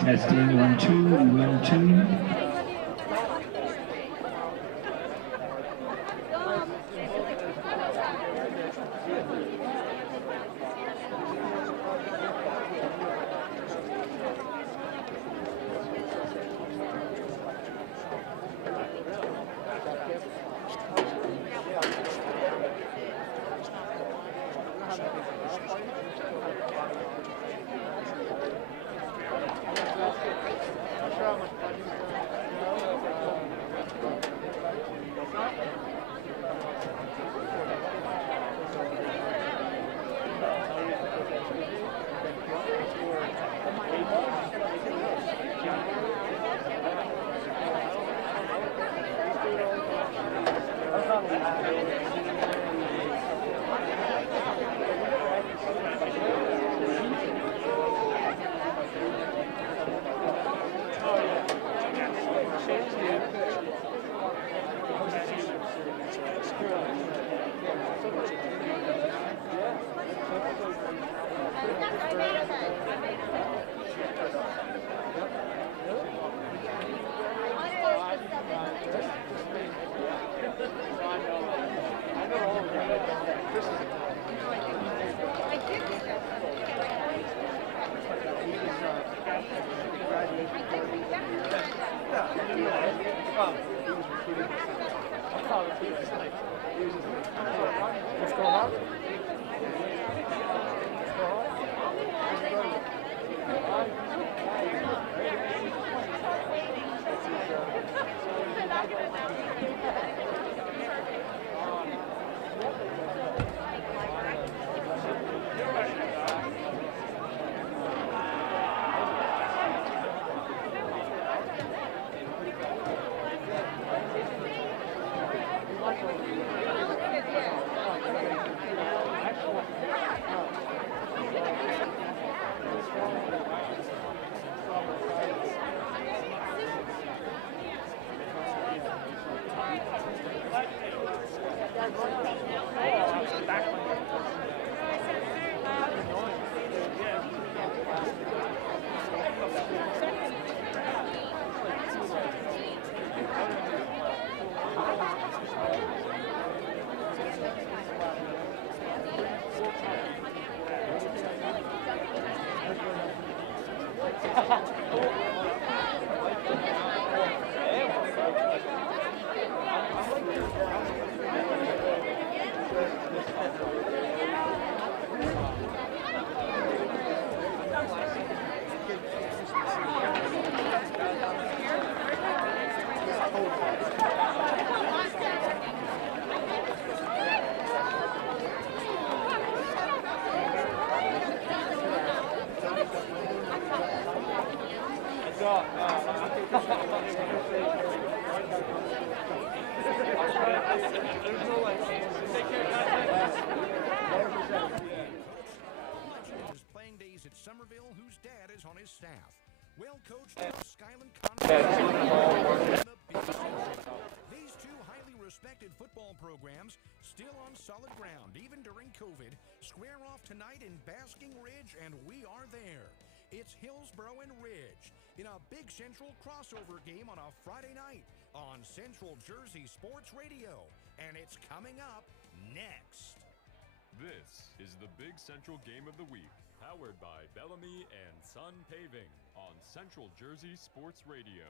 Testing 1 2 1 2. Well-coached Skyland These two highly respected football programs still on solid ground, even during COVID, square off tonight in Basking Ridge, and we are there. It's Hillsborough and Ridge in a Big Central crossover game on a Friday night on Central Jersey Sports Radio, and it's coming up next. This is the Big Central Game of the Week, powered by Bellamy and Sun Paving on Central Jersey Sports Radio.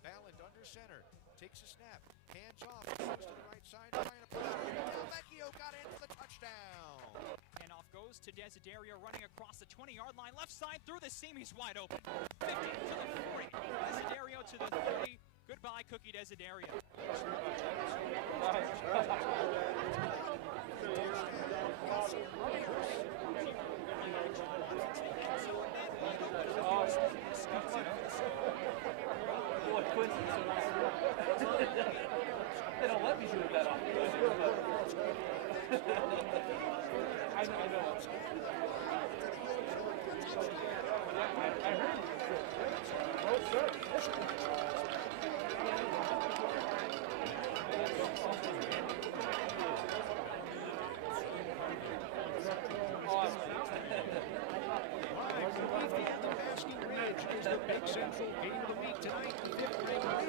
Ballant under center, takes a snap, hands off, goes to the right side, trying to put out. Vecchio got in for the touchdown. Handoff goes to Desiderio running across the 20-yard line, left side through the seam, he's wide open. 50 to the 40, Desiderio to the 30. Goodbye, Cookie Desiderio. Varsity Vantage is the Big Central Game of the Week tonight. Fifth-ranked Red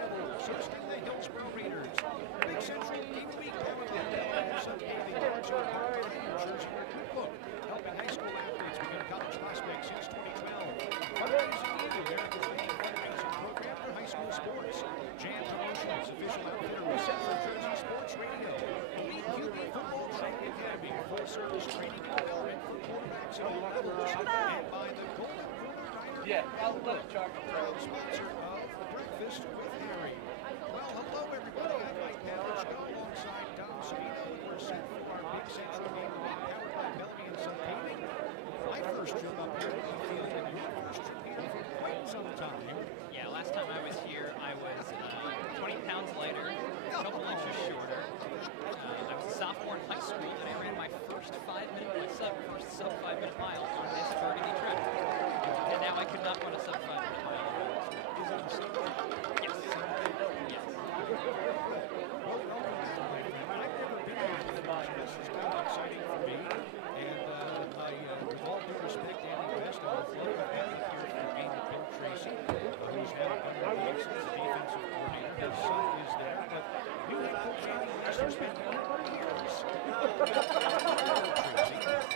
Devils hosting the Hillsborough Raiders. Big Central Game of the Week powered by Bellamy Sun Paving. Cards are hard in New Jersey. Look, helping high school athletes become college prospects since 2012. Fundraising America's leading fundraising program for high school sports. Jan Promotions, official outfitter of Central Jersey Sports Radio. Elite QB Football Training Academy, full-service training and development for quarterbacks at all levels. And by the Golden Corner Diner. Proud sponsor of the Breakfast with Harry. Well, hello everybody. I'm Mike Pavlich alongside Don Savino. We're set for our Big Central Game of the Week, powered by Bellamy and Sun Paving. My first trip up here to the field, and your first trip here for quite some time. Yeah, last time I was here, I was 20 pounds lighter, a couple inches shorter. I was a sophomore in high school, and I ran my first sub 5 minute mile on this burgundy trip. And now I could not run a sub 5 minute mile. Is it a sub? Yes. Yes. I've never been here before, so this is kind of exciting for me. And with all due respect, Andy West, I'm thrilled to have you here for the game with Bill Tracy, who's now under the defensive coordinator. His son is there, but new head coach Andy West, who's spent 8 years Tracy,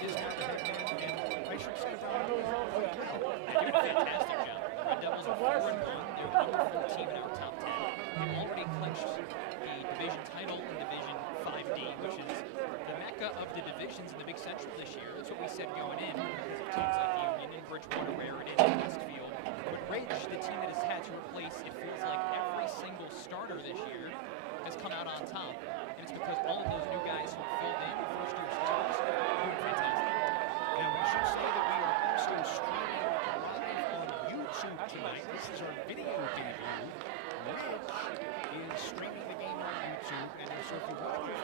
is now the head man, and I should say, They're doing a fantastic job. The Red Devils are 4-1. They're number 14 in our top 10. They've already clinched a division title in Division 5D, which is the mecca of the divisions in the Big Central this year. That's what we said going in. Teams like Union and Bridgewater, Raritan, and Westfield. But Ridge, the team that has had to replace, it feels like every single starter this year, has come out on top. And it's because all of those new guys who filled in first year starters are doing fantastic. And we should say that we are also streaming live on YouTube tonight. This is our video debut. Ridge is streaming the game on YouTube, and so if you want to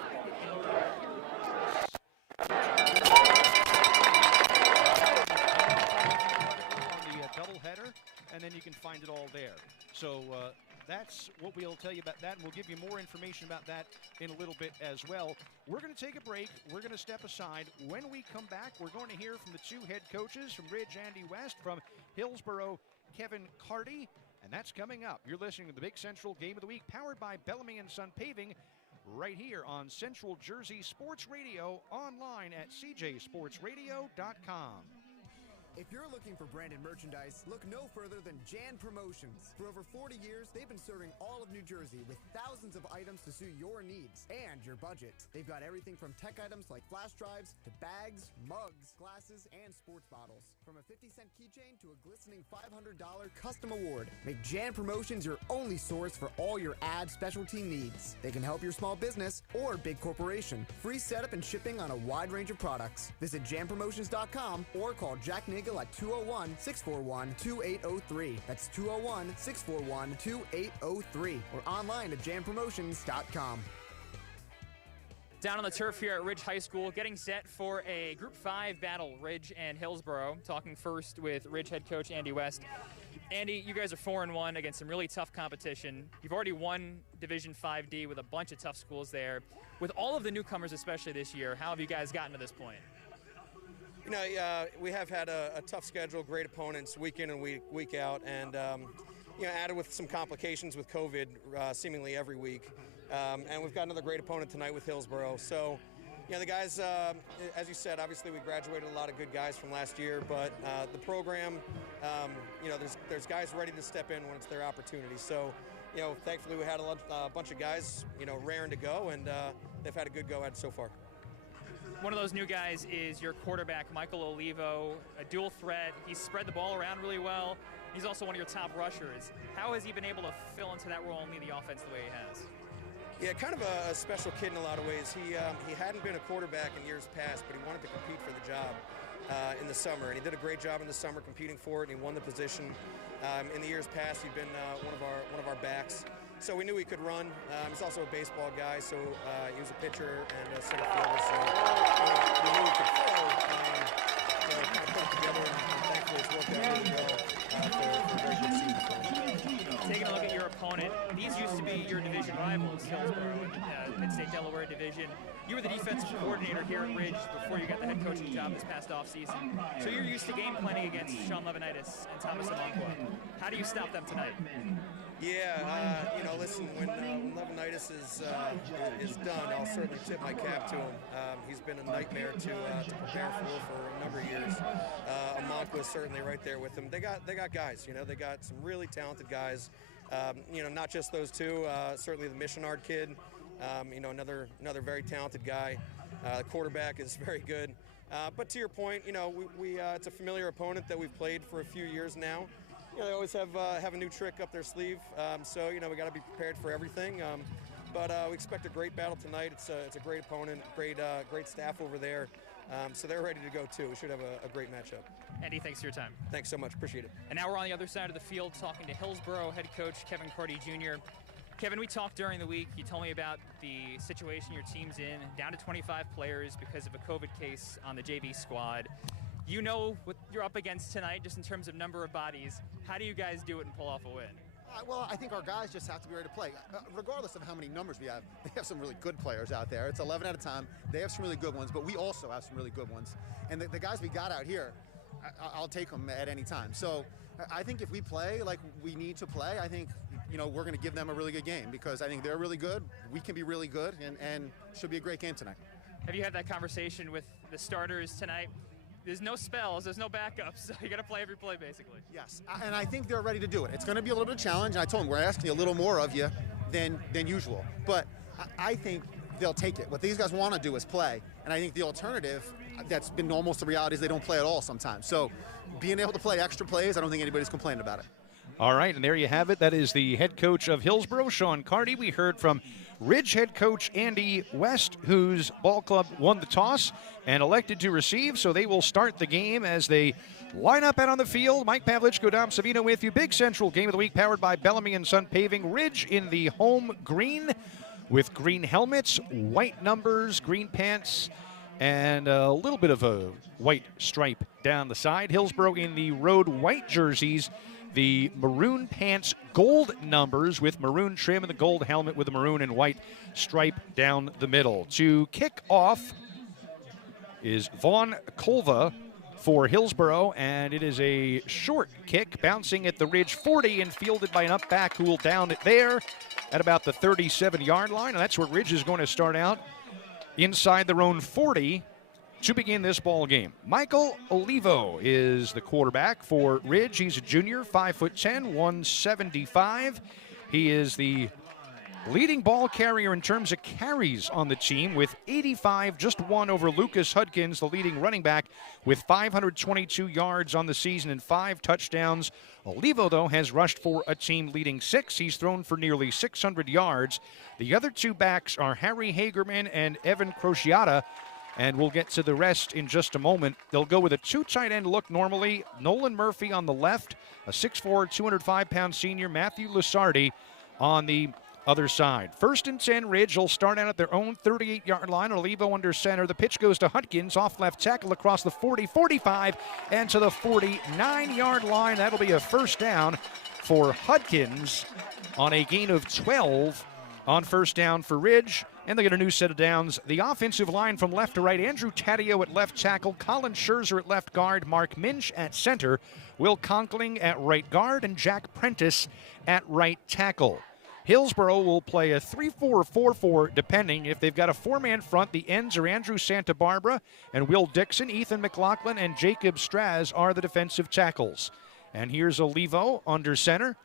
on the doubleheader, and then you can find it all there. So that's what we'll tell you about that, and we'll give you more information about that in a little bit as well. We're going to take a break. We're going to step aside. When we come back, we're going to hear from the two head coaches from Ridge, Andy West, from Hillsborough, Kevin Carty, and that's coming up. You're listening to the Big Central Game of the Week, powered by Bellamy and Sun Paving, right here on Central Jersey Sports Radio, online at cjsportsradio.com. If you're looking for branded merchandise, look no further than Jan Promotions. For over 40 years, they've been serving all of New Jersey with thousands of items to suit your needs and your budget. They've got everything from tech items like flash drives to bags, mugs, glasses, and sports bottles. From a 50-cent keychain to a glistening $500 custom award, make Jan Promotions your only source for all your ad specialty needs. They can help your small business or big corporation. Free setup and shipping on a wide range of products. Visit janpromotions.com or call Jack Nagel at 201-641-2803. That's 201-641-2803. Or online at janpromotions.com. Down on the turf here at Ridge High School, getting set for a Group 5 battle, Ridge and Hillsborough. Talking first with Ridge head coach Andy West. Andy, you guys are 4-1 against some really tough competition. You've already won Division 5D with a bunch of tough schools there. With all of the newcomers, especially this year, how have you guys gotten to this point? You know, we have had a tough schedule, great opponents week in and week out, and you know, added with some complications with COVID seemingly every week. And we've got another great opponent tonight with Hillsborough. So, you know, the guys, as you said, obviously we graduated a lot of good guys from last year, but the program, you know, there's guys ready to step in when it's their opportunity. So, you know, thankfully we had a bunch of guys, you know, raring to go, and they've had a good go at it so far. One of those new guys is your quarterback, Michael Olivo, a dual threat. He's spread the ball around really well. He's also one of your top rushers. How has he been able to fill into that role and lead the offense the way he has? Yeah, kind of a special kid in a lot of ways. He hadn't been a quarterback in years past, but he wanted to compete for the job in the summer. And he did a great job in the summer competing for it, and he won the position. In the years past, he'd been one of our backs. So we knew he could run. He's also a baseball guy, so he was a pitcher and a center fielder. So we knew he could throw. So kind of put it together, and thankfully it's worked out really well for a very good season for him. Taking a look at your opponent, these used to be your division rivals, Hillsborough, Mid-State Delaware Division. You were the defensive coordinator here at Ridge before you got the head coaching job this past offseason. So you're used to game planning against Sean Levinitis and Thomas Amonkwa. How do you stop them tonight? Yeah, listen, when Levinitis is done, I'll certainly tip my cap to him. He's been a nightmare to prepare for a number of years. Amonkwa is certainly right there with him. They got guys, they got some really talented guys. Not just those two. Certainly the Missionard kid, another very talented guy. The quarterback is very good. But to your point, it's a familiar opponent that we've played for a few years now. They always have a new trick up their sleeve, so we got to be prepared for everything. But we expect a great battle tonight. It's a great opponent, great staff over there, so they're ready to go too. We should have a great matchup. Andy, thanks for your time. Thanks so much, appreciate it. And now we're on the other side of the field talking to Hillsborough head coach Kevin Cordy Jr. Kevin, we talked during the week. You told me about the situation your team's in, down to 25 players because of a COVID case on the JV squad. You know what you're up against tonight, just in terms of number of bodies. How do you guys do it and pull off a win? Well, I think our guys just have to be ready to play. Regardless of how many numbers we have, they have some really good players out there. It's 11 at a time. They have some really good ones, but we also have some really good ones. And the guys we got out here, I'll take them at any time. So I think if we play like we need to play, I think we're going to give them a really good game because I think they're really good. We can be really good, and should be a great game tonight. Have you had that conversation with the starters tonight? There's no spells, there's no backups, so you got to play every play, basically. Yes, and I think they're ready to do it. It's going to be a little bit of a challenge, and I told them we're asking a little more of you than usual. But I think they'll take it. What these guys want to do is play, and I think the alternative that's been almost the reality is they don't play at all sometimes. So being able to play extra plays, I don't think anybody's complaining about it. All right, and there you have it. That is the head coach of Hillsborough, Sean Carty. We heard from Ridge head coach Andy West, whose ball club won the toss and elected to receive, so they will start the game as they line up out on the field. Mike Pavlich, Dom Savino with you. Big Central game of the week powered by Bellamy and Sun Paving. Ridge in the home green with green helmets, white numbers, green pants, and a little bit of a white stripe down the side. Hillsborough in the road white jerseys, the maroon pants, gold numbers with maroon trim, and the gold helmet with a maroon and white stripe down the middle. To kick off is Vaughn Colva for Hillsborough, and it is a short kick bouncing at the Ridge 40 and fielded by an up back who will down it there at about the 37-yard line, and that's where Ridge is going to start out inside their own 40 to begin this ball game. Michael Olivo is the quarterback for Ridge. He's a junior, 5'10", 175. He is the leading ball carrier in terms of carries on the team with 85, just one over Lucas Hudkins, the leading running back, with 522 yards on the season and 5 touchdowns. Olivo, though, has rushed for a team leading 6. He's thrown for nearly 600 yards. The other two backs are Harry Hagerman and Evan Crociata, and we'll get to the rest in just a moment. They'll go with a 2 tight end look normally. Nolan Murphy on the left, a 6'4", 205-pound senior, Matthew Lusardi on the other side. 1st and 10, Ridge will start out at their own 38-yard line. Olivo under center. The pitch goes to Hudkins, off left tackle across the 40, 45, and to the 49-yard line. That'll be a first down for Hudkins on a gain of 12 on first down for Ridge. And they get a new set of downs. The offensive line from left to right, Andrew Taddeo at left tackle, Colin Scherzer at left guard, Mark Minch at center, Will Conkling at right guard, and Jack Prentice at right tackle. Hillsborough will play a 3-4-4-4 depending. If they've got a 4-man front, the ends are Andrew Santa Barbara and Will Dixon. Ethan McLaughlin and Jacob Straz are the defensive tackles. And here's Olivo under center.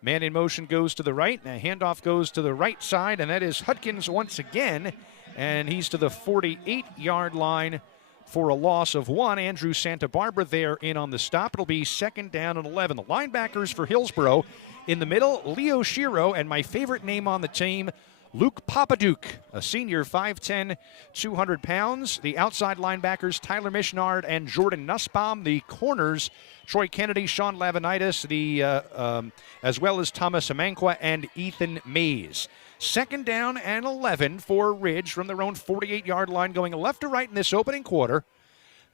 Man in motion goes to the right, and a handoff goes to the right side, and that is Hudkins once again, and he's to the 48-yard line for a loss of 1. Andrew Santa Barbara there in on the stop. It'll be 2nd down and 11. The linebackers for Hillsborough in the middle, Leo Shiro, and my favorite name on the team, Luke Papaduke, a senior, 5'10", 200 pounds. The outside linebackers, Tyler Mishnard and Jordan Nussbaum. The corners, Troy Kennedy, Sean Lavinitis, as well as Thomas Amankwa and Ethan Mays. 2nd down and 11 for Ridge from their own 48-yard line, going left to right in this opening quarter.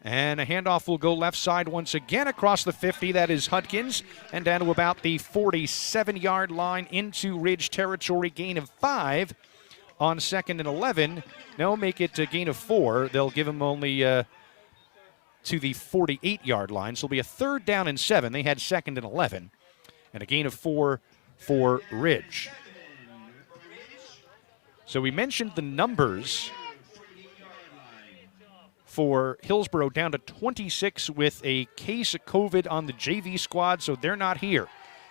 And a handoff will go left side once again across the 50. That is Hudkins. And down to about the 47-yard line into Ridge territory. Gain of 5 on 2nd and 11. No, make it a gain of 4. They'll give him only to the 48-yard line. So it'll be a 3rd down and 7. They had 2nd and 11. And a gain of 4 for Ridge. So we mentioned the numbers for Hillsborough, down to 26 with a case of COVID on the JV squad, so they're not here.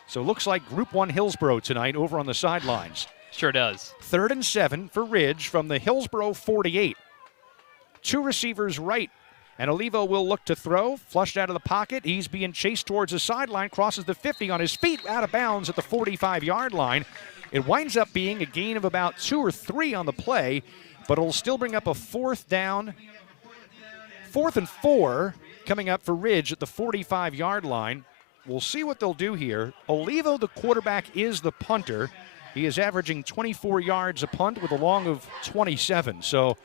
So it looks like Group 1 Hillsborough tonight over on the sidelines. Sure does. 3rd and 7 for Ridge from the Hillsborough 48. 2 receivers right, and Olivo will look to throw. Flushed out of the pocket. He's being chased towards the sideline, crosses the 50 on his feet, out of bounds at the 45-yard line. It winds up being a gain of about 2 or 3 on the play, but it'll still bring up a 4th down. 4th and 4 coming up for Ridge at the 45-yard line. We'll see what they'll do here. Olivo, the quarterback, is the punter. He is averaging 24 yards a punt with a long of 27. So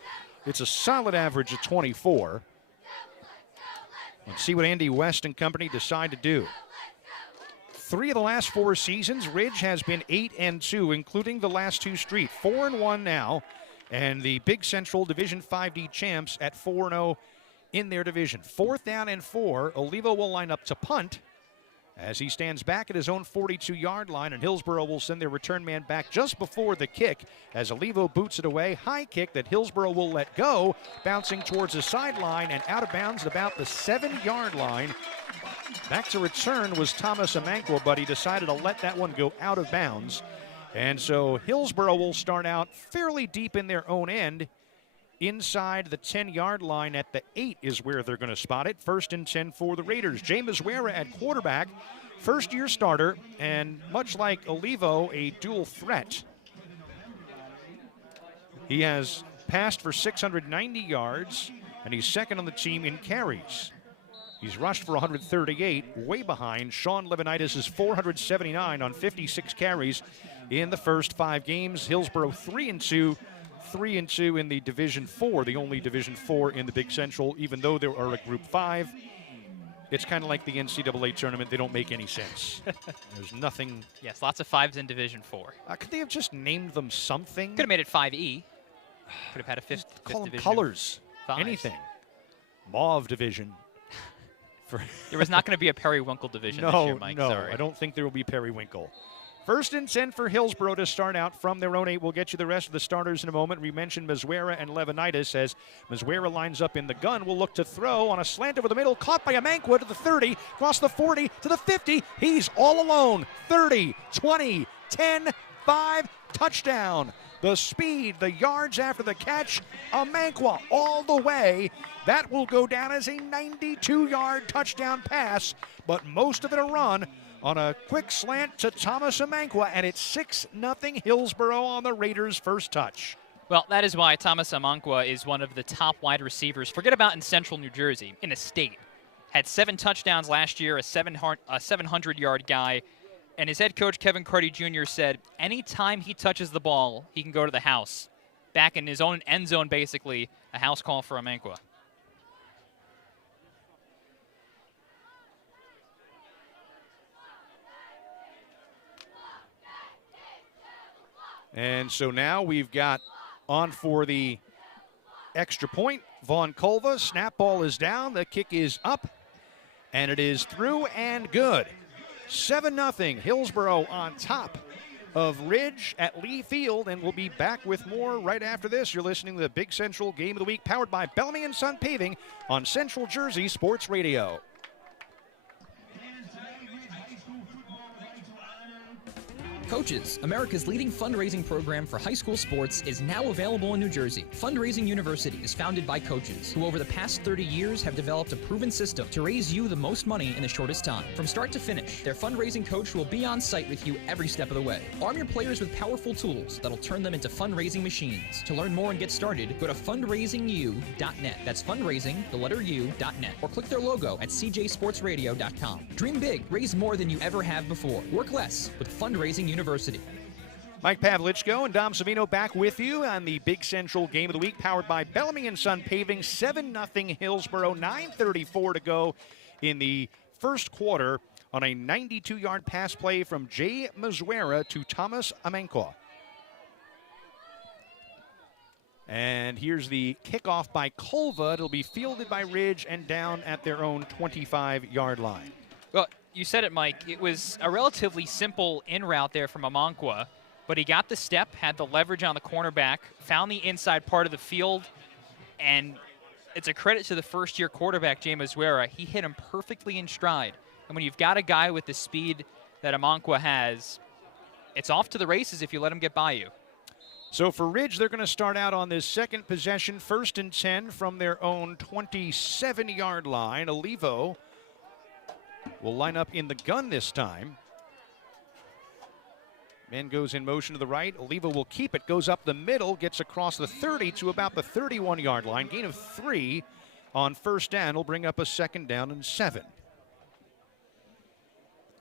it's a solid average of 24. Let's see what Andy West and company decide to do. 3 of the last 4 seasons, Ridge has been 8-2, including the last 2 straight. 4-1 now, and the Big Central Division 5D champs at 4-0 in their division. 4th down and 4. Olivo will line up to punt as he stands back at his own 42-yard line, and Hillsborough will send their return man back just before the kick as Olivo boots it away. High kick that Hillsborough will let go, bouncing towards the sideline and out of bounds at about the 7-yard line. Back to return was Thomas Amankwa, but he decided to let that one go out of bounds. And so Hillsborough will start out fairly deep in their own end. Inside the 10-yard line at the 8 is where they're going to spot it. 1st and 10 for the Raiders. James Wera at quarterback, first-year starter, and much like Olivo, a dual threat. He has passed for 690 yards, and he's 2nd on the team in carries. He's rushed for 138, way behind Sean Levinitis' 479 on 56 carries in the first 5 games. Hillsborough 3-2. 3-2 in the Division 4, the only Division 4 in the Big Central, even though there are a Group 5. It's kind of like the NCAA tournament. They don't make any sense. There's nothing. Yes, lots of 5s in Division 4. Could they have just named them something? Could have made it 5E. Could have had a 5th Call them division. colors. Fives. Anything. Mauve division. There was not going to be a Periwinkle division this year, Mike. No, Sorry. I don't think there will be Periwinkle. 1st and 10 for Hillsborough to start out from their own 8. We'll get you the rest of the starters in a moment. We mentioned Mezwera and Levinitis as Mezwera lines up in the gun. We'll look to throw on a slant over the middle. Caught by Amankwa to the 30, across the 40 to the 50. He's all alone. 30, 20, 10, 5, touchdown. The speed, the yards after the catch, Amankwa all the way. That will go down as a 92-yard touchdown pass, but most of it a run on a quick slant to Thomas Amankwa, and it's 6-0 Hillsborough on the Raiders' first touch. Well, that is why Thomas Amankwa is one of the top wide receivers. Forget about in Central New Jersey, in the state. Had 7 touchdowns last year, a 700-yard guy. And his head coach, Kevin Carty Jr., said anytime he touches the ball, he can go to the house. Back in his own end zone, basically, a house call for Amankwa. And so now we've got on for the extra point. Vaughn Culva, snap ball is down, the kick is up, and it is through and good. 7-0 Hillsborough on top of Ridge at Lee Field, and we'll be back with more right after this. You're listening to the Big Central Game of the Week, powered by Bellamy & Son Paving on Central Jersey Sports Radio. Coaches, America's leading fundraising program for high school sports, is now available in New Jersey. Fundraising University is founded by coaches who over the past 30 years have developed a proven system to raise you the most money in the shortest time. From start to finish, their fundraising coach will be on site with you every step of the way. Arm your players with powerful tools that'll turn them into fundraising machines. To learn more and get started, go to fundraisingu.net. That's fundraising, the letter U.net. Or click their logo at cjsportsradio.com. Dream big, raise more than you ever have before. Work less with Fundraising University. Mike Pavlichko and Dom Savino back with you on the Big Central Game of the Week, powered by Bellamy & Son Paving. 7-0 Hillsborough, 9:34 to go in the first quarter on a 92-yard pass play from Jay Mazuera to Thomas Amenkwa. And here's the kickoff by Culva. It'll be fielded by Ridge and down at their own 25-yard line. Well, you said it, Mike. It was a relatively simple in route there from Amankwa, but he got the step, had the leverage on the cornerback, found the inside part of the field, and it's a credit to the first-year quarterback, James Mazuera. He hit him perfectly in stride. And when you've got a guy with the speed that Amankwa has, it's off to the races if you let him get by you. So for Ridge, they're going to start out on this second possession, 1st and 10 from their own 27-yard line. Olivo will line up in the gun this time. Man goes in motion to the right. Olivo will keep it, goes up the middle, gets across the 30 to about the 31-yard line. Gain of 3 on first down will bring up a 2nd down and 7.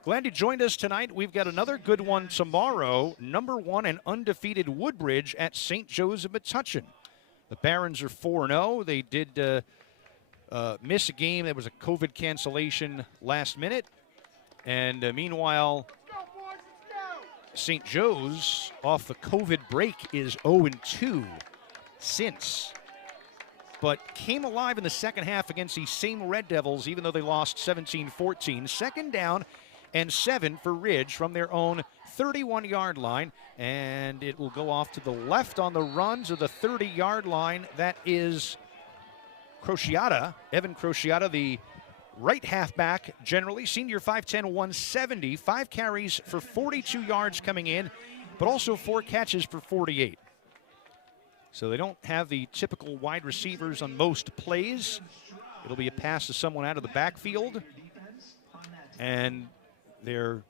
Glad you joined us tonight. We've got another good one tomorrow. Number 1 and undefeated Woodbridge at St. Joseph Metuchen. The Barons are 4-0. They did miss a game. There was a COVID cancellation last minute. And meanwhile, St. Joe's off the COVID break is 0-2 since. But came alive in the second half against these same Red Devils, even though they lost 17-14. 2nd down and 7 for Ridge from their own 31-yard line. And it will go off to the left on the run to the 30-yard line. That is Crociata, Evan Crociata, the right halfback, generally senior, 5'10", 170, 5 carries for 42 yards coming in, but also 4 catches for 48. So they don't have the typical wide receivers on most plays. It'll be a pass to someone out of the backfield, and their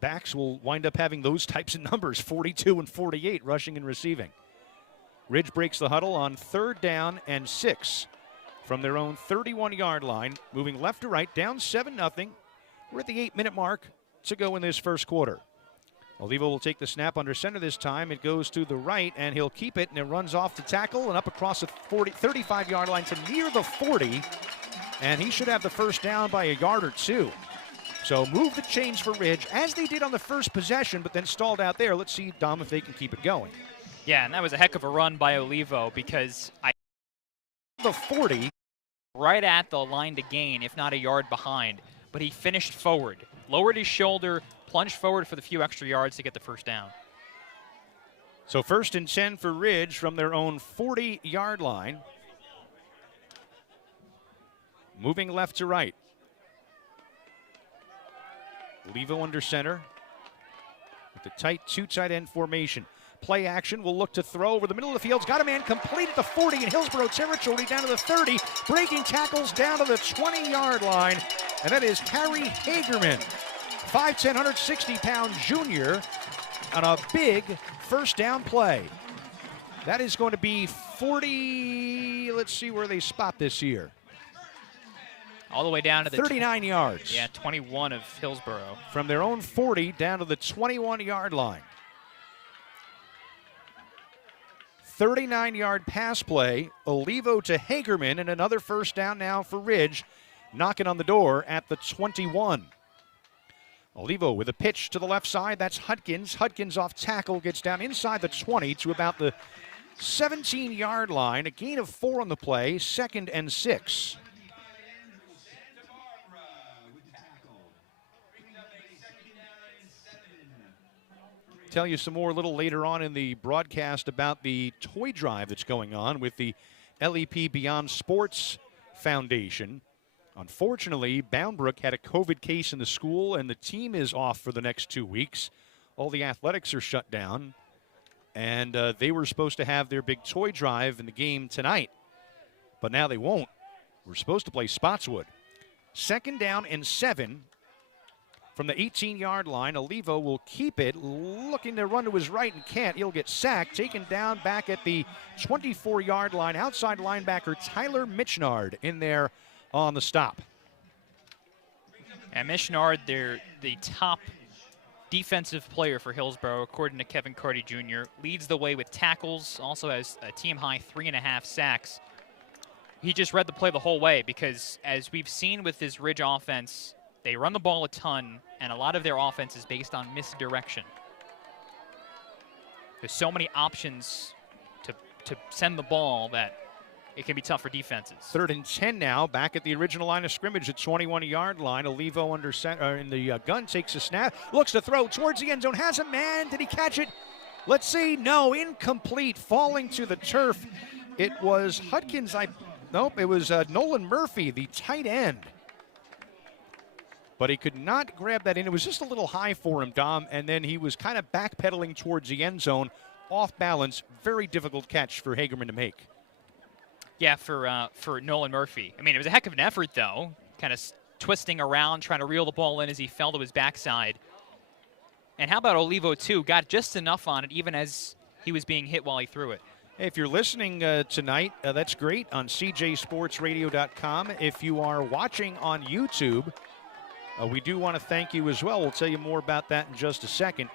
backs will wind up having those types of numbers, 42 and 48, rushing and receiving. Ridge breaks the huddle on 3rd down and 6 from their own 31-yard line, moving left to right, down 7-0. We're at the 8-minute mark to go in this first quarter. Olivo will take the snap under center this time. It goes to the right, and he'll keep it, and it runs off to tackle and up across the 35-yard line to near the 40, and he should have the first down by a yard or 2. So move the chains for Ridge, as they did on the first possession, but then stalled out there. Let's see, Dom, if they can keep it going. Yeah, and that was a heck of a run by Olivo, because the 40 right at the line to gain, if not a yard behind, but he finished forward, lowered his shoulder, plunged forward for the few extra yards to get the first down. So 1st and 10 for Ridge from their own 40-yard line. Moving left to right. Olivo under center with the tight 2 tight end formation. Play action, will look to throw over the middle of the field. Got a man complete at the 40 in Hillsborough territory, down to the 30. Breaking tackles down to the 20-yard line, and that is Harry Hagerman, 5'10", 160-pound junior, on a big first down play. That is going to be 40, let's see where they spot this here. All the way down to the 39 yards. Yeah, 21 of Hillsborough. From their own 40 down to the 21-yard line. 39-yard pass play, Olivo to Hagerman, and another first down now for Ridge, knocking on the door at the 21. Olivo with a pitch to the left side, that's Hudkins. Hudkins off tackle, gets down inside the 20 to about the 17-yard line. A gain of 4 on the play, 2nd and 6. Tell you some more a little later on in the broadcast about the toy drive that's going on with the LEP Beyond Sports Foundation. Unfortunately, Boundbrook had a COVID case in the school, and the team is off for the next 2 weeks. All the athletics are shut down, and they were supposed to have their big toy drive in the game tonight, but now they won't. We're supposed to play Spotswood. 2nd down and 7 from the 18-yard line. Olivo will keep it, looking to run to his right and can't. He'll get sacked, taken down back at the 24-yard line. Outside linebacker Tyler Mitchnard in there on the stop. And Mitchnard, they're the top defensive player for Hillsborough, according to Kevin Carty Jr. Leads the way with tackles, also has a team-high 3.5 sacks. He just read the play the whole way because, as we've seen with this Ridge offense, they run the ball a ton, and a lot of their offense is based on misdirection. There's so many options to send the ball that it can be tough for defenses. 3rd and 10 now, back at the original line of scrimmage at 21-yard line. Olivo under center, in the gun, takes a snap, looks to throw towards the end zone, has a man. Did he catch it? Let's see. No, incomplete, falling to the turf. It was Hudkins. Nope, it was Nolan Murphy, the tight end. But he could not grab that in. It was just a little high for him, Dom, and then he was kind of backpedaling towards the end zone, off balance. Very difficult catch for Hagerman to make. Yeah, for Nolan Murphy. I mean, it was a heck of an effort, though, kind of twisting around, trying to reel the ball in as he fell to his backside. And how about Olivo, too? Got just enough on it, even as he was being hit while he threw it. Hey, if you're listening tonight, that's great on cjsportsradio.com. If you are watching on YouTube, we do want to thank you as well. We'll tell you more about that in just a second.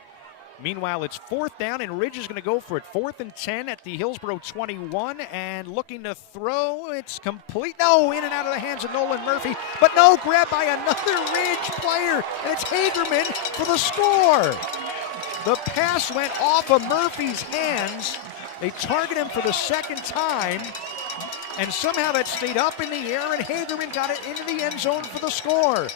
Meanwhile, it's 4th down, and Ridge is going to go for it. 4th and 10 at the Hillsborough 21, and looking to throw. It's complete. No, in and out of the hands of Nolan Murphy, but no, grabbed by another Ridge player, and it's Hagerman for the score. The pass went off of Murphy's hands. They target him for the 2nd time, and somehow that stayed up in the air, and Hagerman got it into the end zone for the score.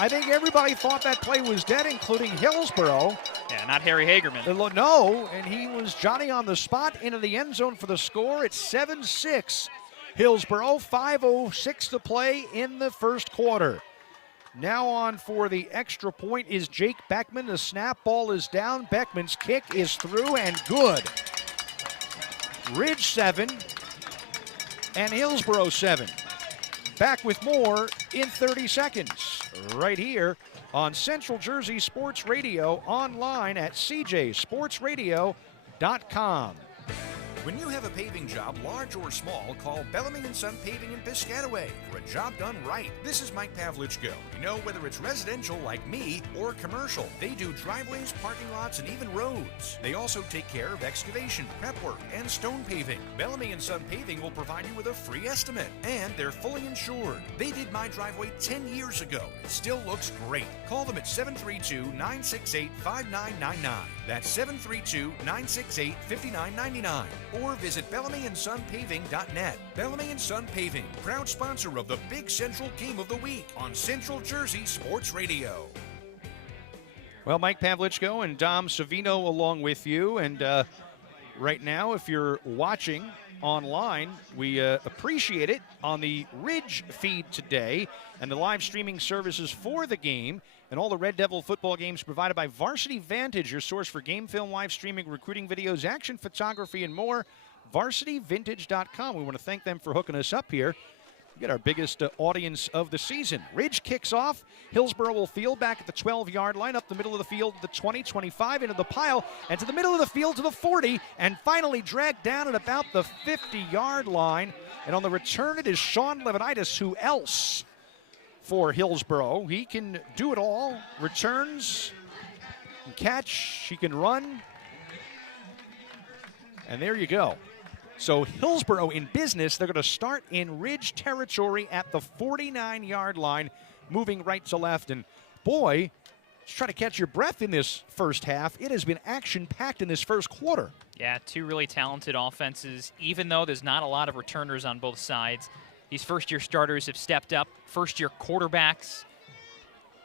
I think everybody thought that play was dead, including Hillsborough. Yeah, not Harry Hagerman. No, and he was Johnny on the spot into the end zone for the score. It's 7-6. Hillsborough, 5:06 to play in the first quarter. Now on for the extra point is Jake Beckman. The snap ball is down. Beckman's kick is through and good. Ridge 7 and Hillsborough 7. Back with more in 30 seconds, right here on Central Jersey Sports Radio, online at cjsportsradio.com. When you have a paving job, large or small, call Bellamy & Son Paving in Piscataway for a job done right. This is Mike Pavlichko. You know, whether it's residential like me or commercial, they do driveways, parking lots, and even roads. They also take care of excavation, prep work, and stone paving. Bellamy & Son Paving will provide you with a free estimate, and they're fully insured. They did my driveway 10 years ago. It still looks great. Call them at 732-968-5999. That's 732-968-5999. Or visit BellamyandSonPaving.net. Bellamy & Son Paving, proud sponsor of the Big Central Game of the Week on Central Jersey Sports Radio. Well, Mike Pavlichko and Dom Savino along with you. And right now, if you're watching online, we appreciate it on the Ridge feed today and the live streaming services for the game. And all the Red Devil football games provided by Varsity Vantage, your source for game film, live streaming, recruiting videos, action photography, and more. VarsityVintage.com. We want to thank them for hooking us up here. We get our biggest audience of the season. Ridge kicks off. Hillsborough will field back at the 12-yard line, up the middle of the field to the 20, 25, into the pile, and to the middle of the field to the 40, and finally dragged down at about the 50-yard line. And on the return, it is Sean Levinitis. Who else? For Hillsborough, he can do it all. Returns, can catch, he can run. And there you go. So Hillsborough in business. They're going to start in Ridge territory at the 49-yard line, moving right to left. And boy, just try to catch your breath in this first half. It has been action-packed in this first quarter. Yeah, two really talented offenses, even though there's not a lot of returners on both sides. These first-year starters have stepped up. First-year quarterbacks.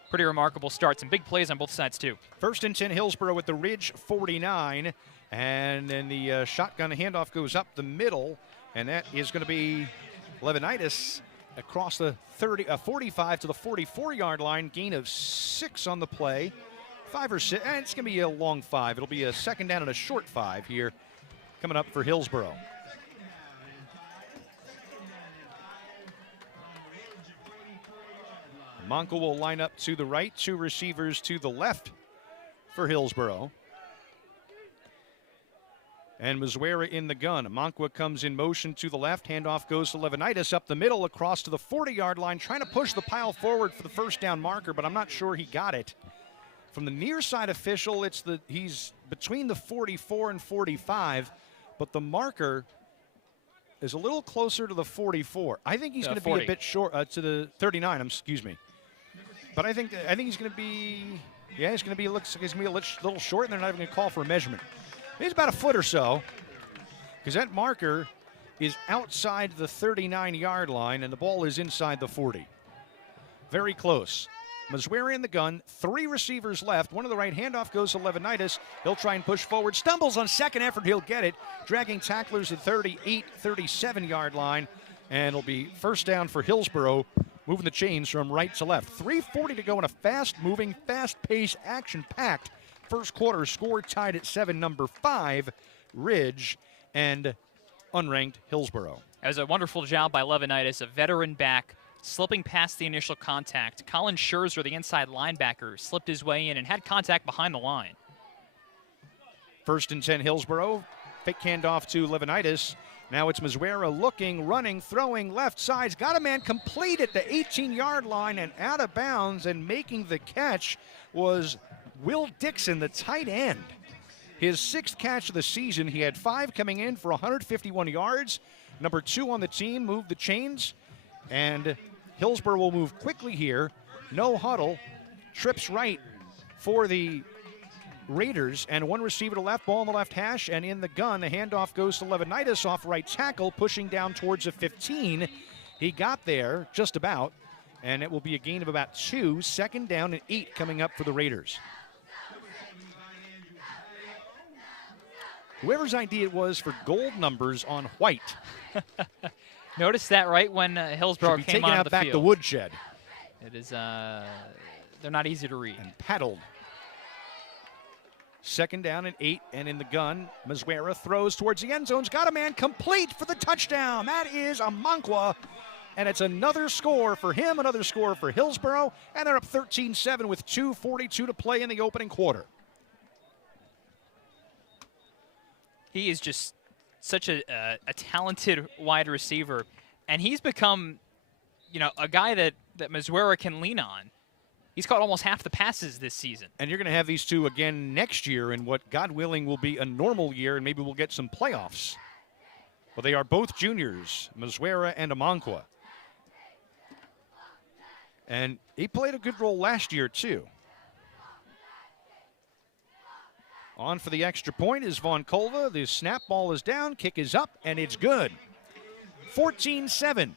Pretty remarkable start. Some big plays on both sides, too. 1st and 10, Hillsborough at the Ridge 49. And then the shotgun handoff goes up the middle. And that is going to be Levinitis across the 45 to the 44-yard line. Gain of 6 on the play. 5 or 6. And it's going to be a long 5. It'll be a second down and a short 5 here coming up for Hillsborough. Monkwa will line up to the right, 2 receivers to the left for Hillsborough. And Mzuera in the gun. Monkwa comes in motion to the left. Handoff goes to Levinitis up the middle across to the 40-yard line, trying to push the pile forward for the first down marker, but I'm not sure he got it. From the near side official, he's between the 44 and 45, but the marker is a little closer to the 44. I think he's going to be a bit short to the 39. Excuse me. But I think he's going to be, he's going to be a little short, and they're not even going to call for a measurement. He's about a foot or so, because that marker is outside the 39-yard line, and the ball is inside the 40. Very close. Mzuera in the gun, 3 receivers left. One to the right, handoff goes to Levinitis. He'll try and push forward, stumbles on second effort, he'll get it. Dragging tacklers at 38, 37-yard line, and it'll be first down for Hillsborough, moving the chains from right to left. 3:40 to go in a fast-moving, fast-paced, action-packed first quarter. Score tied at 7, number 5, Ridge, and unranked Hillsborough. That was a wonderful job by Levinitis, a veteran back, slipping past the initial contact. Colin Scherzer, the inside linebacker, slipped his way in and had contact behind the line. 1st and 10 Hillsborough. Fake handoff to Levinitis. Now it's Mzuera looking, running, throwing, left side's got a man complete at the 18-yard line and out of bounds, and making the catch was Will Dixon, the tight end. His 6th catch of the season. He had 5 coming in for 151 yards. Number 2 on the team moved the chains, and Hillsborough will move quickly here. No huddle. Trips right for the Raiders, and 1 receiver to left, ball on the left hash, and in the gun, the handoff goes to Levinitis off right tackle, pushing down towards the 15. He got there just about, and it will be a gain of about 2. Second down and 8 coming up for the Raiders. Whoever's idea it was for gold numbers on white. Notice that right when Hillsborough came onto the back field. the woodshed. It is, they're not easy to read. And paddled. Second down and 8, and in the gun, Mzuera throws towards the end zone's got a man complete for the touchdown. That is a Monkwa, and it's another score for him, another score for Hillsborough, and they're up 13-7 with 2:42 to play in the opening quarter. He is just such a talented wide receiver, and he's become, a guy that Mzuera can lean on. He's caught almost half the passes this season. And you're going to have these two again next year in what, God willing, will be a normal year, and maybe we'll get some playoffs. But they are both juniors, Mzuera and Monkwa. And he played a good role last year, too. On for the extra point is Von Kolva. The snap ball is down, kick is up, and it's good. 14-7.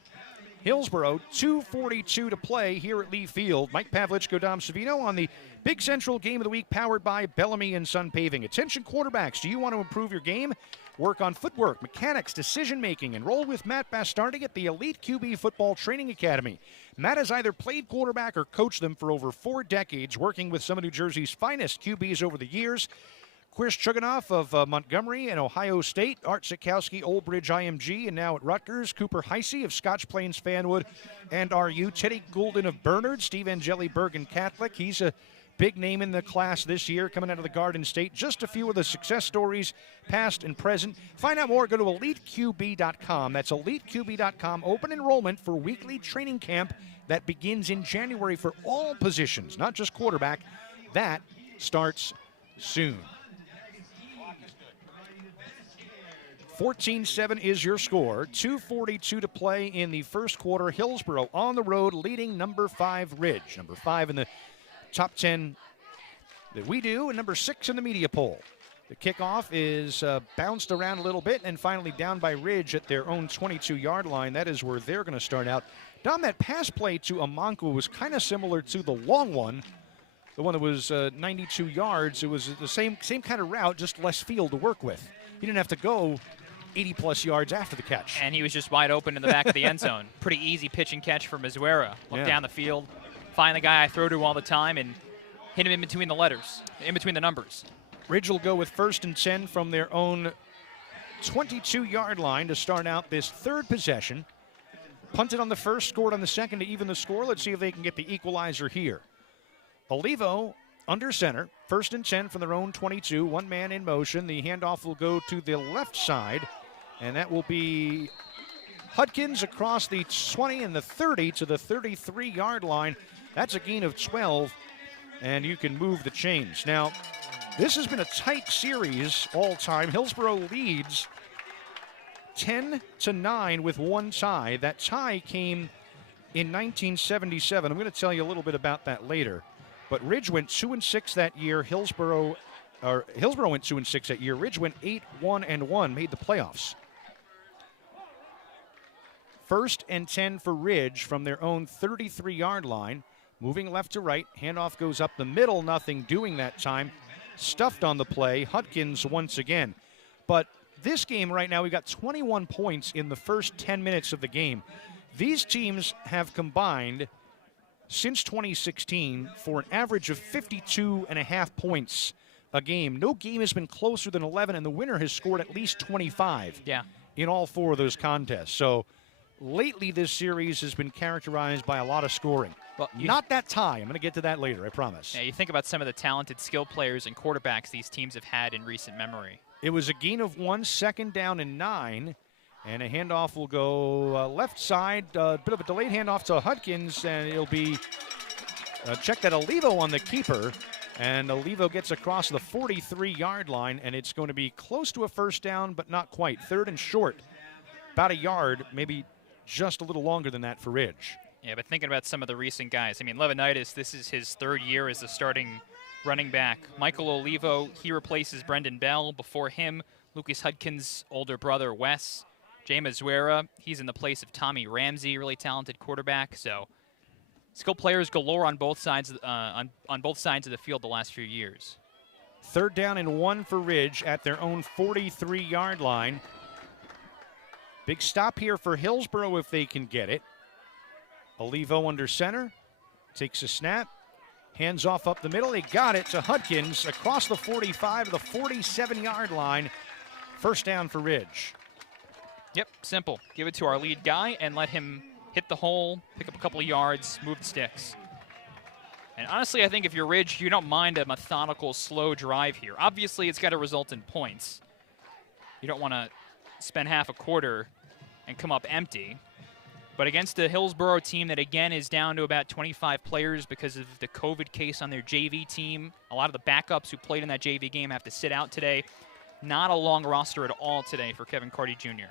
Hillsborough, 2:42 to play here at Lee Field. Mike Pavlich, Dom Savino on the Big Central Game of the Week, powered by Bellamy and Sun Paving. Attention quarterbacks, do you want to improve your game? Work on footwork, mechanics, decision-making. Enroll with Matt Bastardi at the Elite QB Football Training Academy. Matt has either played quarterback or coached them for over 4 decades, working with some of New Jersey's finest QBs over the years. Chris Chuganoff of Montgomery and Ohio State, Art Sikowski, Old Bridge IMG, and now at Rutgers, Cooper Heisey of Scotch Plains Fanwood and RU, Teddy Goulden of Bernard, Steve Angeli Bergen Catholic. He's a big name in the class this year coming out of the Garden State. Just a few of the success stories, past and present. Find out more, go to EliteQB.com. That's EliteQB.com. Open enrollment for weekly training camp that begins in January for all positions, not just quarterback. That starts soon. 14-7 is your score. 2:42 to play in the first quarter. Hillsborough on the road leading number 5 Ridge. Number 5 in the top 10 that we do, and number 6 in the media poll. The kickoff is bounced around a little bit and finally down by Ridge at their own 22-yard line. That is where they're going to start out. Dom, that pass play to Monkwa was kind of similar to the long one, the one that was 92 yards. It was the same kind of route, just less field to work with. He didn't have to go 80-plus yards after the catch. And he was just wide open in the back of the end zone. Pretty easy pitch and catch for Mizuera. Look down the field, find the guy I throw to all the time, and hit him in between the letters, in between the numbers. Ridge will go with 1st and 10 from their own 22-yard line to start out this third possession. Punted on the first, scored on the second to even the score. Let's see if they can get the equalizer here. Olivo under center, 1st and 10 from their own 22. One man in motion. The handoff will go to the left side, and that will be Hudkins across the 20 and the 30 to the 33-yard line. That's a gain of 12, and you can move the chains. Now, this has been a tight series all time. Hillsborough leads 10-9 with one tie. That tie came in 1977. I'm going to tell you a little bit about that later. But Ridge went 2-6 that year. Hillsborough went 2-6 that year. Ridge went 8-1-1, made the playoffs. 1st and 10 for Ridge from their own 33-yard line. Moving left to right. Handoff goes up the middle. Nothing doing that time. Stuffed on the play. Hudkins once again. But this game right now, we've got 21 points in the first 10 minutes of the game. These teams have combined since 2016 for an average of 52.5 points a game. No game has been closer than 11, and the winner has scored at least 25 in all 4 of those contests. So lately this series has been characterized by a lot of scoring. Well, not that tie. I'm going to get to that later, I promise. Yeah, you think about some of the talented skill players and quarterbacks these teams have had in recent memory. It was a gain of 1, 2nd down and 9. And a handoff will go left side, a bit of a delayed handoff to Hudkins, and it'll be check that Olivo on the keeper. And Olivo gets across the 43-yard line, and it's going to be close to a first down, but not quite. 3rd and short, about a yard, maybe just a little longer than that for Ridge. Yeah, but thinking about some of the recent guys, I mean, Levinitis, this is his 3rd year as the starting running back. Michael Olivo, he replaces Brendan Bell. Before him, Lucas Hudkins' older brother, Wes. Jay Mizuera, he's in the place of Tommy Ramsey, really talented quarterback. So, skill players galore on both sides on both sides of the field the last few years. 3rd down and 1 for Ridge at their own 43-yard line. Big stop here for Hillsborough if they can get it. Olivo under center, takes a snap, hands off up the middle. They got it to Hudkins across the 45 to the 47-yard line. First down for Ridge. Yep, simple. Give it to our lead guy and let him hit the hole, pick up a couple of yards, move the sticks. And honestly, I think if you're Ridge, you don't mind a methodical, slow drive here. Obviously, it's got to result in points. You don't want to spend half a quarter and come up empty. But against a Hillsborough team that, again, is down to about 25 players because of the COVID case on their JV team, a lot of the backups who played in that JV game have to sit out today. Not a long roster at all today for Kevin Carty Jr.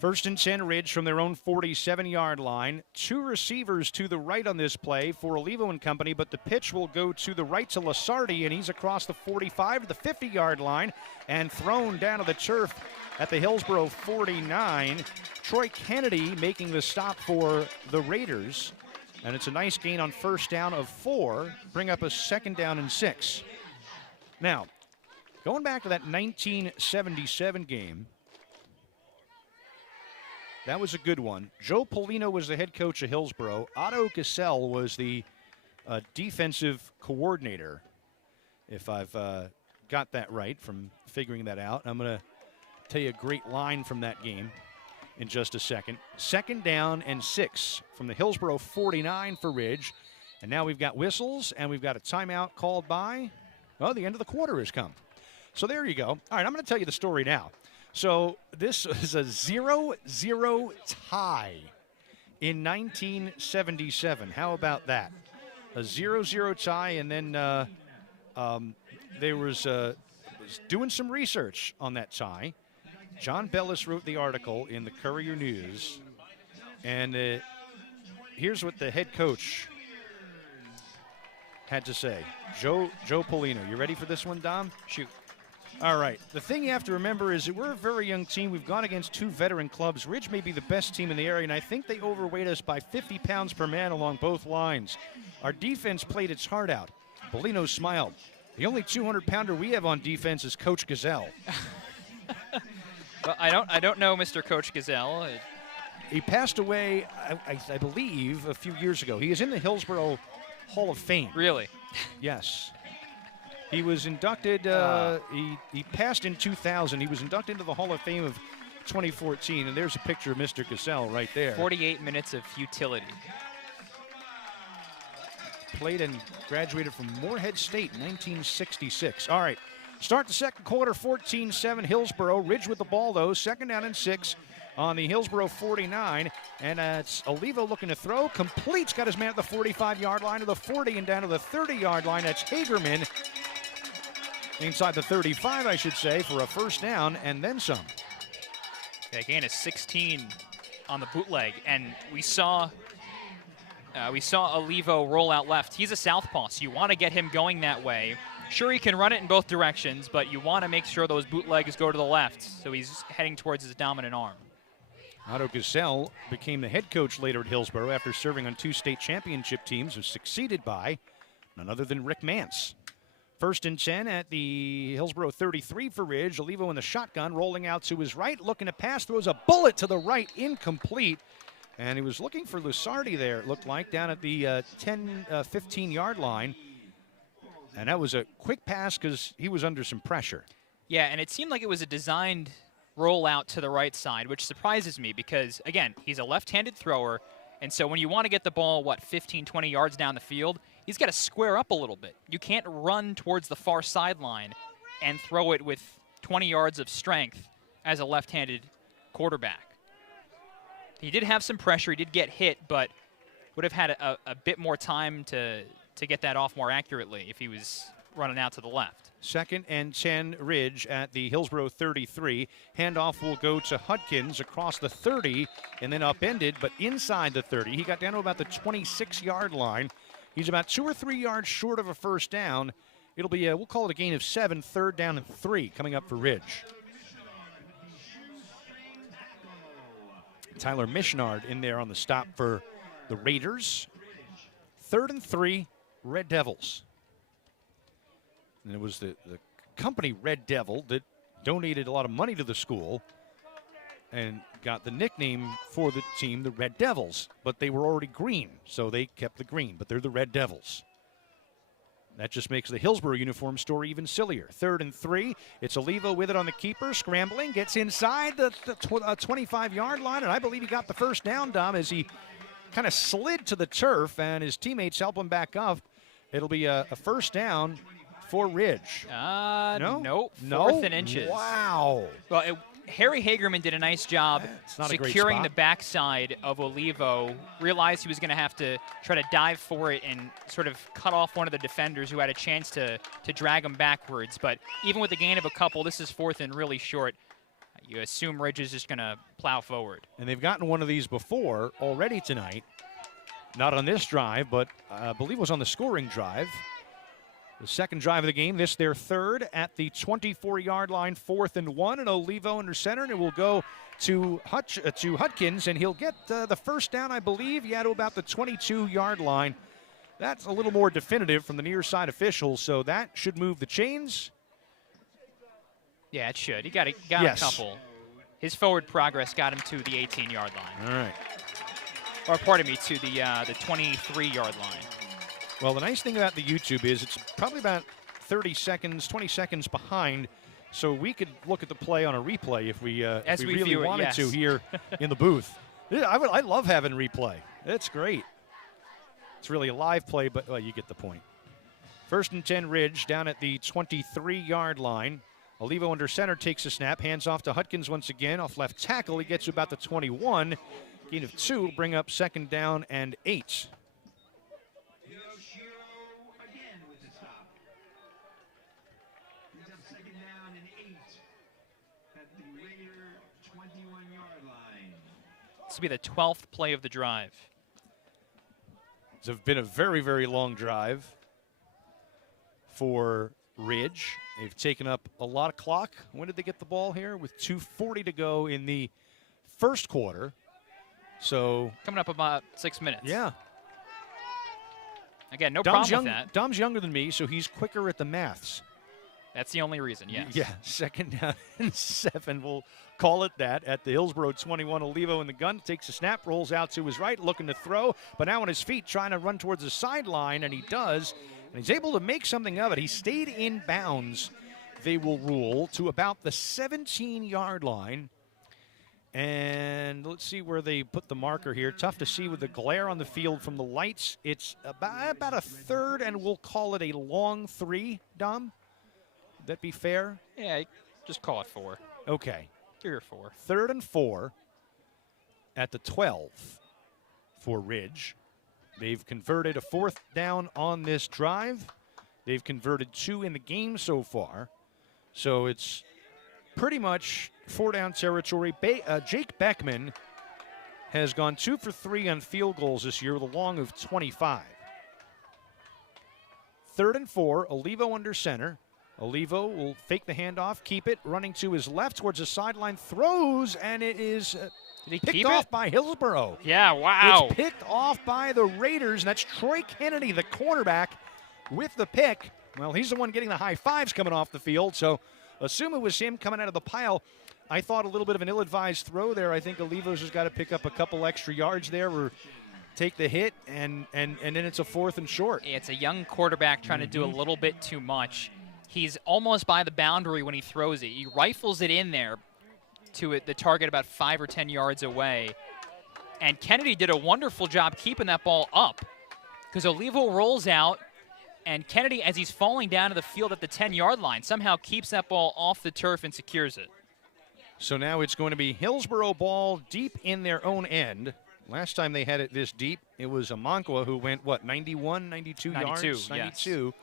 1st and 10, Ridge from their own 47-yard line. 2 receivers to the right on this play for Olivo and company, but the pitch will go to the right to Lasardi, and he's across the 45 to the 50-yard line and thrown down to the turf at the Hillsborough 49. Troy Kennedy making the stop for the Raiders, and it's a nice gain on 1st down of 4, bring up a 2nd down and 6. Now, going back to that 1977 game, that was a good one. Joe Polino was the head coach of Hillsborough. Otto Cassell was the defensive coordinator, if I've got that right from figuring that out. I'm going to tell you a great line from that game in just a second. 2nd down and 6 from the Hillsborough 49 for Ridge. And now we've got whistles, and we've got a timeout called by, well, the end of the quarter has come. So there you go. All right, I'm going to tell you the story now. So this is a 0-0 tie in 1977. How about that? A 0-0 tie, and then there was doing some research on that tie. John Bellis wrote the article in the Courier News, and here's what the head coach had to say. Joe Polino. You ready for this one, Dom? Shoot. All right. The thing you have to remember is that we're a very young team. We've gone against 2 veteran clubs. Ridge may be the best team in the area, and I think they overweight us by 50 pounds per man along both lines. Our defense played its heart out. Polino smiled. The only 200-pounder we have on defense is Coach Gazelle. Well, I don't know Mr. Coach Gazelle. He passed away, I believe, a few years ago. He is in the Hillsborough Hall of Fame. Really? Yes. He was inducted, he passed in 2000. He was inducted into the Hall of Fame of 2014, and there's a picture of Mr. Gazelle right there. 48 minutes of futility. Played and graduated from Moorhead State in 1966. All right, start the second quarter, 14-7 Hillsborough. Ridge with the ball, though, 2nd down and 6 on the Hillsborough 49. And it's Olivo looking to throw. Completes, got his man at the 45-yard line to the 40 and down to the 30-yard line. That's Hagerman inside the 35, I should say, for a first down and then some. Yeah, gain is 16 on the bootleg, and we saw Olivo roll out left. He's a southpaw, so you want to get him going that way. Sure, he can run it in both directions, but you want to make sure those bootlegs go to the left, so he's heading towards his dominant arm. Otto Gazelle became the head coach later at Hillsborough after serving on 2 state championship teams, was succeeded by none other than Rick Mance. 1st and 10 at the Hillsborough 33 for Ridge. Olivo in the shotgun, rolling out to his right, looking to pass, throws a bullet to the right, incomplete. And he was looking for Lusardi there, it looked like, down at the 15-yard line. And that was a quick pass because he was under some pressure. Yeah, and it seemed like it was a designed rollout to the right side, which surprises me because, again, he's a left-handed thrower. And so when you want to get the ball, 15, 20 yards down the field, he's got to square up a little bit. You can't run towards the far sideline and throw it with 20 yards of strength as a left-handed quarterback. He did have some pressure. He did get hit, but would have had a bit more time to get that off more accurately if he was running out to the left. 2nd and 10 Ridge at the Hillsborough 33. Handoff will go to Hudkins across the 30 and then upended, but inside the 30. He got down to about the 26-yard line. He's about 2 or 3 yards short of a first down. It'll be, we'll call it a gain of 7, 3rd down and 3 coming up for Ridge. Tyler Mishnard in there on the stop for the Raiders. 3rd and 3, Red Devils. And it was the company Red Devil that donated a lot of money to the school and got the nickname for the team the Red Devils. But they were already green, so they kept the green, but they're the Red Devils. That just makes the Hillsborough uniform story even sillier. 3rd and 3. It's Olivo with it on the keeper, scrambling, gets inside the 25-yard line, and I believe he got the first down, Dom, as he kind of slid to the turf, and his teammates help him back up. It'll be a first down for Ridge. No? Nope. No? 4th and inches. Wow. Well, Harry Hagerman did a nice job securing the backside of Olivo, realized he was going to have to try to dive for it and sort of cut off one of the defenders who had a chance to drag him backwards. But even with the gain of a couple, this is 4th and really short. You assume Ridge is just going to plow forward. And they've gotten one of these before already tonight. Not on this drive, but I believe it was on the scoring drive. The second drive of the game, this their 3rd at the 24-yard line, 4th and 1, and Olivo under center, and it will go to Hudkins, and he'll get the first down, I believe, to about the 22-yard line. That's a little more definitive from the near side officials, so that should move the chains. Yeah, it should. He got a couple. His forward progress got him to the 18-yard line. All right. Or, pardon me, to the 23-yard line. Well, the nice thing about the YouTube is it's probably about 30 seconds, 20 seconds behind, so we could look at the play on a replay if we really wanted to here in the booth. I love having replay. It's great. It's really a live play, but you get the point. 1st and 10 Ridge down at the 23-yard line. Olivo under center takes a snap, hands off to Hudkins once again. Off left tackle, he gets to about the 21. Gain of 2 will bring up 2nd down and 8. This will be the 12th play of the drive. It's been a very, very long drive for Ridge. They've taken up a lot of clock. When did they get the ball here? With 2:40 to go in the first quarter. So coming up about 6 minutes. Yeah. Again, no problem with that. Dom's younger than me, so he's quicker at the maths. That's the only reason, yes. Yeah, 2nd down and 7. We'll call it that at the Hillsborough 21. Olivo in the gun, takes a snap, rolls out to his right, looking to throw, but now on his feet trying to run towards the sideline, and he does, and he's able to make something of it. He stayed in bounds, they will rule, to about the 17-yard line. And let's see where they put the marker here. Tough to see with the glare on the field from the lights. It's about a 3rd, and we'll call it a long 3, Dom. Would that be fair? Yeah, just call it 4. Okay. 3 or 4. 3rd and 4 at the 12 for Ridge. They've converted a 4th down on this drive. They've converted 2 in the game so far. So it's pretty much 4-down territory. Jake Beckman has gone 2 for 3 on field goals this year with a long of 25. 3rd and 4, Olivo under center. Olivo will fake the handoff, keep it, running to his left towards the sideline, throws, and it is picked off by Hillsborough. Yeah, wow. It's picked off by the Raiders, and that's Troy Kennedy, the cornerback, with the pick. Well, he's the one getting the high fives coming off the field, so assume it was him coming out of the pile. I thought a little bit of an ill-advised throw there. I think Olivo's has got to pick up a couple extra yards there or take the hit, and then it's a 4th and short. It's a young quarterback trying to do a little bit too much. He's almost by the boundary when he throws it. He rifles it in there to the target about 5 or 10 yards away. And Kennedy did a wonderful job keeping that ball up because Olivo rolls out, and Kennedy, as he's falling down to the field at the 10-yard line, somehow keeps that ball off the turf and secures it. So now it's going to be Hillsborough ball deep in their own end. Last time they had it this deep, it was Amonkwa who went, 92 yards? 92. Yes.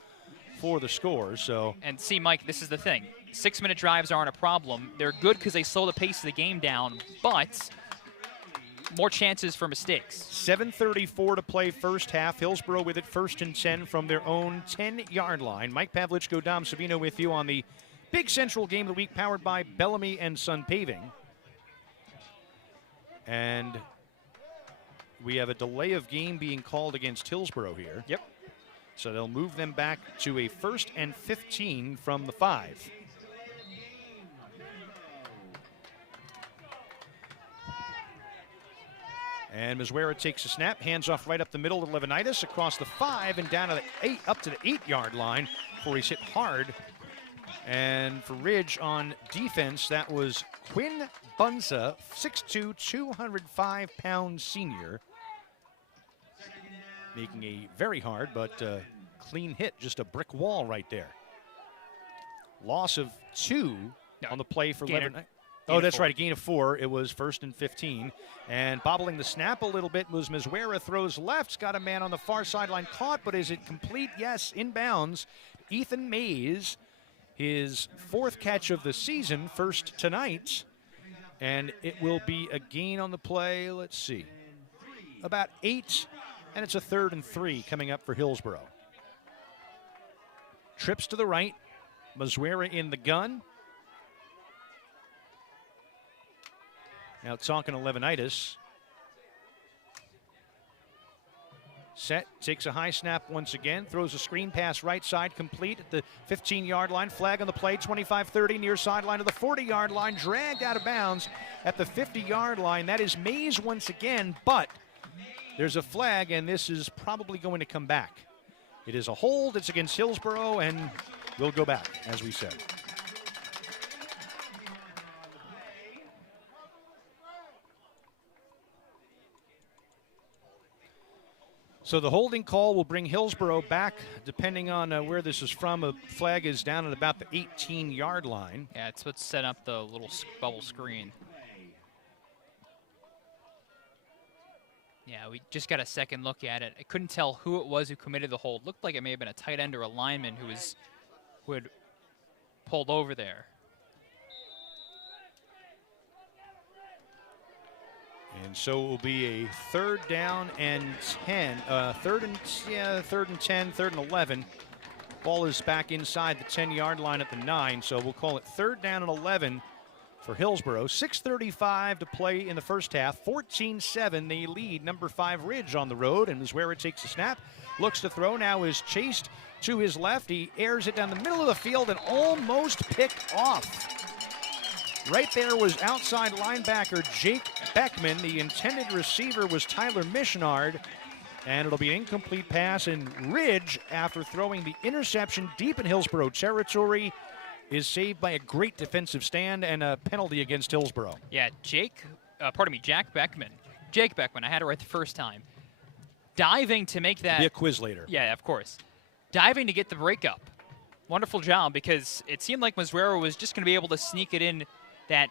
For the score, so. And see, Mike, this is the thing. 6-minute drives aren't a problem. They're good because they slow the pace of the game down, but more chances for mistakes. 7:34 to play first half. Hillsborough with it 1st and 10 from their own 10-yard line. Mike Pavlichko, Dom Savino with you on the Big Central Game of the Week powered by Bellamy and Sun Paving. And we have a delay of game being called against Hillsborough here. Yep. So they'll move them back to a 1st and 15 from the 5. And Mizwera takes a snap, hands off right up the middle to Levinitis across the 5 and down to the 8, up to the 8-yard line before he's hit hard. And for Ridge on defense, that was Quinn Bunza, 6'2", 205-pound senior. Making a very hard but clean hit, just a brick wall right there. Loss of 2 on the play for Levin. Oh, that's right, a gain of 4. It was 1st and 15. And bobbling the snap a little bit was Mizwera, throws left, got a man on the far sideline caught, but is it complete? Yes, inbounds. Ethan Mays, his 4th catch of the season, 1st tonight. And it will be a gain on the play, let's see, about 8. And it's a 3rd and 3 coming up for Hillsborough. Trips to the right. Mizwera in the gun. Now talking to Levinitis. Set, takes a high snap once again, throws a screen pass right side, complete at the 15-yard line. Flag on the play, 25-30, near sideline to the 40-yard line, dragged out of bounds at the 50-yard line. That is Mays once again, but there's a flag, and this is probably going to come back. It is a hold. It's against Hillsborough, and we'll go back, as we said. So the holding call will bring Hillsborough back, depending on where this is from. A flag is down at about the 18-yard line. Yeah, it's what's set up the little bubble screen. Yeah, we just got a second look at it. I couldn't tell who it was who committed the hold. Looked like it may have been a tight end or a lineman who had pulled over there. And so it will be a 3rd down and 10. 3rd and 10, 3rd and 11. Ball is back inside the 10-yard line at the 9, so we'll call it 3rd down and 11 for Hillsborough. 6:35 to play in the first half. 14-7, they lead number 5 Ridge on the road, and Mazzuera takes a snap, looks to throw, now is chased to his left. He airs it down the middle of the field and almost picked off. Right there was outside linebacker Jake Beckman. The intended receiver was Tyler Missionard, and it'll be an incomplete pass, and Ridge, after throwing the interception deep in Hillsborough territory, is saved by a great defensive stand and a penalty against Hillsborough. Yeah, Jake Beckman, I had it right the first time. Diving to make that. Be a quiz later. Yeah, of course. Diving to get the breakup. Wonderful job, because it seemed like Mazzuera was just going to be able to sneak it in that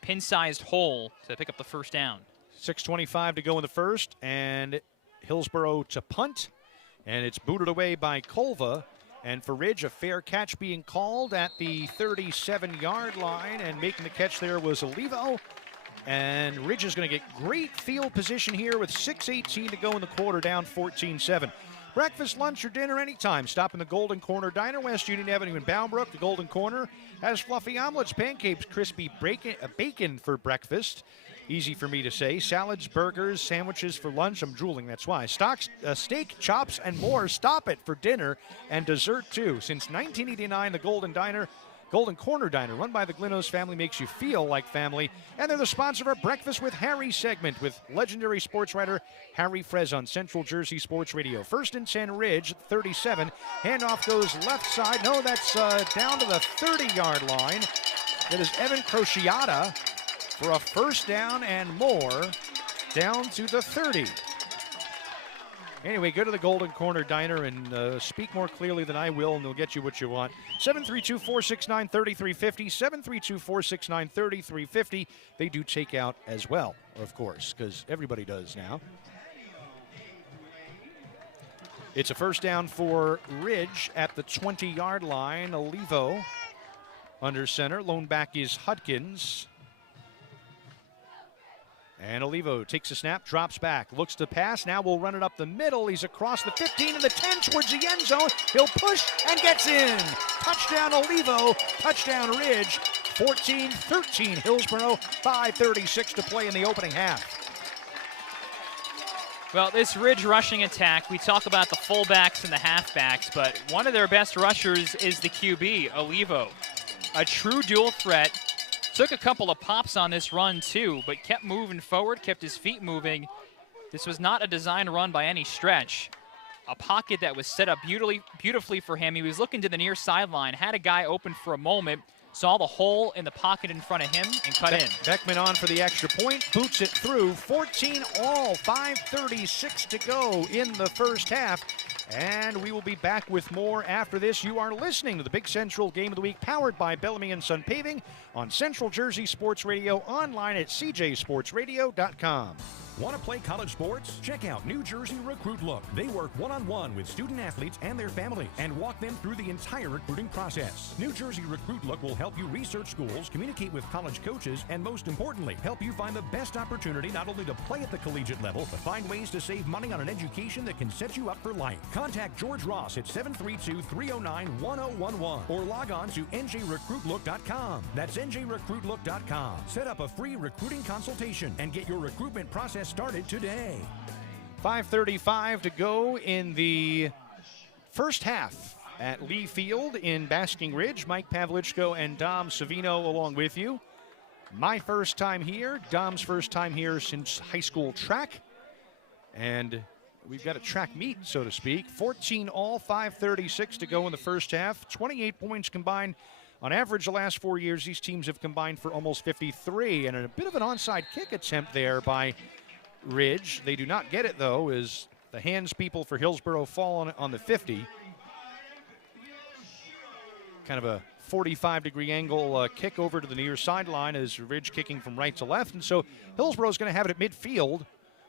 pin-sized hole to pick up the first down. 6:25 to go in the first, and Hillsborough to punt, and it's booted away by Colva. And for Ridge, a fair catch being called at the 37-yard line, and making the catch there was Olivo. And Ridge is going to get great field position here with 6:18 to go in the quarter, down 14-7. Breakfast, lunch, or dinner anytime. Stop in the Golden Corner Diner, West Union Avenue in Bound Brook. The Golden Corner has fluffy omelets, pancakes, crispy bacon for breakfast. Easy for me to say. Salads, burgers, sandwiches for lunch. I'm drooling, that's why. Steak, chops, and more. Stop it for dinner and dessert, too. Since 1989, the Golden Corner Diner, run by the Glinnos family, makes you feel like family. And they're the sponsor of our Breakfast with Harry segment with legendary sports writer Harry Frez on Central Jersey Sports Radio. 1st and 10 Ridge, 37. Handoff goes left side. No, that's down to the 30-yard line. It is Evan Crociata for a first down and more, down to the 30. Anyway, go to the Golden Corner Diner and speak more clearly than I will, and they'll get you what you want. 732-469-3350, 732-469-3350. They do take out as well, of course, because everybody does now. It's a first down for Ridge at the 20-yard line. Olivo under center. Lone back is Hudkins. And Olivo takes a snap, drops back, looks to pass. Now we'll run it up the middle. He's across the 15 and the 10 towards the end zone. He'll push and gets in. Touchdown Olivo, touchdown Ridge. 14-13 Hillsborough, 5:36 to play in the opening half. Well, this Ridge rushing attack, we talk about the fullbacks and the halfbacks, but one of their best rushers is the QB, Olivo. A true dual threat. Took a couple of pops on this run, too, but kept moving forward, kept his feet moving. This was not a designed run by any stretch. A pocket that was set up beautifully for him. He was looking to the near sideline, had a guy open for a moment, saw the hole in the pocket in front of him, and cut in. Beckman on for the extra point, boots it through. 14 all, 5:36 to go in the first half. And we will be back with more after this. You are listening to the Big Central Game of the Week, powered by Bellamy & Son Paving on Central Jersey Sports Radio, online at cjsportsradio.com. Want to play college sports? Check out New Jersey Recruit Look. They work one-on-one with student athletes and their families and walk them through the entire recruiting process. New Jersey Recruit Look will help you research schools, communicate with college coaches, and most importantly, help you find the best opportunity not only to play at the collegiate level, but find ways to save money on an education that can set you up for life. Contact George Ross at 732-309-1011 or log on to njrecruitlook.com. That's njrecruitlook.com. Set up a free recruiting consultation and get your recruitment process started today. 5:35 to go in the first half at Lee Field in Basking Ridge. Mike Pavlichko and Dom Savino along with you. My first time here, Dom's first time here since high school track. And we've got a track meet, so to speak. 14 all, 5:36 to go in the first half. 28 points combined. On average, the last 4 years, these teams have combined for almost 53. And a bit of an onside kick attempt there by Ridge. They do not get it, though, as the hands people for Hillsborough fall on the 50. Kind of a 45-degree angle kick over to the near sideline as Ridge kicking from right to left. And so Hillsborough's going to have it at midfield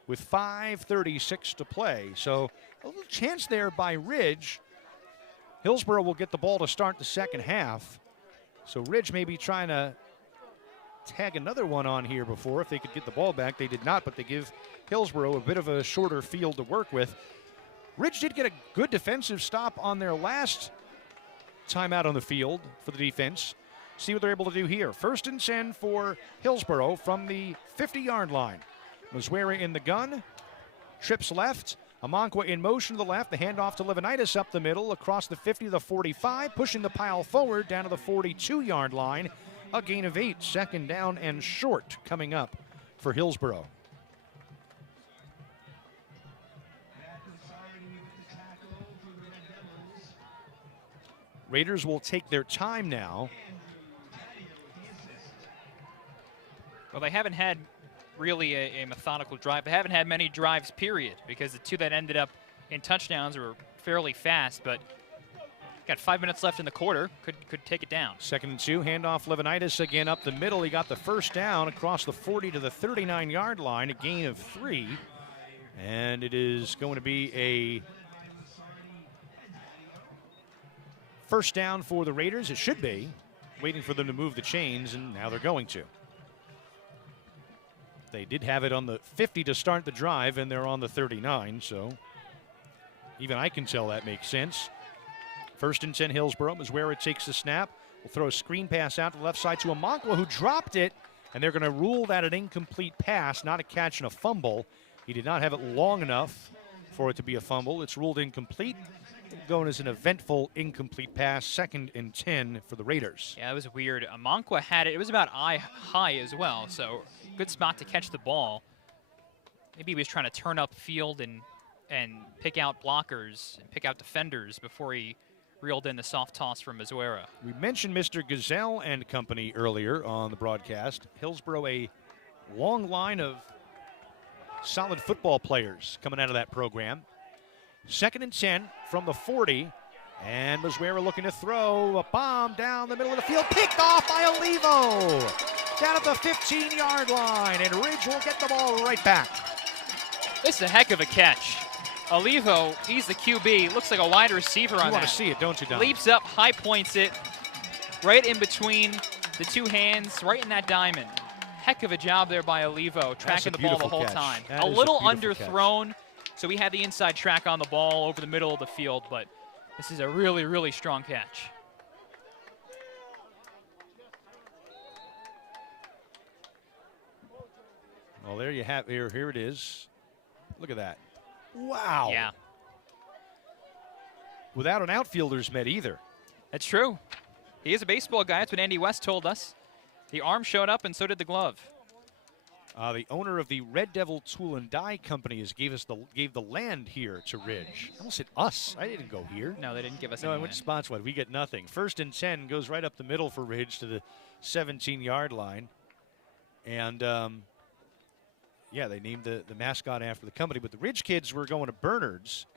with 5:36 to play. So a little chance there by Ridge. Hillsborough will get the ball to start the second half. So Ridge may be trying to tag another one on here before if they could get the ball back. They did not, but they give Hillsborough a bit of a shorter field to work with. Ridge did get a good defensive stop on their last time out on the field for the defense. See what they're able to do here. 1st and 10 for Hillsborough from the 50-yard line. Masuera in the gun. Trips left. Amankwa in motion to the left. The handoff to Livinitis up the middle, across the 50 to the 45, pushing the pile forward down to the 42-yard line. A gain of 8. 2nd down and short coming up for Hillsborough. Raiders will take their time now. Well, they haven't had really a methodical drive. They haven't had many drives, period, because the two that ended up in touchdowns were fairly fast, but got 5 minutes left in the quarter. Could take it down. 2nd and 2, handoff Livinitis again up the middle. He got the 1st down across the 40 to the 39-yard line, a gain of 3. And it is going to be a 1st down for the Raiders. It should be. Waiting for them to move the chains, and now they're going to. They did have it on the 50 to start the drive, and they're on the 39, so even I can tell that makes sense. 1st and 10 Hillsborough is where it takes the snap. We'll throw a screen pass out to the left side to Amankwa, who dropped it, and they're going to rule that an incomplete pass, not a catch and a fumble. He did not have it long enough for it to be a fumble. It's ruled incomplete, going as an eventful incomplete pass. 2nd and 10 for the Raiders. Yeah, it was weird. Amankwa had it. It was about eye high as well, so good spot to catch the ball. Maybe he was trying to turn up field and pick out blockers and pick out defenders before he reeled in the soft toss from Masuera. We mentioned Mr. Gazelle and company earlier on the broadcast. Hillsborough, a long line of solid football players coming out of that program. 2nd and 10 from the 40. And Masuera looking to throw a bomb down the middle of the field. Picked off by Olivo. Down at the 15-yard line. And Ridge will get the ball right back. This is a heck of a catch. Olivo, he's the QB. Looks like a wide receiver on that. You want to see it, don't you, Don? Leaps up, high points it. Right in between the two hands, right in that diamond. Heck of a job there by Olivo, tracking the ball the whole time. A little underthrown, so we had the inside track on the ball over the middle of the field, but this is a really, really strong catch. Well, there you have it. Here it is. Look at that. Wow. Yeah. Without an outfielder's met either. That's true. He is a baseball guy. That's what Andy West told us. The arm showed up, and so did the glove. The owner of the Red Devil Tool and Die Company gave the land here to Ridge. I almost said us. I didn't go here. No, they didn't give us any. No, I went to Spotswood. We get nothing. 1st and 10 goes right up the middle for Ridge to the 17-yard line. And, yeah, they named the mascot after the company. But the Ridge kids were going to Bernard's,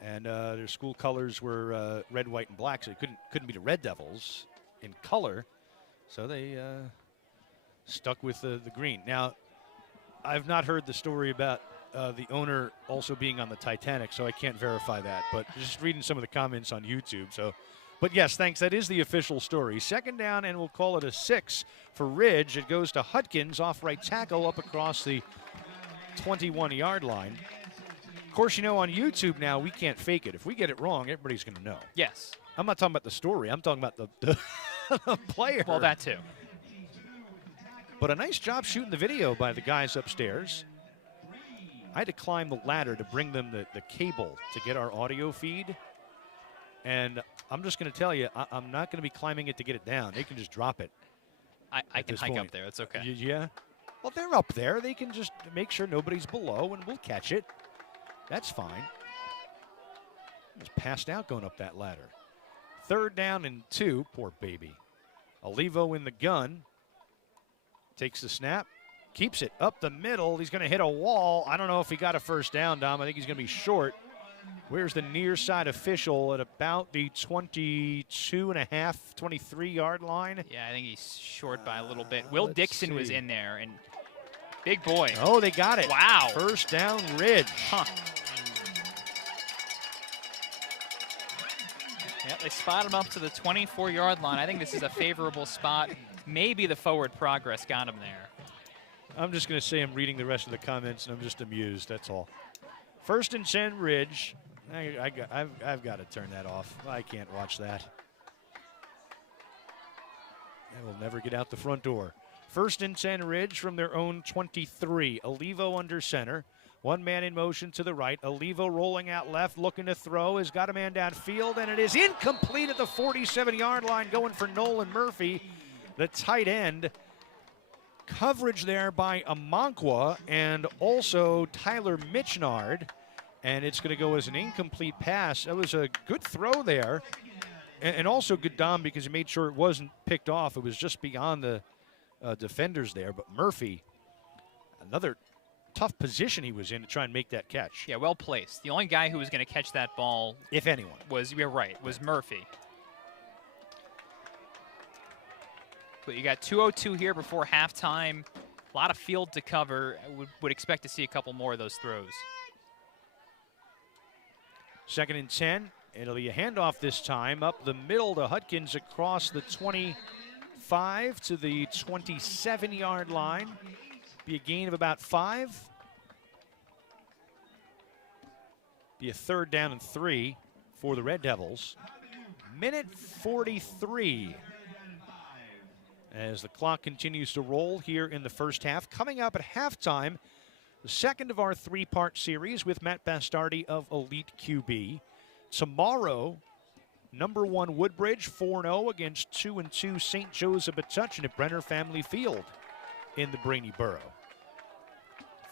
and their school colors were red, white, and black, so they couldn't be the Red Devils in color. So they stuck with the green. Now, I've not heard the story about the owner also being on the Titanic, so I can't verify that. But just reading some of the comments on YouTube. So, but yes, thanks. That is the official story. 2nd down, and we'll call it a 6 for Ridge. It goes to Hutkins off right tackle up across the 21-yard line. Of course, you know, on YouTube now, we can't fake it. If we get it wrong, everybody's going to know. Yes. I'm not talking about the story. I'm talking about the player. Well, that too. But a nice job shooting the video by the guys upstairs. I had to climb the ladder to bring them the cable to get our audio feed. And I'm just going to tell you, I'm not going to be climbing it to get it down. They can just drop it. I can hike up there. It's okay. Yeah? Well, they're up there. They can just make sure nobody's below, and we'll catch it. That's fine. Just passed out going up that ladder. 3rd down and 2. Poor baby. Olivo in the gun. Takes the snap. Keeps it up the middle. He's going to hit a wall. I don't know if he got a 1st down, Dom. I think he's going to be short. Where's the near side official at about the 22.5, 23-yard line? Yeah, I think he's short by a little bit. Will Dixon was in there, and big boy. Oh, they got it. Wow. 1st down, Ridge. Huh. Yep, they spotted him up to the 24-yard line. I think this is a favorable spot. Maybe the forward progress got him there. I'm just going to say I'm reading the rest of the comments, and I'm just amused. That's all. 1st and 10, Ridge. I've got to turn that off. I can't watch that. And will never get out the front door. 1st and 10 Ridge from their own 23. Olivo under center. One man in motion to the right. Olivo rolling out left, looking to throw. Has got a man downfield, and it is incomplete at the 47-yard line, going for Nolan Murphy, the tight end. Coverage there by Amankwa and also Tyler Mitchnard, and it's going to go as an incomplete pass. That was a good throw there, and also good Dom because he made sure it wasn't picked off. It was just beyond the defenders there, but Murphy, another tough position he was in to try and make that catch. Yeah, well placed. The only guy who was going to catch that ball, if anyone, was, you're right, was Murphy. But you got 2:02 here before halftime. A lot of field to cover. I would expect to see a couple more of those throws. 2nd and 10. It'll be a handoff this time up the middle to Hudkins across the 25 to the 27-yard line. Be a gain of about 5. Be a 3rd down and 3 for the Red Devils. Minute 43 as the clock continues to roll here in the first half. Coming up at halftime, the second of our 3-part series with Matt Bastardi of Elite QB. Tomorrow, number 1 Woodbridge 4-0 against 2-2 St. Joseph Metuchen at Brenner Family Field in the Brainy Borough.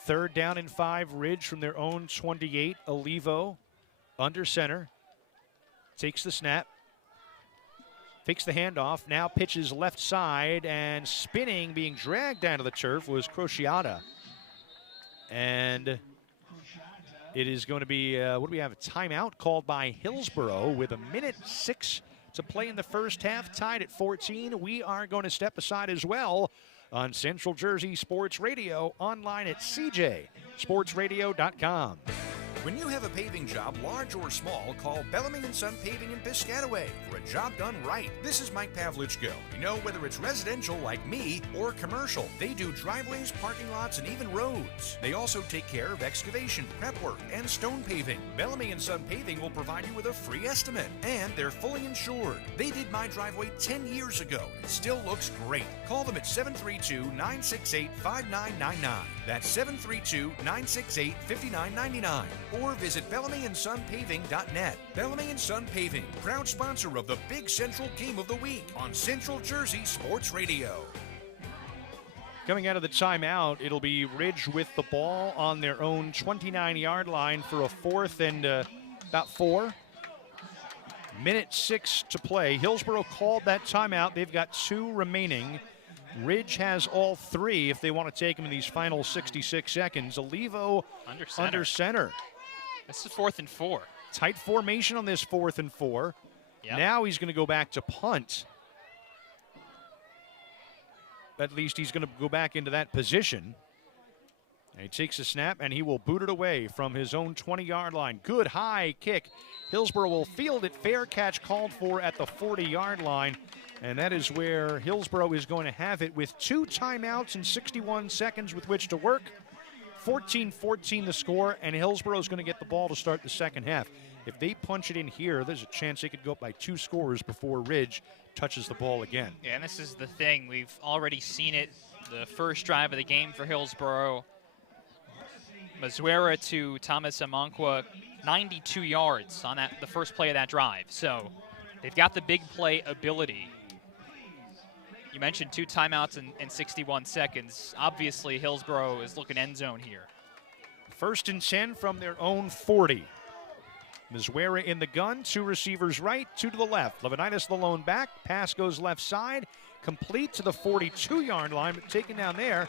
3rd down and 5 Ridge from their own 28. Olivo under center. Takes the snap. Fakes the handoff. Now pitches left side, and spinning, being dragged down to the turf was Crociata. And it is going to be, what do we have? A timeout called by Hillsborough with 1:06 to play in the first half, tied at 14. We are going to step aside as well on Central Jersey Sports Radio, online at cjsportsradio.com. When you have a paving job, large or small, call Bellamy & Son Paving in Piscataway for a job done right. This is Mike Pavlichko. You know, whether it's residential like me or commercial, they do driveways, parking lots, and even roads. They also take care of excavation, prep work, and stone paving. Bellamy & Son Paving will provide you with a free estimate, and they're fully insured. They did my driveway 10 years ago. It still looks great. Call them at 732-968-5999. That's 732-968-5999. Or visit BellamyandSonPaving.net. Bellamy & Son Paving, proud sponsor of the Big Central Game of the Week on Central Jersey Sports Radio. Coming out of the timeout, it'll be Ridge with the ball on their own 29-yard line for a 4th and about 4. 1:06 to play. Hillsborough called that timeout. They've got 2 remaining. Ridge has all 3 if they want to take them in these final 66 seconds. Olivo under center. This is 4th and 4. Tight formation on this 4th and 4. Yep. Now he's going to go back to punt. At least he's going to go back into that position. And he takes a snap, and he will boot it away from his own 20-yard line. Good high kick. Hillsborough will field it. Fair catch called for at the 40-yard line. And that is where Hillsborough is going to have it with 2 timeouts and 61 seconds with which to work. 14-14 the score, and Hillsborough is going to get the ball to start the second half. If they punch it in here, there's a chance they could go up by 2 scores before Ridge touches the ball again. Yeah, and this is the thing. We've already seen it. The first drive of the game for Hillsborough. Mazuera to Thomas Amankwa, 92 yards on the first play of that drive. So they've got the big play ability. You mentioned 2 timeouts in 61 seconds. Obviously, Hillsborough is looking end zone here. 1st and 10 from their own 40. Mazuera in the gun, 2 receivers right, 2 to the left. Levanitis the lone back. Pass goes left side, complete to the 42-yard line, but taken down there.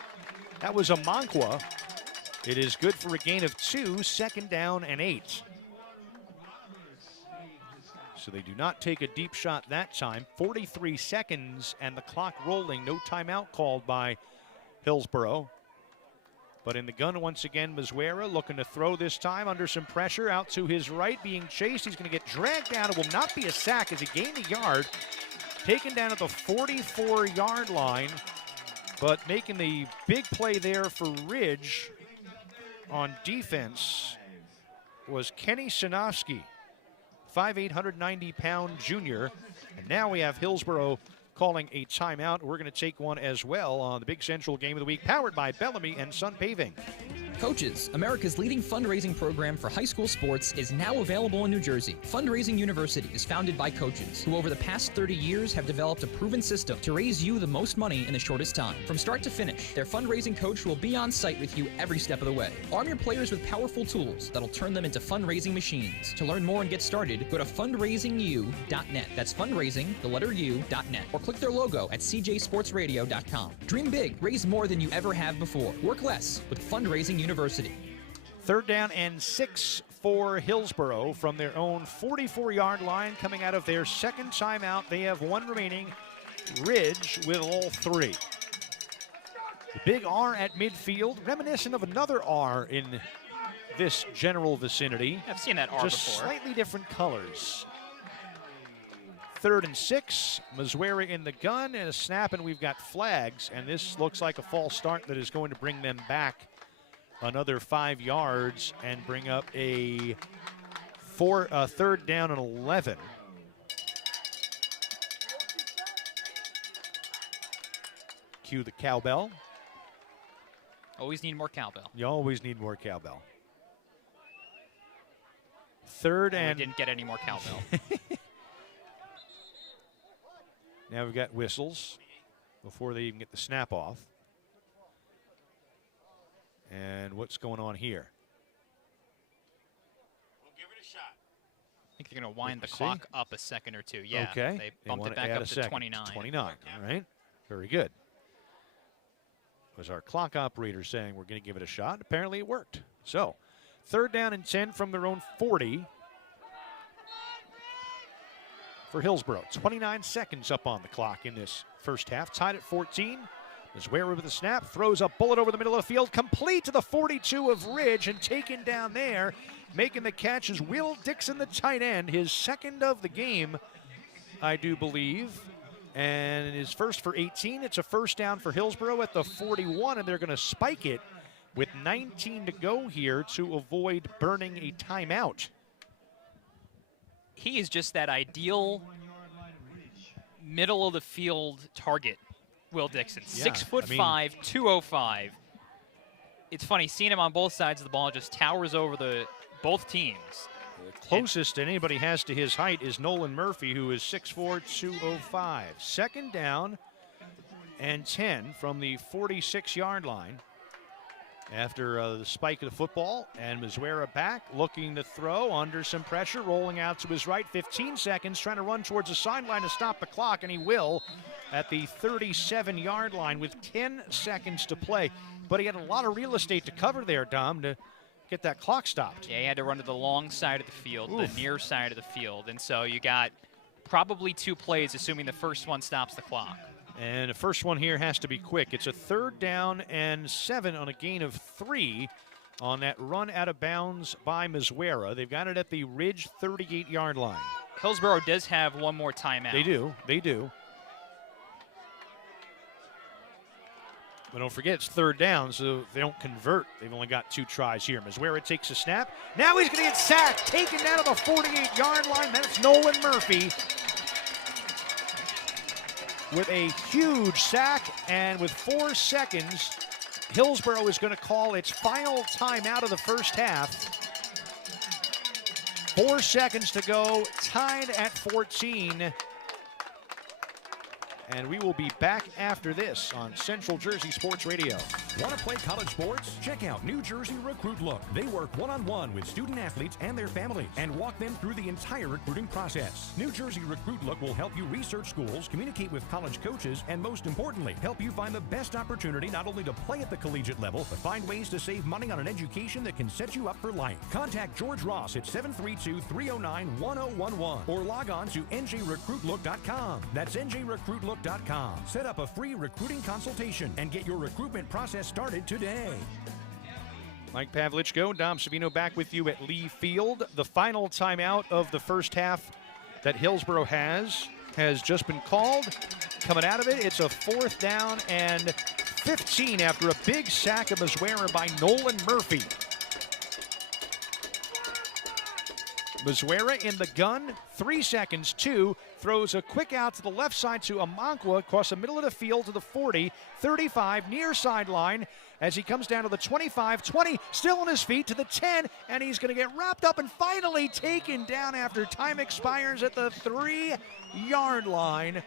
That was Amankwa. It is good for a gain of 2, 2nd down and 8. So they do not take a deep shot that time. 43 seconds and the clock rolling. No timeout called by Hillsborough. But in the gun once again, Mazuera looking to throw this time under some pressure. Out to his right, being chased. He's going to get dragged down. It will not be a sack as he gained a yard. Taken down at the 44-yard line. But making the big play there for Ridge on defense was Kenny Sinofsky. 5'8", 190-pound junior. And now we have Hillsborough calling a timeout. We're going to take one as well on the Big Central Game of the Week, powered by Bellamy and Sun Paving. Coaches, America's leading fundraising program for high school sports, is now available in New Jersey. Fundraising University is founded by coaches who over the past 30 years have developed a proven system to raise you the most money in the shortest time. From start to finish, their fundraising coach will be on site with you every step of the way. Arm your players with powerful tools that'll turn them into fundraising machines. To learn more and get started, go to fundraisingu.net. That's fundraising, the letter U.net. Or click their logo at cjsportsradio.com. Dream big, raise more than you ever have before. Work less with Fundraising University. 3rd down and 6 for Hillsborough from their own 44-yard line coming out of their second timeout. They have one remaining. Ridge with all 3. The big R at midfield, reminiscent of another R in this general vicinity. I've seen that R just before. Slightly different colors. 3rd and 6, Missouri in the gun and a snap, and we've got flags, and this looks like a false start that is going to bring them back another 5 yards and bring up a 3rd down and 11. Cue the cowbell. Always need more cowbell. You always need more cowbell. 3rd and... We didn't get any more cowbell. Now we've got whistles before they even get the snap off. And what's going on here? I think they're going to wind the clock up a second or two. Yeah, okay. They bumped it back up to 29. 29, all right. Very good. Was our clock operator saying we're going to give it a shot? Apparently it worked. So, 3rd down and 10 from their own 40 for Hillsborough. 29 seconds up on the clock in this first half. Tied at 14. Missouri with the snap, throws a bullet over the middle of the field, complete to the 42 of Ridge, and taken down there. Making the catch is Will Dixon, the tight end, his second of the game, I do believe. And his first for 18. It's a first down for Hillsborough at the 41, and they're going to spike it with 19 to go here to avoid burning a timeout. He is just that ideal middle of the field target, Will Dixon. Yeah, 6'5", 205. It's funny seeing him on both sides of the ball, just towers over both teams. The closest anybody has to his height is Nolan Murphy, who is 6'4", 205. 2nd down and 10 from the 46-yard line. After the spike of the football, and Missouri back, looking to throw, under some pressure, rolling out to his right, 15 seconds, trying to run towards the sideline to stop the clock, and he will at the 37-yard line with 10 seconds to play. But he had a lot of real estate to cover there, Dom, to get that clock stopped. Yeah, he had to run to the long side of the field, Oof. the near side of the field, and so you got probably 2 plays, assuming the first one stops the clock. And the first one here has to be quick. It's a 3rd down and 7 on a gain of 3 on that run out of bounds by Missouri. They've got it at the Ridge 38-yard line. Hillsborough does have one more timeout. They do. But don't forget, it's 3rd down, so if they don't convert, they've only got 2 tries here. Missouri takes a snap. Now he's going to get sacked, taken down to the 48-yard line. That's Nolan Murphy with a huge sack, and with 4 seconds, Hillsborough is going to call its final timeout of the first half. 4 seconds to go, tied at 14. And we will be back after this on Central Jersey Sports Radio. Want to play college sports? Check out New Jersey Recruit Look. They work one-on-one with student athletes and their families and walk them through the entire recruiting process. New Jersey Recruit Look will help you research schools, communicate with college coaches, and most importantly, help you find the best opportunity not only to play at the collegiate level, but find ways to save money on an education that can set you up for life. Contact George Ross at 732-309-1011 or log on to njrecruitlook.com. That's njrecruitlook.com. Set up a free recruiting consultation and get your recruitment process started today. Mike Pavlichko, Dom Savino back with you at Lee Field. The final timeout of the first half that Hillsborough has just been called. Coming out of it, it's a 4th down and 15 after a big sack of Missouri by Nolan Murphy. Mazuera in the gun, 3 seconds, 2, throws a quick out to the left side to Amankwa, across the middle of the field to the 40, 35, near sideline, as he comes down to the 25, 20, still on his feet to the 10, and he's going to get wrapped up and finally taken down after time expires at the 3-yard line.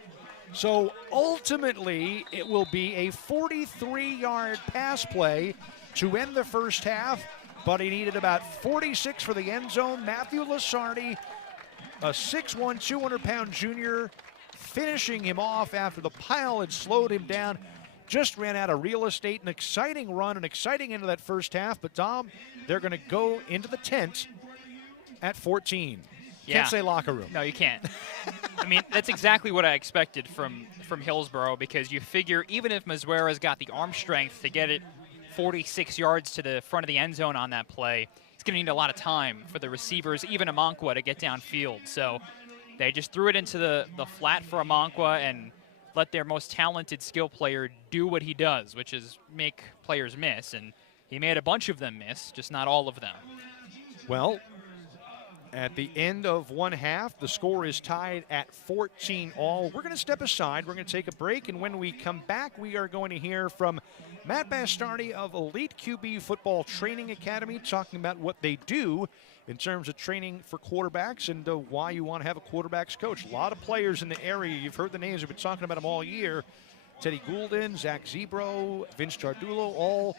So ultimately, it will be a 43-yard pass play to end the first half, but he needed about 46 for the end zone. Matthew Lasardi, a 6'1", 200-pound junior, finishing him off after the pile had slowed him down. Just ran out of real estate. An exciting run, an exciting end of that first half. But, Dom, they're going to go into the tent at 14. Can't say locker room. No, you can't. I mean, that's exactly what I expected from Hillsborough, because you figure even if Mazuera's got the arm strength to get it 46 yards to the front of the end zone on that play, it's going to need a lot of time for the receivers, even Amankwa, to get downfield. So they just threw it into the flat for Amankwa and let their most talented skill player do what he does, which is make players miss. And he made a bunch of them miss, just not all of them. Well, at the end of one half, the score is tied at 14 all. We're going to step aside. We're going to take a break, and when we come back, we are going to hear from Matt Bastardi of Elite QB Football Training Academy, talking about what they do in terms of training for quarterbacks and why you want to have a quarterbacks coach. A lot of players in the area. You've heard the names. We've been talking about them all year. Teddy Goulden, Zach Zebro, Vince Jardulo, all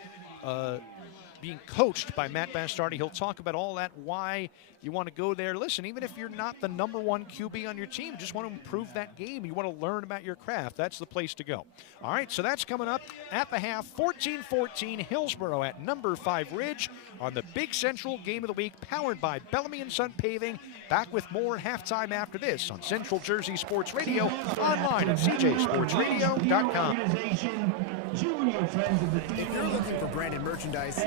being coached by Matt Bastardi. He'll talk about all that, why you want to go there. Listen, even if you're not the #1 QB on your team, just want to improve that game, you want to learn about your craft, that's the place to go. All right, so that's coming up at the half. 14-14 Hillsborough at number 5 Ridge on the Big Central Game of the Week, powered by Bellamy & Son Paving. Back with more at halftime after this on Central Jersey Sports Radio, online at cjsportsradio.com. If you're looking for branded merchandise,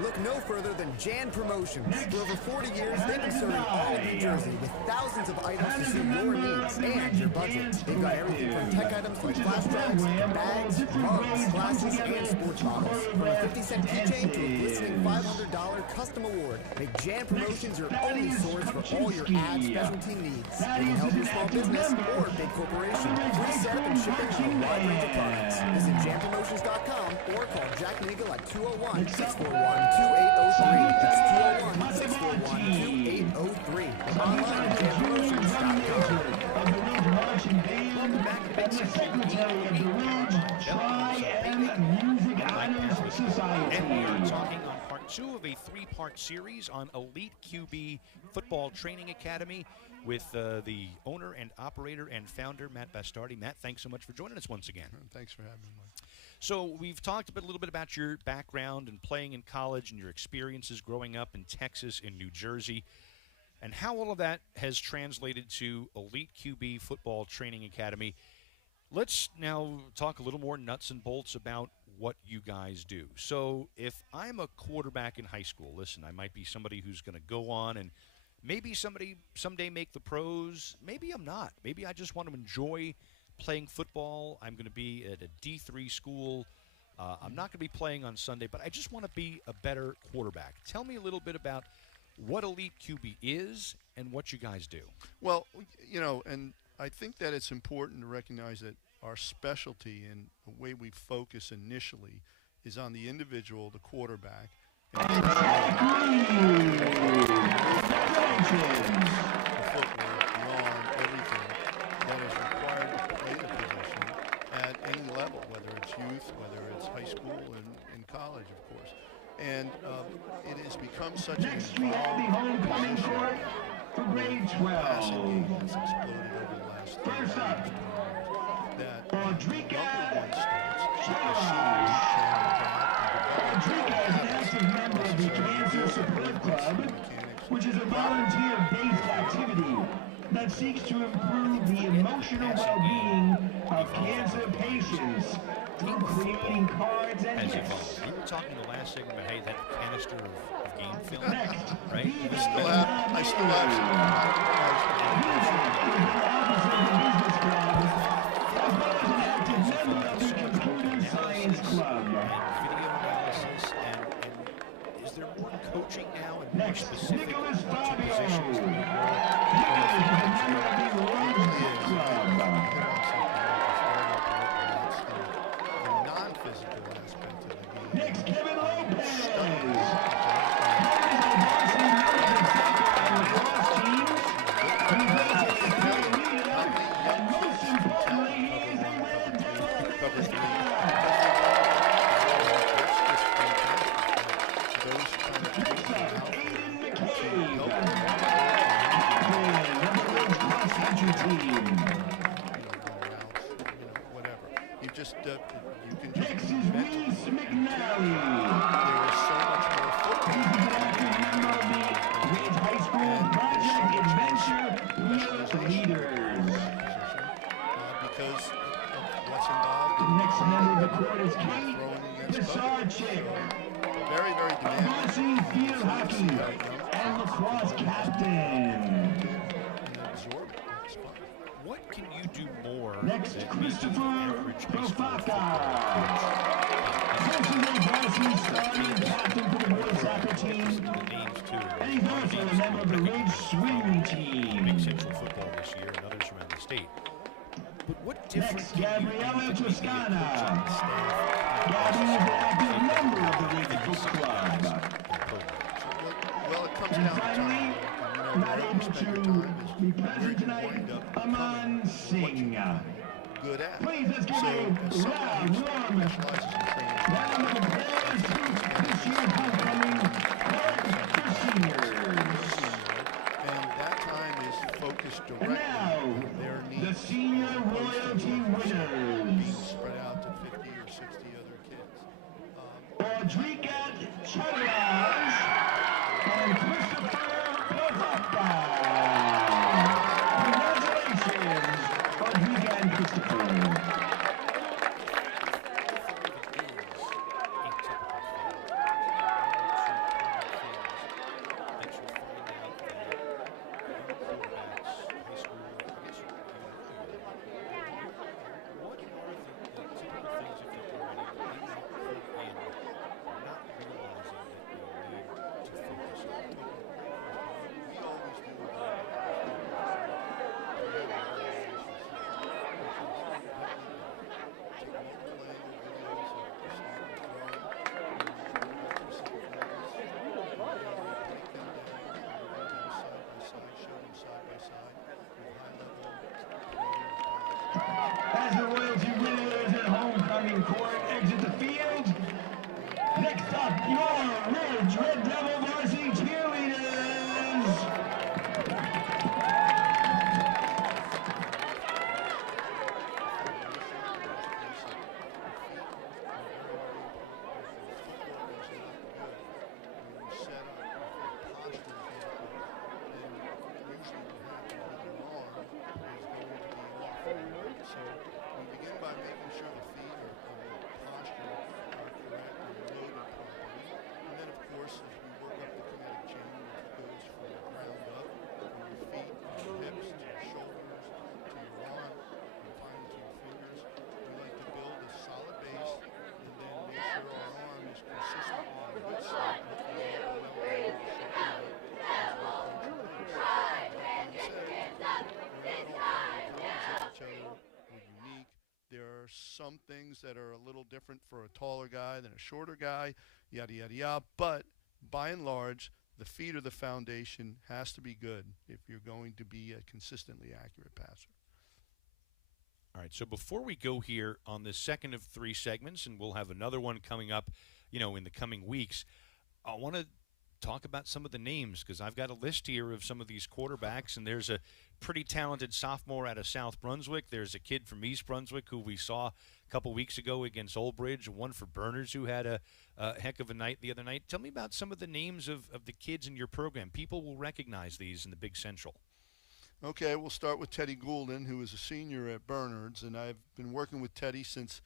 look no further than Jan Promotions. For over 40 years, they've been serving all of New Jersey with thousands of items to suit your needs and your budget. They've got everything from tech items like flash drives, bags, mugs, glasses, and sports bottles. From a 50-cent keychain to a glistening $500 custom award, make Jan Promotions your only source for all your ad specialty needs. They can help your small business or big corporation. Free setup and shipping on a wide range of products. Visit janpromotions.com or call Jack Nagel at 201-641-2803. That's 201-641-2803. Online at janpromotions.com. Welcome back to Big Central Game of the And we are talking on part 2 of a 3-part series on Elite QB Football Training Academy with the owner and operator and founder, Matt Bastardi. Matt, thanks so much for joining us once again. Thanks for having me, Mike. So we've talked a little bit about your background and playing in college and your experiences growing up in Texas and New Jersey, and how all of that has translated to Elite QB Football Training Academy. Let's now talk a little more nuts and bolts about what you guys do. So if I'm a quarterback in high school, listen, I might be somebody who's going to go on and maybe someday make the pros. Maybe I'm not. Maybe I just want to enjoy playing football. I'm going to be at a D3 school. I'm not going to be playing on Sunday, but I just want to be a better quarterback. Tell me a little bit about what Elite QB is and what you guys do. Well, and I think that it's important to recognize that our specialty and the way we focus initially is on the individual, the quarterback. The footwork, the arm, everything that is required to play the position at any level, whether it's youth, whether it's high school, and college, of course. And it has become such an involved position. The passing game has exploded over the last 30 years, 20 years, that number one starts, the seniors Rodriguez, an active member of the Cancer Support Club, which is a volunteer-based activity that seeks to improve the emotional well-being of cancer patients through creating cards and gifts. We were talking the last segment about, hey, that canister of game film, Next, right? I still have Computer Science Club. Video analysis, and is Is there more coaching now and more Next, specific Nicholas to Fabio. positions? Nicholas is a member of the Rangers Club. The non-physical aspect of the game. Next, Kevin Lopez. You can just Next is Reese McNally. There is so much more football. He's an active member of the Ridge High School Project Adventure Leaders. Because of what's involved. The next member of the court is Kate Pisarczyk. Very, very demanding. Varsity Field Hockey and lacrosse captain. What can you do more? Next, than Christopher Profaka. This is a varsity starting captain for the boys soccer team. And he's also a member of the Ridge swim team. Big Central football this year and others around the state. But what difference Next, Gabriella Toscana. Gabby is an active member of the Ridge Book Club. Well, it comes And down finally, not able to be present tonight, Aman Singh. Good at. Please, let's give a round warm round of applause to this year's homecoming court for seniors. And that time is focused directly And now, on their needs. the senior royalty Being winners. spread out to 50 or 60 other kids. Audrika Chadraj and Christopher Pavaka. Congratulations, Audrika and Christopher. As the royalty winners at homecoming court exit the field, next up, your Ridge Red Devil varsity cheerleaders. So we begin by making sure the feet are posture are correct and loaded properly. And then, of course, as we work up the kinetic chain, which goes from the ground up, from your feet, to your hips, to your shoulders, to your arm, and finally to your fingers, we like to build a solid base and then make sure our arm is consistently in a good state with the elbow level to the shoulder as we approach the release. That being said, we're not all trying to each other. We're unique. There are some things that are a little different for a taller guy than a shorter guy, yada, yada, yada. But by and large, the feet or the foundation has to be good if you're going to be a consistently accurate passer. All right, so before we go here on the second of three segments, and we'll have another one coming up, in the coming weeks, I want to talk about some of the names because I've got a list here of some of these quarterbacks, and there's a pretty talented sophomore out of South Brunswick. There's a kid from East Brunswick who we saw a couple weeks ago against Old Bridge, one for Berners who had a heck of a night the other night. Tell me about some of the names of the kids in your program. People will recognize these in the Big Central. Okay, we'll start with Teddy Goulden, who is a senior at Bernard's, and I've been working with Teddy since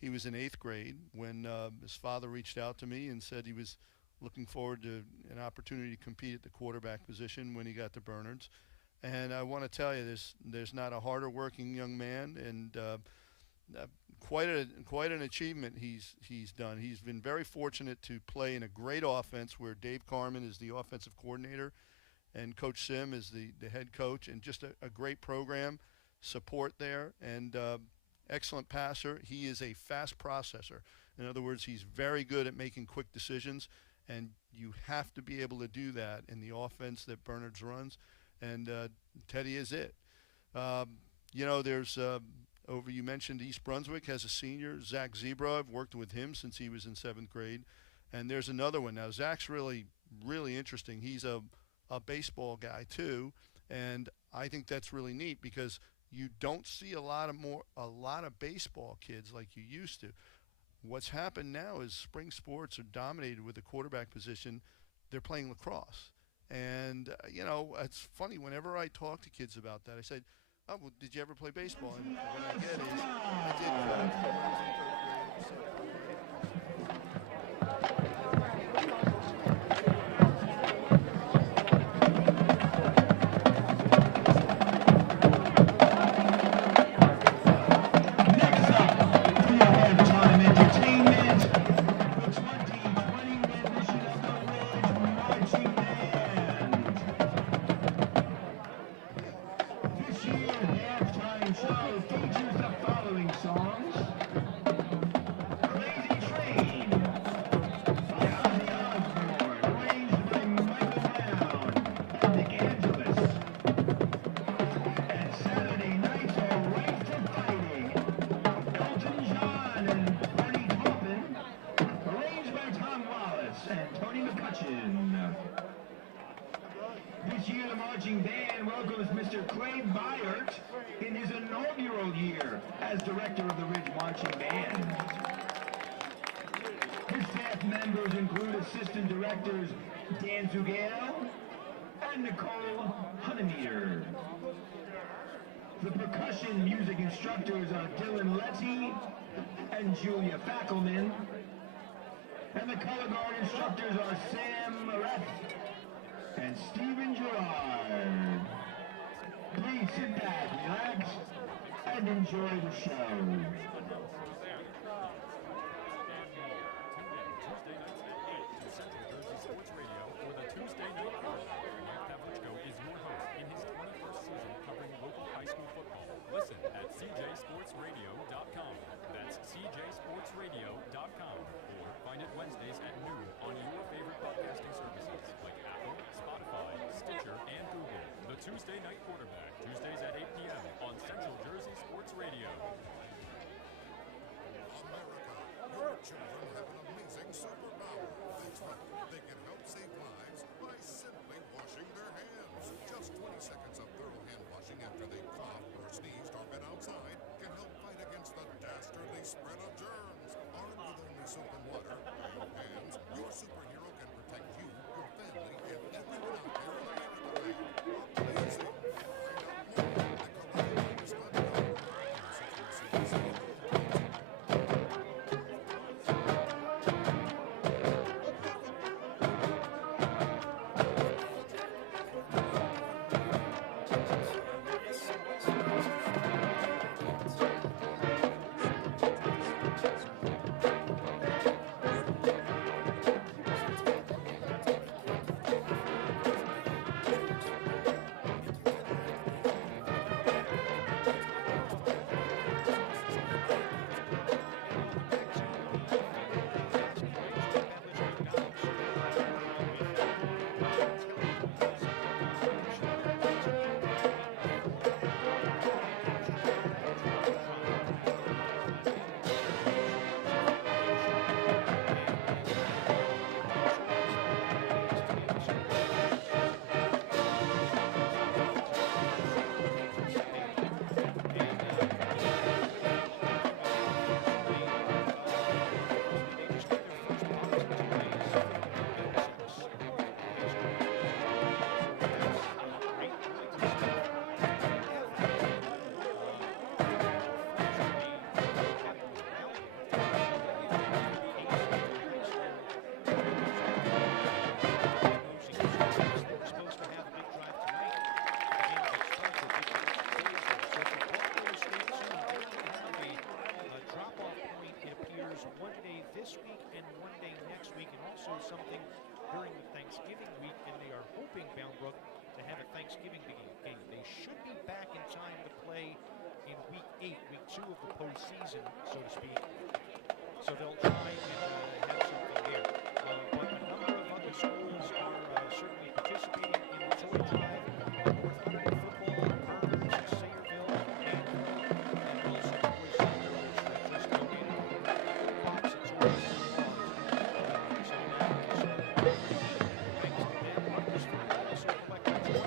he was in 8th grade when his father reached out to me and said he was looking forward to an opportunity to compete at the quarterback position when he got to Bernard's. And I want to tell you, there's not a harder working young man, and quite an achievement he's done. He's been very fortunate to play in a great offense where Dave Carmen is the offensive coordinator and Coach Sim is the head coach, and just a great program support there, and excellent passer. He is a fast processor. In other words, he's very good at making quick decisions, and you have to be able to do that in the offense that Bernard's runs, and Teddy is it. You know, there's you mentioned East Brunswick has a senior, Zach Zebra. I've worked with him since he was in 7th grade. And there's another one. Now, Zach's really interesting. He's a baseball guy, too. And I think that's really neat because you don't see a lot of baseball kids like you used to. What's happened now is spring sports are dominated with the quarterback position. They're playing lacrosse. And, you know, it's funny. Whenever I talk to kids about that, I say, oh, well, did you ever play baseball? And what I get is, I did when I was in 3rd grade. Next up, for your halftime entertainment, the 2020 rendition of the Ridge Marching Band. This year's halftime show features the following songs: Crazy Train by Ozzy Osbourne, arranged by Michael Brown and Nick Angeles. And Saturday Nights Are Ripe for Fighting, Elton John and Bernie Taupin, arranged by Tom Wallace and Tony McCutcheon. This year, the marching band welcomes Mr. Craig Byert in his inaugural year as director of the Ridge Marching Band. His staff members include assistant directors Dan Zugale and Nicole Hunnemeter. The percussion music instructors are Dylan Letty and Julia Fackelman. And the color guard instructors are Sam Mareth and Stephen Gerard. Please sit back, relax, and enjoy the show. Sports Radio for the Tuesday Night Quarterback. Mike Pavlichko is your host in his 21st season covering local high school football. Listen at cjsportsradio.com. That's cjsportsradio.com. Or find it Wednesdays at noon on your favorite podcasting services like Apple, Spotify, Stitcher, and Google. The Tuesday Night Quarterback, Tuesdays at 8 p.m. on Central Jersey Sports Radio. America, your children have an amazing superpower. That's right, they can help save lives by simply washing their hands. Just 20 seconds of thorough hand washing after they coughed or sneezed or been outside can help fight against the dastardly spread of germs. Armed with only soap and water and hands, your superhero can protect you, your family, and everyone out there in America. Amazing! Find out more at coronavirus.gov. hoping, Boundbrook, to have a Thanksgiving game. They should be back in time to play in week 8, week 2 of the postseason, so to speak. So they'll try and have something there. But a number of other schools are certainly participating in the toy drive. North Liberty football, Burns, Sayreville, and Wilson, of course, that just donated a box of toys to the cause. So that is thanks to them. Rutgers football also collecting toys.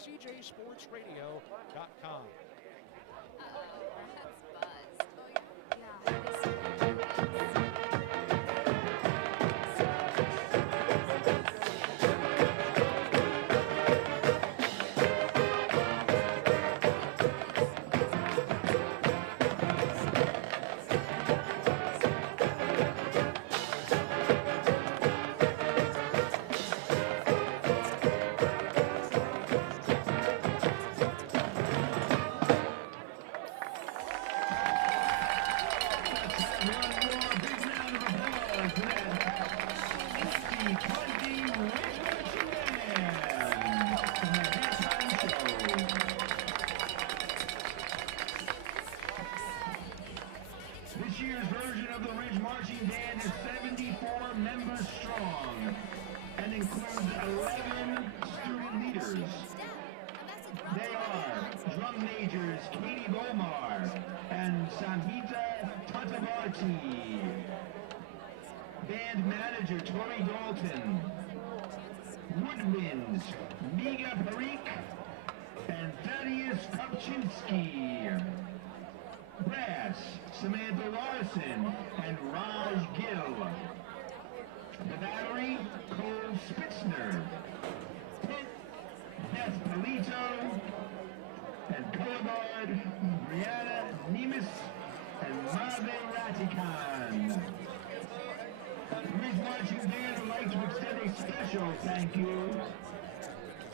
CJSportsRadio.com. This year's version of the Ridge Marching Band is 74 members strong and includes 11 student leaders. They are drum majors Katie Bomar and Samhita Tatabarti, band manager Tori Dalton, woodwinds Miga Parikh and Thaddeus Kopczynski, brass Samantha Larson and Raj Gill, the battery Cole Spitzner, pit Beth Polito, and color guard Brianna Nemes and Marvin Ratikan. The Ridge Marching Band would like to extend a special thank you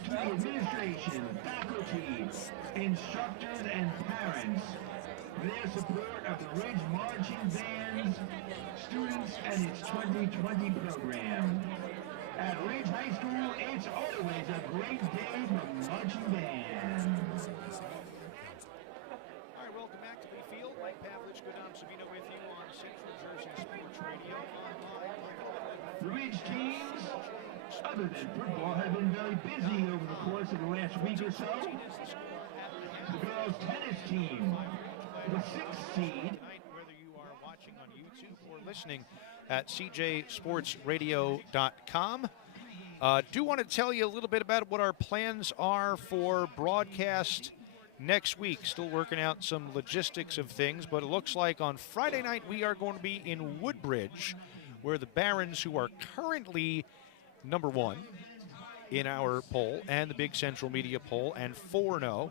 to the administration, faculty, instructors, and parents for their support of the Ridge Marching Band's students and its 2020 program. At Ridge High School, it's always a great day for marching bands. All right, welcome back to the field. Mike Pavlich, Godam Savino with you on Central Jersey Sports Radio. The Ridge teams, other than football, have been very busy over the course of the last week or so. The girls' tennis team, the 6th seed. Whether you are watching on YouTube or listening at CJSportsRadio.com. Do want to tell you a little bit about what our plans are for broadcast next week. Still working out some logistics of things, but it looks like on Friday night we are going to be in Woodbridge, where the Barons, who are currently number 1 in our poll and the Big Central Media poll, and 4-0.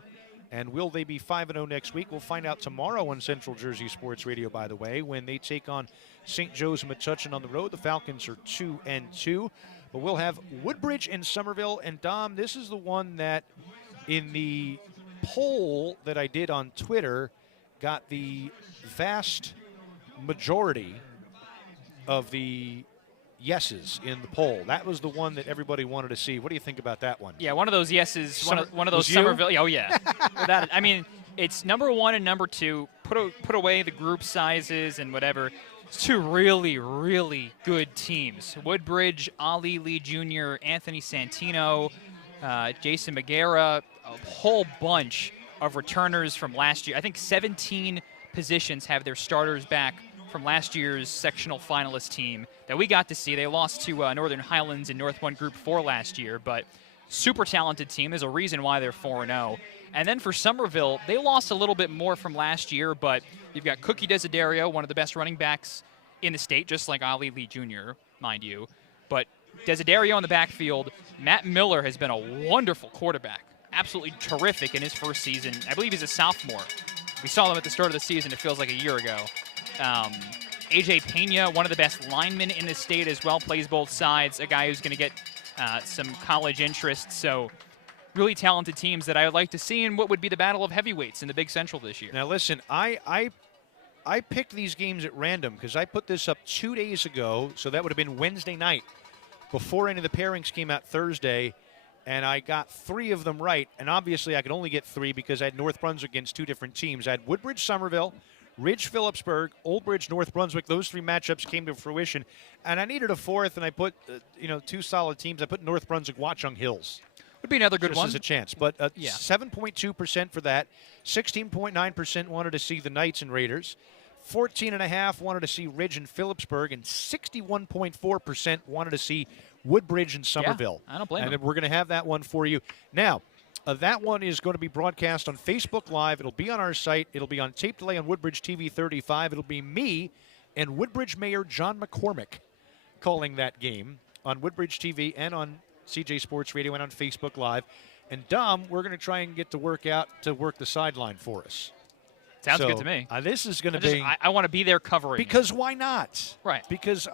And will they be 5-0 next week? We'll find out tomorrow on Central Jersey Sports Radio, by the way, when they take on St. Joe's and Metuchen on the road. The Falcons are 2-2. But we'll have Woodbridge and Somerville. And, Dom, this is the one that in the poll that I did on Twitter got the vast majority of the yeses in the poll. That was the one that everybody wanted to see. What do you think about that one? Yeah, one of those yeses, one of those was you? Somerville. Oh, yeah. Without it, I mean, it's number 1 and number 2. Put away the group sizes and whatever. It's two really, really good teams. Woodbridge, Ali Lee Jr., Anthony Santino, Jason Magera, a whole bunch of returners from last year. I think 17 positions have their starters back from last year's sectional finalist team that we got to see. They lost to Northern Highlands in North 1 Group 4 last year, but super talented team. There's a reason why they're 4-0. And then for Somerville, they lost a little bit more from last year, but you've got Cookie Desiderio, one of the best running backs in the state, just like Ali Lee Jr., mind you. But Desiderio in the backfield. Matt Miller has been a wonderful quarterback, absolutely terrific in his first season. I believe he's a sophomore. We saw him at the start of the season. It feels like a year ago. A.J. Pena, one of the best linemen in the state as well, plays both sides, a guy who's going to get some college interest. So really talented teams that I would like to see in what would be the battle of heavyweights in the Big Central this year. Now, listen, I picked these games at random because I put this up 2 days ago, so that would have been Wednesday night before any of the pairings came out Thursday, and I got 3 of them right. And obviously I could only get 3 because I had North Brunswick against 2 different teams. I had Woodbridge, Somerville, Ridge, Phillipsburg, Old Bridge, North Brunswick. Those 3 matchups came to fruition. And I needed a 4th, and I put, 2 solid teams. I put North Brunswick, Watchung Hills. Would be another good just one. As a chance. But yeah. 7.2% for that. 16.9% wanted to see the Knights and Raiders. 14.5% wanted to see Ridge and Phillipsburg. And 61.4% wanted to see Woodbridge and Somerville. Yeah, I don't blame them. And we're going to have that one for you. Now, that one is going to be broadcast on Facebook Live. It'll be on our site. It'll be on tape delay on Woodbridge TV 35. It'll be me and Woodbridge Mayor John McCormick calling that game on Woodbridge TV and on CJ Sports Radio and on Facebook Live. And Dom, we're going to try and get to work the sideline for us. Sounds good to me. This is going to be. I want to be there covering. Because why not? Right. Because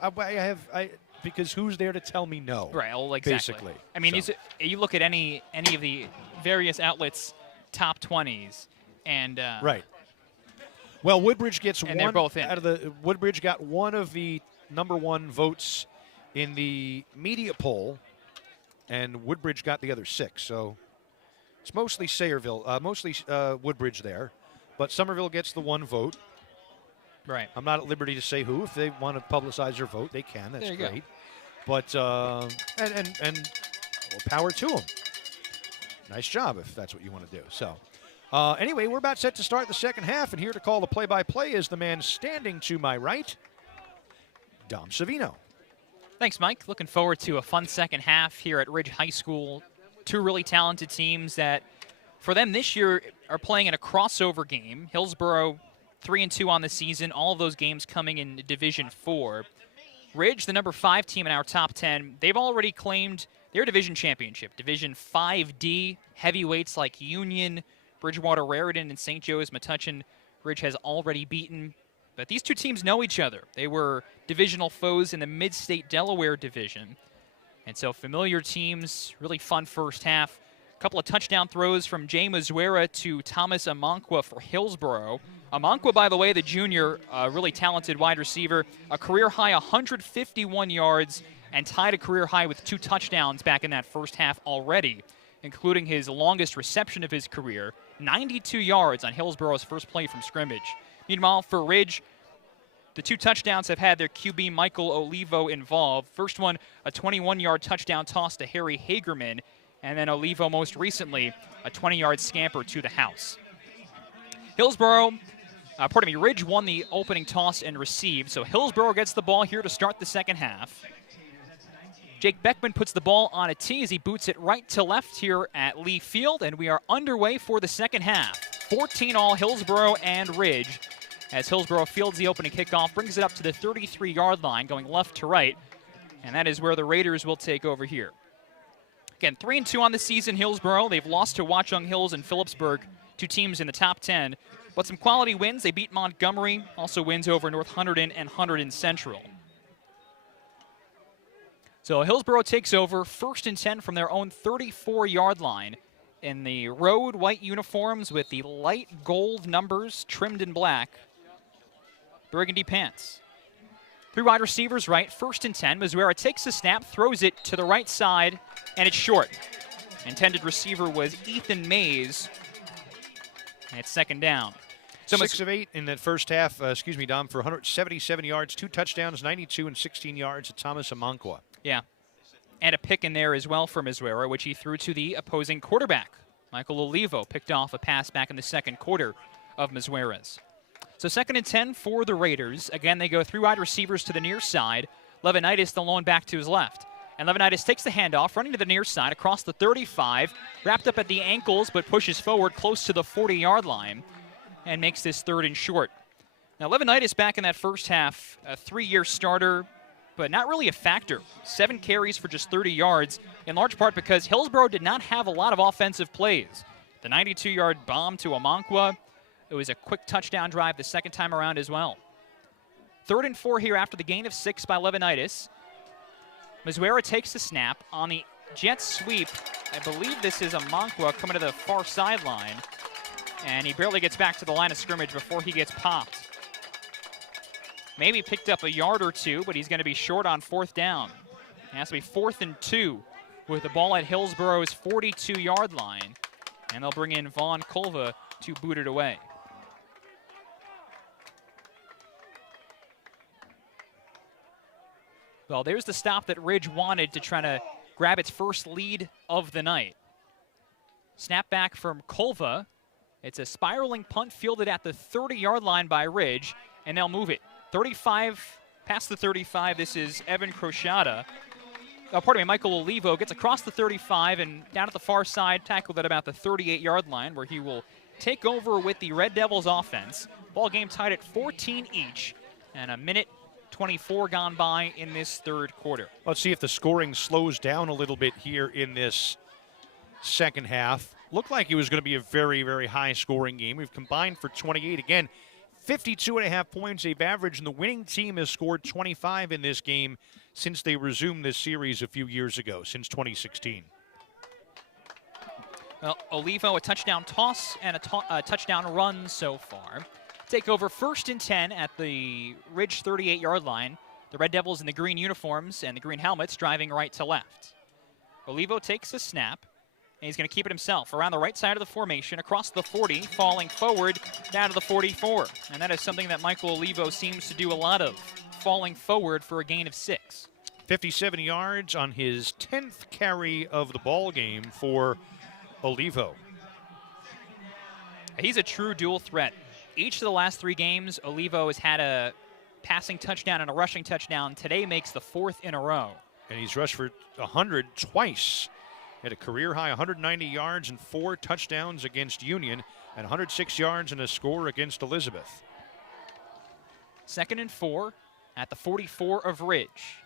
because who's there to tell me no? Right. Well, exactly. Basically. I mean, you look at any of the various outlets' top 20s, and right. Well, Woodbridge gets one. They're both in. Out of the Woodbridge got one of the number 1 votes in the media poll, and Woodbridge got the other 6. So it's mostly Woodbridge there, but Somerville gets the 1 vote. Right. I'm not at liberty to say who. If they want to publicize their vote, they can. That's great. But and well, power to them. Nice job if that's what you want to do. So anyway, we're about set to start the second half, and here to call the play-by-play is the man standing to my right, Dom Savino. Thanks, Mike. Looking forward to a fun second half here at Ridge High School. 2 really talented teams that, for them this year, are playing in a crossover game. Hillsborough 3-2 on the season. All of those games coming in Division 4. Ridge, the number 5 team in our top 10, they've already claimed their division championship. Division 5D, heavyweights like Union, Bridgewater Raritan, and St. Joe's Metuchen. Ridge has already beaten. But these 2 teams know each other. They were divisional foes in the Mid-State Delaware Division. And so familiar teams, really fun first half. A couple of touchdown throws from Jay Mazuera to Thomas Amankwa for Hillsborough. Amankwa, by the way, the junior, really talented wide receiver, a career-high 151 yards and tied a career-high with 2 touchdowns back in that first half already, including his longest reception of his career, 92 yards on Hillsborough's first play from scrimmage. Meanwhile, for Ridge, the 2 touchdowns have had their QB Michael Olivo involved. First one, a 21-yard touchdown toss to Harry Hagerman, and then Olivo most recently, a 20-yard scamper to the house. Ridge won the opening toss and received, so Hillsborough gets the ball here to start the second half. Jake Beckman puts the ball on a tee as he boots it right to left here at Lee Field, and we are underway for the second half. 14 all Hillsborough and Ridge, as Hillsborough fields the opening kickoff, brings it up to the 33-yard line, going left to right, and that is where the Raiders will take over here. Again, 3-2 on the season, Hillsborough. They've lost to Watchung Hills and Phillipsburg, two teams in the top 10, but some quality wins. They beat Montgomery, also wins over North Hunterdon and Hunterdon Central. So Hillsborough takes over, 1st and 10 from their own 34-yard line in the road white uniforms with the light gold numbers trimmed in black. Burgundy pants. 3 wide receivers right, 1st and 10. Mizuera takes the snap, throws it to the right side, and it's short. Intended receiver was Ethan Mays, and it's 2nd down. So 6 of 8 in that first half, Dom, for 177 yards, 2 touchdowns, 92 and 16 yards to Thomas Amankwa. Yeah, and a pick in there as well for Mizuera, which he threw to the opposing quarterback. Michael Olivo picked off a pass back in the second quarter of Mizuera's. So 2nd and 10 for the Raiders. Again, they go 3 wide receivers to the near side. Levinitis, the lone back to his left. And Levinitis takes the handoff, running to the near side across the 35, wrapped up at the ankles, but pushes forward close to the 40-yard line and makes this 3rd and short. Now, Levinitis back in that first half, a 3-year starter, but not really a factor. 7 carries for just 30 yards, in large part because Hillsborough did not have a lot of offensive plays. The 92-yard bomb to Amankwa, it was a quick touchdown drive the second time around as well. 3rd and 4 here after the gain of 6 by Levinitis. Mizuera takes the snap on the jet sweep. I believe this is Amankwa coming to the far sideline, and he barely gets back to the line of scrimmage before he gets popped. Maybe picked up a yard or 2, but he's going to be short on 4th down. It has to be 4th and 2 with the ball at Hillsborough's 42-yard line, and they'll bring in Vaughn Culva to boot it away. Well, there's the stop that Ridge wanted to try to grab its first lead of the night. Snap back from Culva. It's a spiraling punt fielded at the 30-yard line by Ridge, and they'll move it. 35, past the 35, this is Evan Crochata. Michael Olivo gets across the 35 and down at the far side, tackled at about the 38-yard line, where he will take over with the Red Devils offense. Ball game tied at 14 each, and a minute 24 gone by in this 3rd quarter. Let's see if the scoring slows down a little bit here in this second half. Looked like it was going to be a very, very high-scoring game. We've combined for 28. Again, 52.5 points they've averaged, and the winning team has scored 25 in this game since they resumed this series a few years ago, since 2016. Well, Olivo, a touchdown toss and a touchdown run so far. Take over 1st and 10 at the Ridge 38-yard line. The Red Devils in the green uniforms and the green helmets driving right to left. Olivo takes the snap, and he's going to keep it himself around the right side of the formation, across the 40, falling forward down to the 44. And that is something that Michael Olivo seems to do a lot of, falling forward for a gain of 6. 57 yards on his 10th carry of the ball game for Olivo. He's a true dual threat. Each of the last 3 games, Olivo has had a passing touchdown and a rushing touchdown. Today makes the 4th in a row. And he's rushed for 100 twice. Had a career-high 190 yards and 4 touchdowns against Union, and 106 yards and a score against Elizabeth. 2nd and 4 at the 44 of Ridge.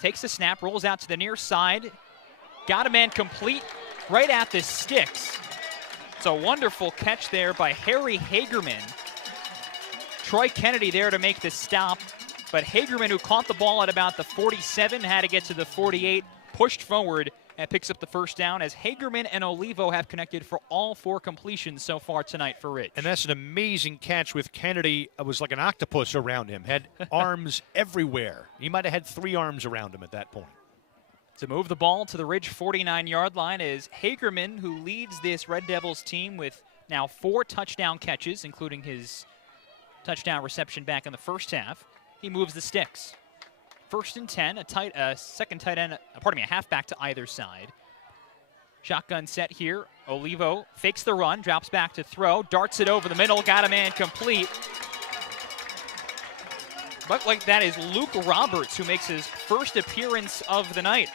Takes the snap, rolls out to the near side. Got a man complete right at the sticks. It's a wonderful catch there by Harry Hagerman. Troy Kennedy there to make the stop, but Hagerman, who caught the ball at about the 47, had to get to the 48, pushed forward and picks up the 1st down, as Hagerman and Olivo have connected for all 4 completions so far tonight for Ridge. And that's an amazing catch with Kennedy. It was like an octopus around him, had arms everywhere. He might have had 3 arms around him at that point. To move the ball to the Ridge 49-yard line is Hagerman, who leads this Red Devils team with now 4 touchdown catches, including his touchdown reception back in the first half. He moves the sticks. 1st and 10, a halfback to either side. Shotgun set here. Olivo fakes the run, drops back to throw, darts it over the middle, got a man complete. But like that is Luke Roberts, who makes his first appearance of the night.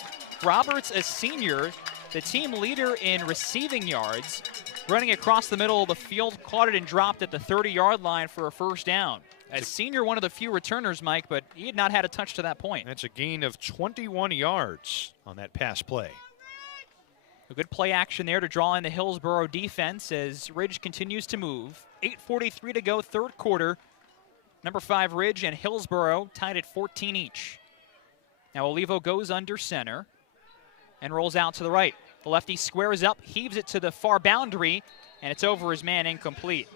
Roberts, a senior, the team leader in receiving yards, running across the middle of the field, caught it and dropped at the 30-yard line for a first down. As senior, one of the few returners, Mike, but he had not had a touch to that point. That's a gain of 21 yards on that pass play. A good play action there to draw in the Hillsborough defense as Ridge continues to move. 8:43 to go, third quarter. Number 5 Ridge and Hillsborough tied at 14 each. Now Olivo goes under center and rolls out to the right. The lefty squares up, heaves it to the far boundary, and it's over his man, incomplete.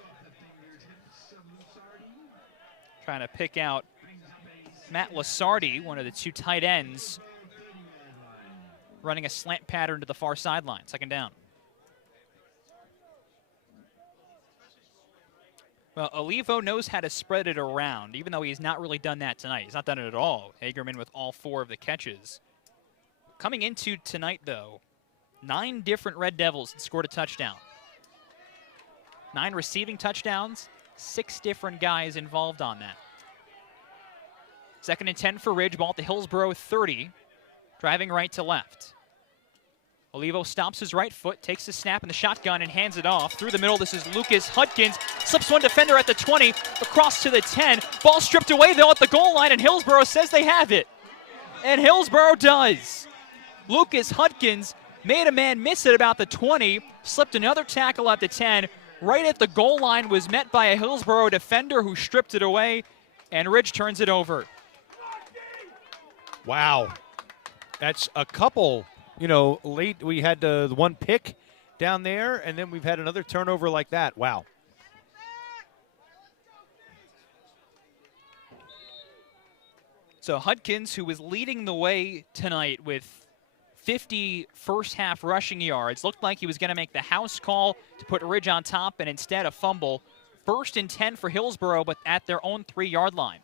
Trying to pick out Matt Lasardi, one of the 2 tight ends, running a slant pattern to the far sideline. Second down. Well, Olivo knows how to spread it around, even though he's not really done that tonight. He's not done it at all. Hagerman with all 4 of the catches. Coming into tonight, though, 9 different Red Devils that scored a touchdown. 9 receiving touchdowns, 6 different guys involved on that. 2nd and 10 for Ridge, ball at the Hillsborough 30, driving right to left. Olivo stops his right foot, takes the snap in the shotgun and hands it off. Through the middle, this is Lucas Hudkins. Slips one defender at the 20, across to the 10. Ball stripped away, though, at the goal line, and Hillsborough says they have it. And Hillsborough does. Lucas Hudkins made a man miss at about the 20, slipped another tackle at the 10. Right at the goal line, was met by a Hillsborough defender who stripped it away, and Ridge turns it over. Wow. That's a couple. You know, late we had the one pick down there, and then we've had another turnover like that. Wow. So Hudkins, who was leading the way tonight with 50 first-half rushing yards, looked like he was going to make the house call to put Ridge on top, and instead a fumble. 1st and 10 for Hillsborough, but at their own 3-yard line.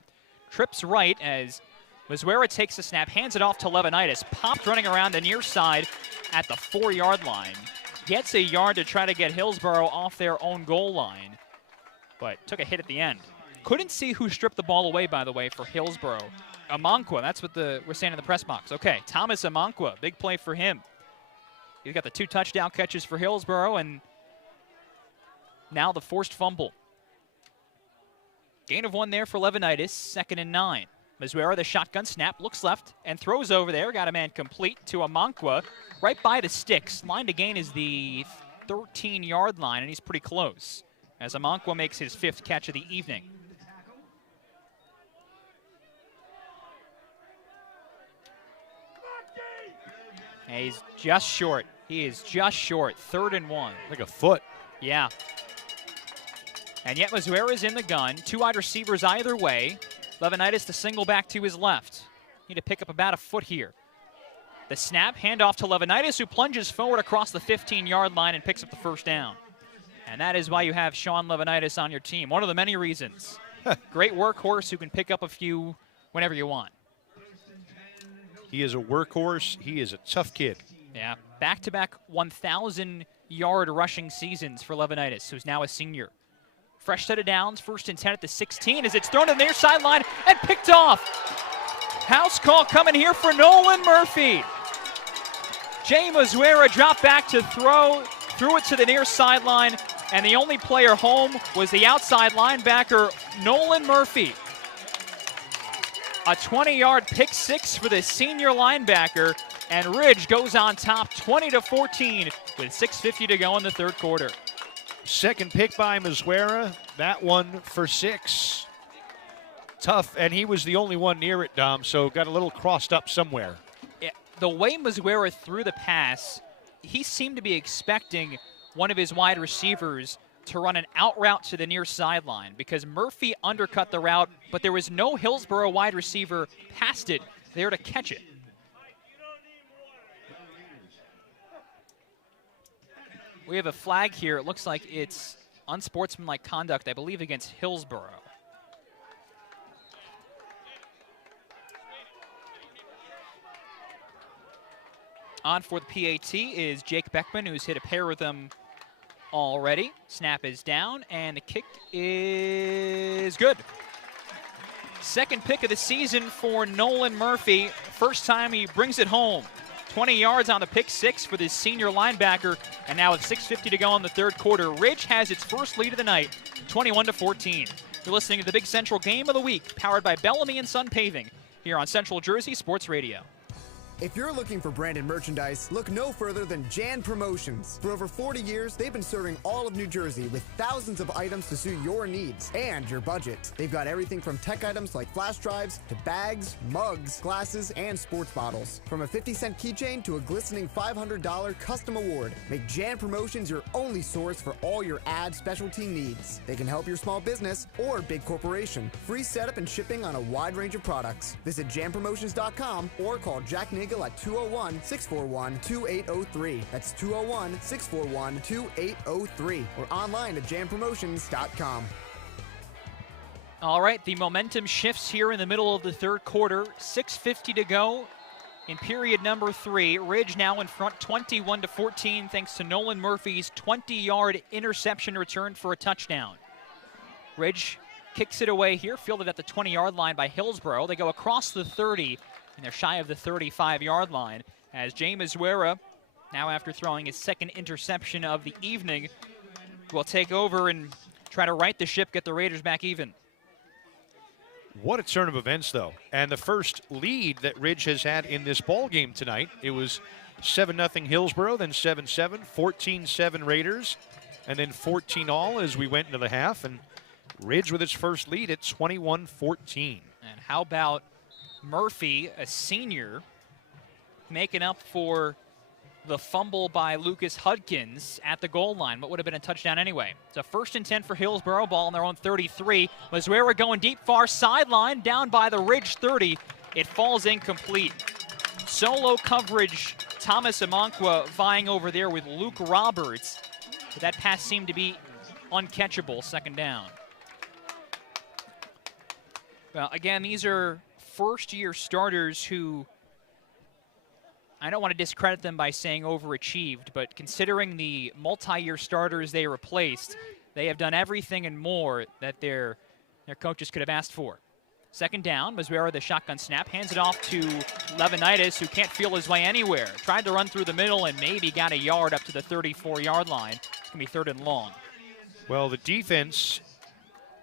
Trips right as Mazuera takes the snap, hands it off to Levinitis, popped running around the near side at the 4-yard line. Gets a yard to try to get Hillsborough off their own goal line, but took a hit at the end. Couldn't see who stripped the ball away, by the way, for Hillsborough. Amankwa, that's what we're saying in the press box. Okay, Thomas Amankwa, big play for him. He's got the 2 touchdown catches for Hillsborough, and now the forced fumble. Gain of 1 there for Levinitis, 2nd and 9. Mazuera, the shotgun snap, looks left and throws over there. Got a man complete to Amankwa, right by the sticks. Line to gain is the 13-yard line, and he's pretty close as Amankwa makes his 5th catch of the evening. And he's just short. He is just short. 3rd and 1. Like a foot. Yeah. And yet Mazuera's in the gun. 2 wide receivers either way. Levinitis the single back to his left. Need to pick up about a foot here. The snap, handoff to Levinitis, who plunges forward across the 15-yard line and picks up the first down. And that is why you have Sean Levinitis on your team. One of the many reasons. Great workhorse who can pick up a few whenever you want. He is a workhorse. He is a tough kid. Yeah, back-to-back 1,000-yard rushing seasons for Levinitis, who's now a senior. Fresh set of downs, 1st and 10 at the 16 as it's thrown to the near sideline and picked off. House call coming here for Nolan Murphy. Jay Mazuera dropped back to threw it to the near sideline, and the only player home was the outside linebacker, Nolan Murphy. A 20-yard pick 6 for the senior linebacker, and Ridge goes on top 20-14 with 6:50 to go in the 3rd quarter. 2nd pick by Mazuera, that one for 6. Tough, and he was the only one near it, Dom, so got a little crossed up somewhere. Yeah, the way Mazuera threw the pass, he seemed to be expecting one of his wide receivers to run an out route to the near sideline because Murphy undercut the route, but there was no Hillsborough wide receiver past it there to catch it. We have a flag here. It looks like it's unsportsmanlike conduct, I believe, against Hillsborough. On for the PAT is Jake Beckman, who's hit a pair with them already. Snap is down, and the kick is good. 2nd pick of the season for Nolan Murphy. First time he brings it home. 20 yards on the pick six for this senior linebacker. And now with 6:50 to go in the third quarter, Ridge has its first lead of the night, 21-14. You're listening to the Big Central Game of the Week, powered by Bellamy & Son Paving, here on Central Jersey Sports Radio. If you're looking for branded merchandise, look no further than Jan Promotions. For over 40 years, they've been serving all of New Jersey with thousands of items to suit your needs and your budget. They've got everything from tech items like flash drives to bags, mugs, glasses, and sports bottles. From a 50-cent keychain to a glistening $500 custom award, make Jan Promotions your only source for all your ad specialty needs. They can help your small business or big corporation. Free setup and shipping on a wide range of products. Visit janpromotions.com or call Jack Nagel at 201-641-2803. That's 201-641-2803. Or online at janpromotions.com. All right, the momentum shifts here in the middle of the third quarter. 6:50 to go in period number 3. Ridge now in front 21-14 thanks to Nolan Murphy's 20-yard interception return for a touchdown. Ridge kicks it away here, fielded at the 20-yard line by Hillsborough. They go across the 30, and they're shy of the 35-yard line as Jay Mazuera, now after throwing his second interception of the evening, will take over and try to right the ship, get the Raiders back even. What a turn of events, though. And the first lead that Ridge has had in this ball game tonight, it was 7-0 Hillsborough, then 7-7, 14-7 Raiders, and then 14-all as we went into the half. And Ridge with its first lead at 21-14. And how about Murphy, a senior, making up for the fumble by Lucas Hudkins at the goal line. What would have been a touchdown anyway? It's a 1st and 10 for Hillsborough, ball on their own 33. Mazuera going deep, far sideline, down by the Ridge 30. It falls incomplete. Solo coverage, Thomas Amankwa vying over there with Luke Roberts. But that pass seemed to be uncatchable, second down. Well, again, these are first-year starters who, I don't want to discredit them by saying overachieved, but considering the multi-year starters they replaced, they have done everything and more that their coaches could have asked for. Second down, Mazuera, the shotgun snap, hands it off to Levinitis, who can't feel his way anywhere. Tried to run through the middle and maybe got a yard up to the 34-yard line. It's going to be 3rd and long. Well, the defense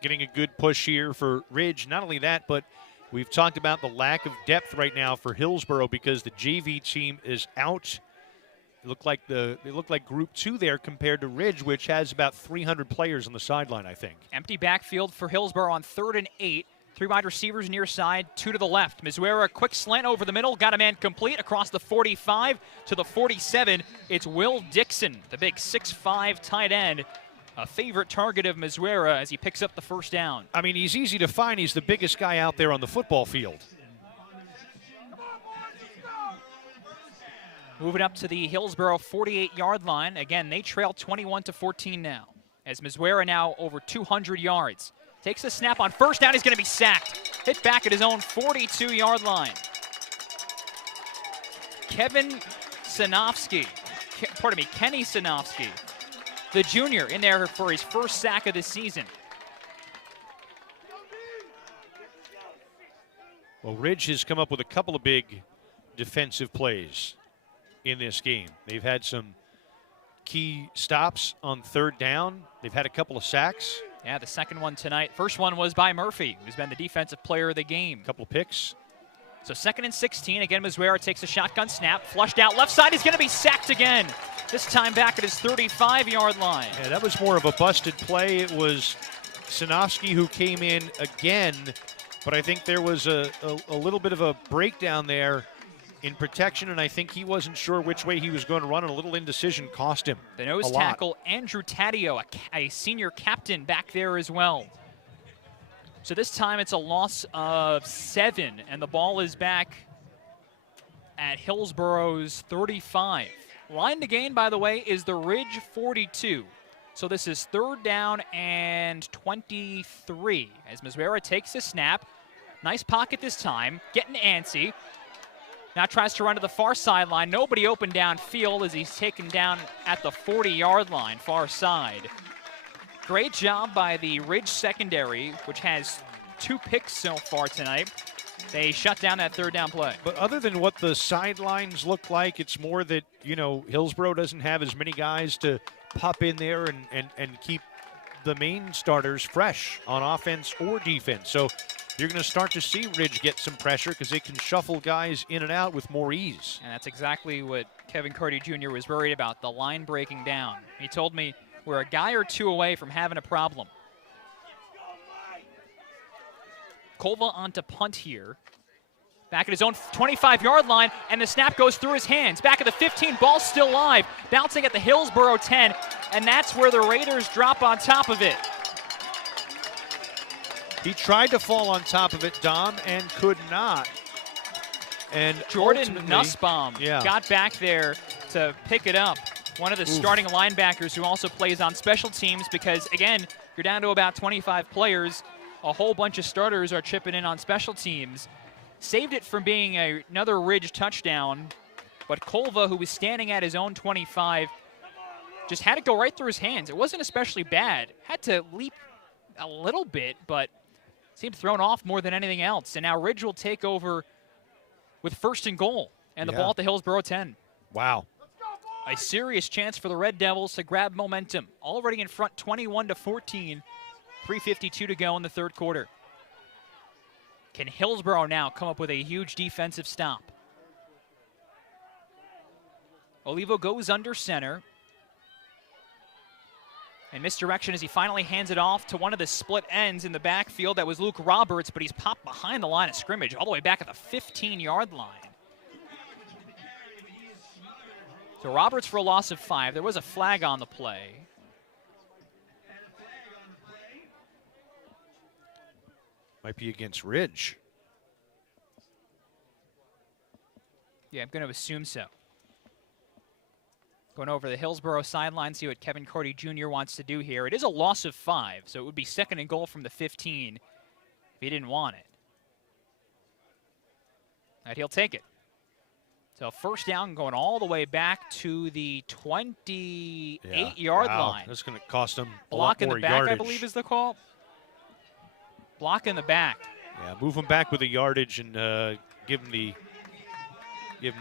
getting a good push here for Ridge. Not only that, but we've talked about the lack of depth right now for Hillsborough because the JV team is out. They look like Group 2 there compared to Ridge, which has about 300 players on the sideline, I think. Empty backfield for Hillsborough on 3rd and 8. 3 wide receivers near side, 2 to the left. Mazuera, quick slant over the middle, got a man complete across the 45 to the 47. It's Will Dixon, the big 6'5" tight end. A favorite target of Mazuera as he picks up the first down. I mean, he's easy to find. He's the biggest guy out there on the football field. Moving up to the Hillsborough 48-yard line. Again, they trail 21-14 now. As Mazuera now over 200 yards. Takes the snap on first down. He's going to be sacked. Hit back at his own 42-yard line. Kenny Sinofsky, the junior, in there for his first sack of the season. Well, Ridge has come up with a couple of big defensive plays in this game. They've had some key stops on 3rd down. They've had a couple of sacks. Yeah, the second one tonight. First one was by Murphy, who's been the defensive player of the game. A couple of picks. So 2nd and 16. Again, Mazuera takes a shotgun snap. Flushed out left side. He's going to be sacked again. This time back at his 35-yard line. Yeah, that was more of a busted play. It was Sinofsky who came in again, but I think there was a little bit of a breakdown there in protection, and I think he wasn't sure which way he was going to run, and a little indecision cost him. The nose tackle, Andrew Taddeo, a senior captain back there as well. So this time it's a loss of 7, and the ball is back at Hillsborough's 35. Line to gain, by the way, is the Ridge 42. So this is 3rd down and 23 as Mazuera takes the snap. Nice pocket this time, getting antsy. Now tries to run to the far sideline. Nobody open downfield as he's taken down at the 40-yard line, far side. Great job by the Ridge secondary, which has 2 picks so far tonight. They shut down that third down play. But other than what the sidelines look like, it's more that, Hillsborough doesn't have as many guys to pop in there and keep the main starters fresh on offense or defense. So you're going to start to see Ridge get some pressure because they can shuffle guys in and out with more ease. And that's exactly what Kevin Carty Jr. was worried about, the line breaking down. He told me we're a guy or two away from having a problem. Kolva on to punt here. Back at his own 25-yard line, and the snap goes through his hands. Back at the 15, ball still live, bouncing at the Hillsborough 10, and that's where the Raiders drop on top of it. He tried to fall on top of it, Dom, and could not. And Jordan Nussbaum yeah. got back there to pick it up. One of the starting linebackers who also plays on special teams because, again, you're down to about 25 players. A whole bunch of starters are chipping in on special teams. Saved it from being another Ridge touchdown, but Kolva, who was standing at his own 25, just had it go right through his hands. It wasn't especially bad. Had to leap a little bit, but seemed thrown off more than anything else. And now Ridge will take over with 1st and goal and the ball at the Hillsborough 10. Wow. A serious chance for the Red Devils to grab momentum. Already in front 21-14. 3:52 to go in the third quarter. Can Hillsborough now come up with a huge defensive stop? Olivo goes under center. And misdirection as he finally hands it off to one of the split ends in the backfield. That was Luke Roberts, but he's popped behind the line of scrimmage, all the way back at the 15-yard line. So Roberts for a loss of 5. There was a flag on the play. Might be against Ridge. Yeah, I'm going to assume so. Going over the Hillsborough sideline, see what Kevin Carty Jr. wants to do here. It is a loss of 5, so it would be 2nd and goal from the 15 if he didn't want it. And he'll take it. So 1st down going all the way back to the 28-yard line. That's going to cost him a Block lot in more the back, yardage. I believe is the call. Block in the back. Yeah, move him back with the yardage and give him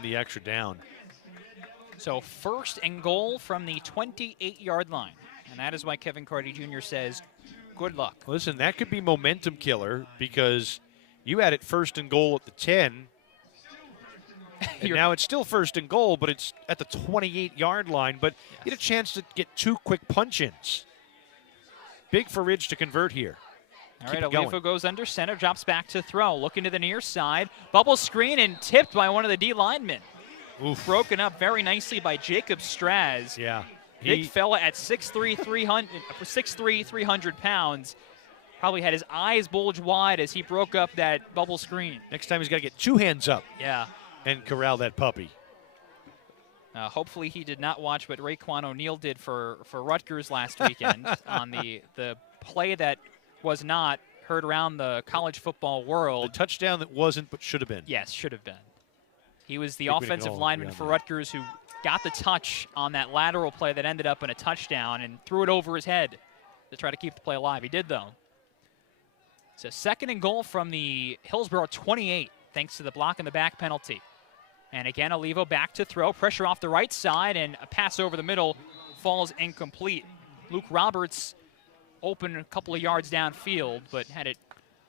the extra down. So 1st and goal from the 28-yard line. And that is why Kevin Carty Jr. says, good luck. Listen, that could be momentum killer because you had it 1st and goal at the 10. And now it's still 1st and goal, but it's at the 28-yard line. But you had a chance to get 2 quick punch-ins. Big for Ridge to convert here. All right, Olivo goes under center, drops back to throw. Looking to the near side. Bubble screen and tipped by one of the D linemen. Oof. Broken up very nicely by Jacob Straz. Yeah. Big fella at 6'3", 300 pounds. Probably had his eyes bulge wide as he broke up that bubble screen. Next time he's got to get 2 hands up. Yeah. And corral that puppy. Hopefully he did not watch what Raekwon O'Neal did for Rutgers last weekend on the play that was not heard around the college football world. The touchdown that wasn't but should have been. Yes, should have been. He was the offensive lineman for Rutgers who got the touch on that lateral play that ended up in a touchdown and threw it over his head to try to keep the play alive. He did, though. So 2nd and goal from the Hillsborough 28, thanks to the block in the back penalty. And again, Olivo back to throw. Pressure off the right side, and a pass over the middle falls incomplete. Luke Roberts open a couple of yards downfield, but had it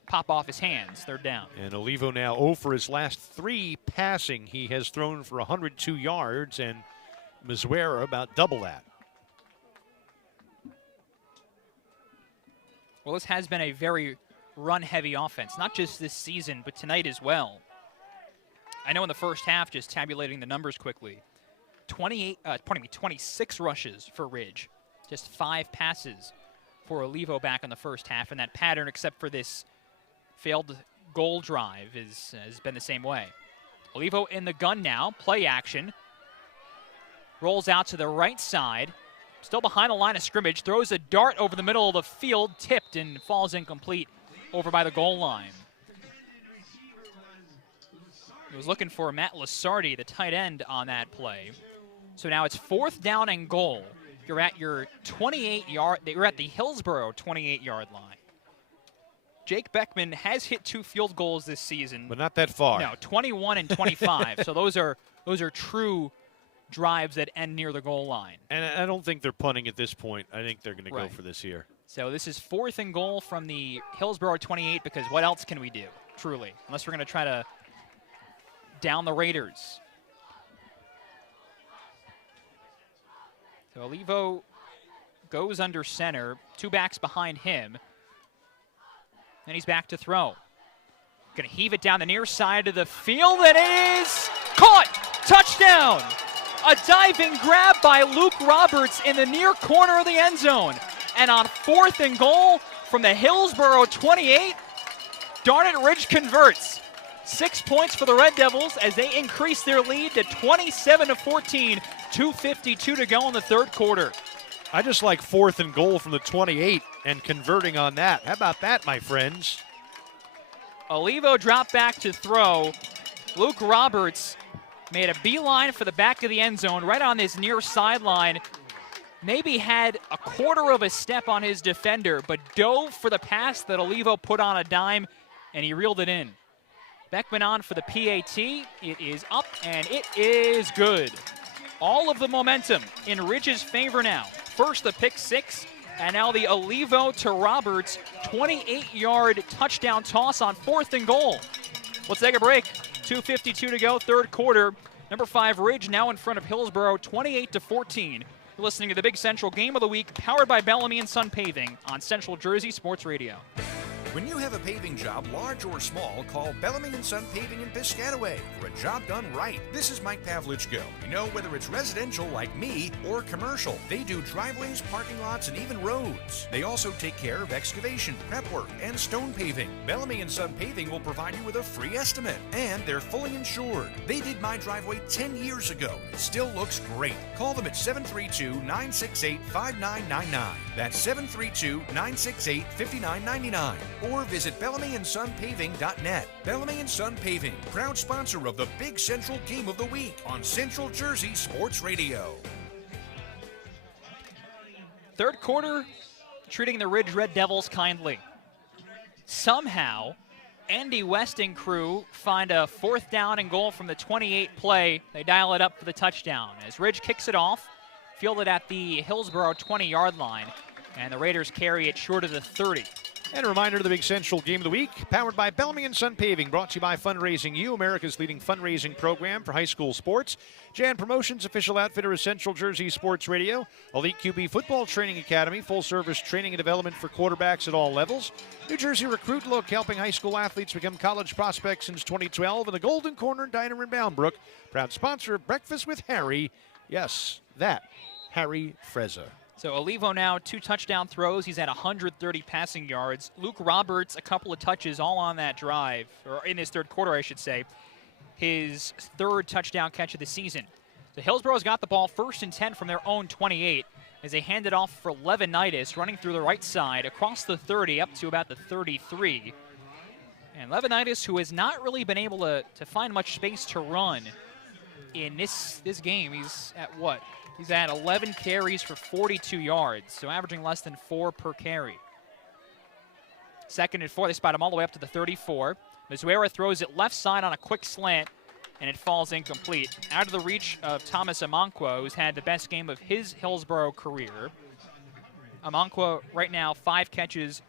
pop off his hands. 3rd down. And Olivo now 0 for his last 3 passing. He has thrown for 102 yards, and Mizwera about double that. Well, this has been a very run-heavy offense, not just this season, but tonight as well. I know in the first half, just tabulating the numbers quickly, 26 rushes for Ridge, just 5 passes for Olivo back in the first half, and that pattern, except for this failed goal drive, has been the same way. Olivo in the gun now, play action, rolls out to the right side, still behind the line of scrimmage, throws a dart over the middle of the field, tipped and falls incomplete over by the goal line. He was looking for Matt Lasardi, the tight end, on that play. So now it's 4th down and goal. You're at your 28-yard, you're at the Hillsborough 28-yard line. Jake Beckman has hit 2 field goals this season. But not that far. No, 21 and 25. So those are true drives that end near the goal line. And I don't think they're punting at this point. I think they're going to go Right. for this here. So this is 4th and goal from the Hillsborough 28, because what else can we do, truly? Unless we're going to try to down the Raiders. So Olivo goes under center, 2 backs behind him. Then he's back to throw. Going to heave it down the near side of the field, and it is caught! Touchdown! A diving grab by Luke Roberts in the near corner of the end zone. And on 4th and goal from the Hillsborough 28, darn it, Ridge converts. 6 points for the Red Devils as they increase their lead to 27-14, 2:52 to go in the 3rd quarter. I just like 4th and goal from the 28 and converting on that. How about that, my friends? Olivo dropped back to throw. Luke Roberts made a beeline for the back of the end zone right on this near sideline. Maybe had a quarter of a step on his defender, but dove for the pass that Olivo put on a dime, and he reeled it in. Beckman on for the PAT. It is up, and it is good. All of the momentum in Ridge's favor now. First the pick 6, and now the Olivo to Roberts 28-yard touchdown toss on 4th and goal. Let's take a break. 2:52 to go, 3rd quarter. Number 5 Ridge now in front of Hillsborough, 28-14. You're listening to the Big Central Game of the Week, powered by Bellamy and Son Paving on Central Jersey Sports Radio. When you have a paving job, large or small, call Bellamy & Son Paving in Piscataway for a job done right. This is Mike Pavlichko. You know, whether it's residential like me or commercial, they do driveways, parking lots, and even roads. They also take care of excavation, prep work, and stone paving. Bellamy & Son Paving will provide you with a free estimate, and they're fully insured. They did my driveway 10 years ago. It still looks great. Call them at 732-968-5999. That's 732-968-5999. Or visit BellamyandSonPaving.net. Bellamy & Son Paving, proud sponsor of the Big Central Game of the Week on Central Jersey Sports Radio. 3rd quarter, treating the Ridge Red Devils kindly. Somehow, Andy West and crew find a 4th down and goal from the 28 play. They dial it up for the touchdown. As Ridge kicks it off, fielded at the Hillsborough 20-yard line, and the Raiders carry it short of the 30. And a reminder of the Big Central Game of the Week, powered by Bellamy & Son Paving, brought to you by Fundraising U, America's leading fundraising program for high school sports. Jan Promotions, official outfitter of Central Jersey Sports Radio. Elite QB Football Training Academy, full-service training and development for quarterbacks at all levels. New Jersey Recruit Look, helping high school athletes become college prospects since 2012. And the Golden Corner Diner in Boundbrook, proud sponsor of Breakfast with Harry. Yes, that, Harry Frezza. So Olivo now 2 touchdown throws. He's at 130 passing yards. Luke Roberts, a couple of touches all on that drive, or in his 3rd quarter, I should say. His 3rd touchdown catch of the season. So Hillsborough's got the ball 1st and 10 from their own 28 as they hand it off for Levinitis, running through the right side across the 30 up to about the 33. And Levinitis, who has not really been able to find much space to run in this game, he's at what? He's at 11 carries for 42 yards, so averaging less than 4 per carry. 2nd and 4, they spot him all the way up to the 34. Mizuera throws it left side on a quick slant, and it falls incomplete. Out of the reach of Thomas Amankwa, who's had the best game of his Hillsborough career. Amankwa right now 5 catches,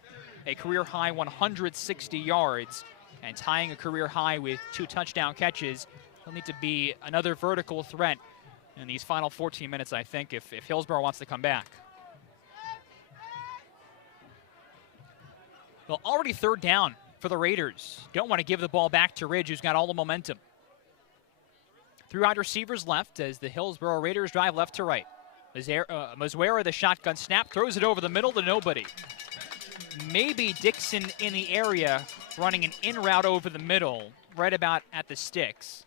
a career-high 160 yards, and tying a career high with 2 touchdown catches. He'll need to be another vertical threat in these final 14 minutes, I think, if Hillsborough wants to come back. Well, already 3rd down for the Raiders. Don't want to give the ball back to Ridge, who's got all the momentum. 3 wide receivers left as the Hillsborough Raiders drive left to right. Mizuera, the shotgun snap, throws it over the middle to nobody. Maybe Dixon in the area running an in route over the middle, right about at the sticks.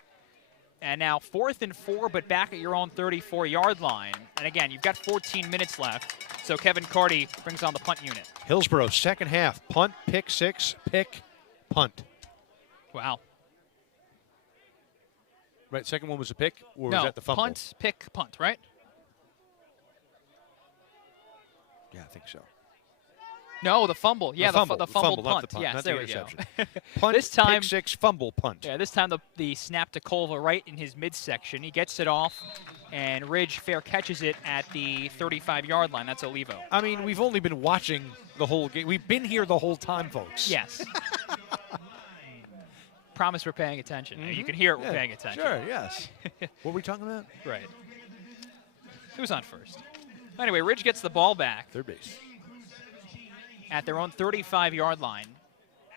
And now 4th and 4, but back at your own 34-yard line. And again, you've got 14 minutes left, so Kevin Carty brings on the punt unit. Hillsborough, 2nd half, punt, pick 6, pick, punt. Wow. Right, 2nd one was a pick, or no, was that the fumble? Punt, pick, punt, right? Yeah, I think so. No, the fumble. Yeah, the fumbled not punt. the punt, Yes, not there the we interception. go. Punt, this time, pick six, fumble, punt. Yeah, this time the snap to Colva right in his midsection. He gets it off, and Ridge fair catches it at the 35-yard line. That's Olivo. I mean, we've only been watching the whole game. We've been here the whole time, folks. Yes. Promise we're paying attention. You can hear it, we're paying attention. Sure, yes. What were we talking about? Right. Who's on first? Anyway, Ridge gets the ball back. Third base. At their own 35-yard line.